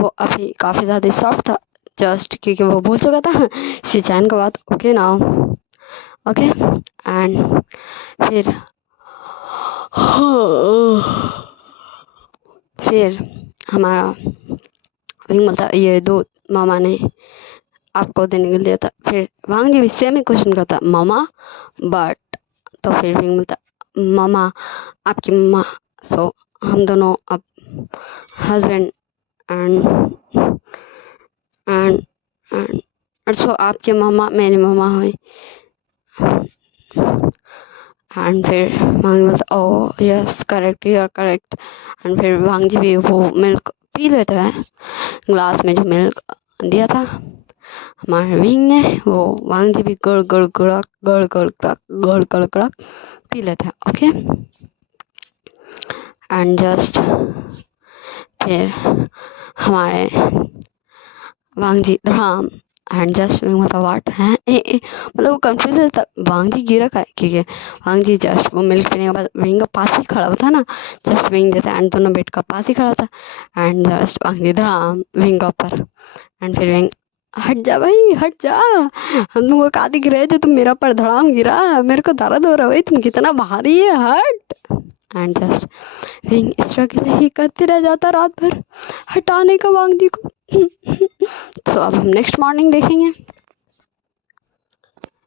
वो अभी काफ़ी ज़्यादा सॉफ्ट था जस्ट क्योंकि वो भूल चुका था शीचैन का बात, ओके ना, ओके। एंड फिर हमारा विंग बोलता ये दूध मामा ने आपको देने के लिए दिया था। फिर वांगजी भी सेम ही क्वेश्चन करता मामा बट, तो फिर विंग बोलता मामा आपकी मम्मा। सो हम दोनों अब husband and and and so आपके मामा मेरी मामा हुई। एंड फिर वांगजी बोलता oh yes correct you are correct. And फिर वांगजी भी वो मिल्क पी लेते हैं। ग्लास में जो मिल्क दिया था हमारे विंग ने, वो वांग जी भी गड़ गड़ गड़क गड़ गड़ गड़क गड़ गड़ गड़क पी लेते हैं। ओके, एंड जस्ट फिर हमारे वांग जी धड़ाम एंड जस्ट विंग मतलब वाट है मतलब वो कंफ्यूज था, वांग जी गिरा का है क्योंकि वांग जी जस्ट वो मिल्क पीने के बाद विंग का पास ही खड़ा था ना, जस्ट विंग देता एंड दोनों बेड का पास ही खड़ा था एंड जस्ट वांग जी धड़ाम विंग का ऊपर एंड फिर विंग हट जा भाई हट जा, हम तुमको का दिख रहे जो तुम मेरा पर धड़ाम गिरा, मेरे को दर्द हो रहा है भाई, तुम कितना भारी है हट। एंड जस्ट विंग स्ट्रगल ही करते रह जाता रात भर हटाने का वांग जी को। सो अब हम नेक्स्ट मॉर्निंग देखेंगे।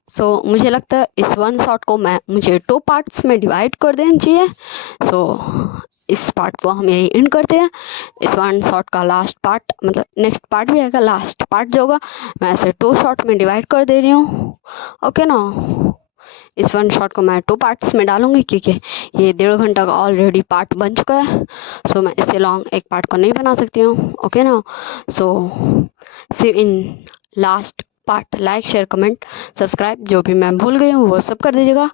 सो मुझे लगता है इस वन शॉट को मुझे 2 पार्ट्स में डिवाइड कर देना चाहिए। सो इस पार्ट को हम यही एंड करते हैं। इस वन शॉट का लास्ट पार्ट मतलब नेक्स्ट पार्ट भी आएगा, लास्ट पार्ट जो होगा मैं ऐसे 2 शॉट में डिवाइड कर दे रही हूँ। ओके ना, इस वन शॉट को मैं 2 पार्ट्स में डालूंगी क्योंकि ये 1.5 घंटा का ऑलरेडी पार्ट बन चुका है। सो मैं इससे लॉन्ग एक पार्ट को नहीं बना सकती हूँ। ओके ना, so see in last part. Like share comment subscribe जो भी मैं भूल गई हूँ वो सब कर दीजिएगा।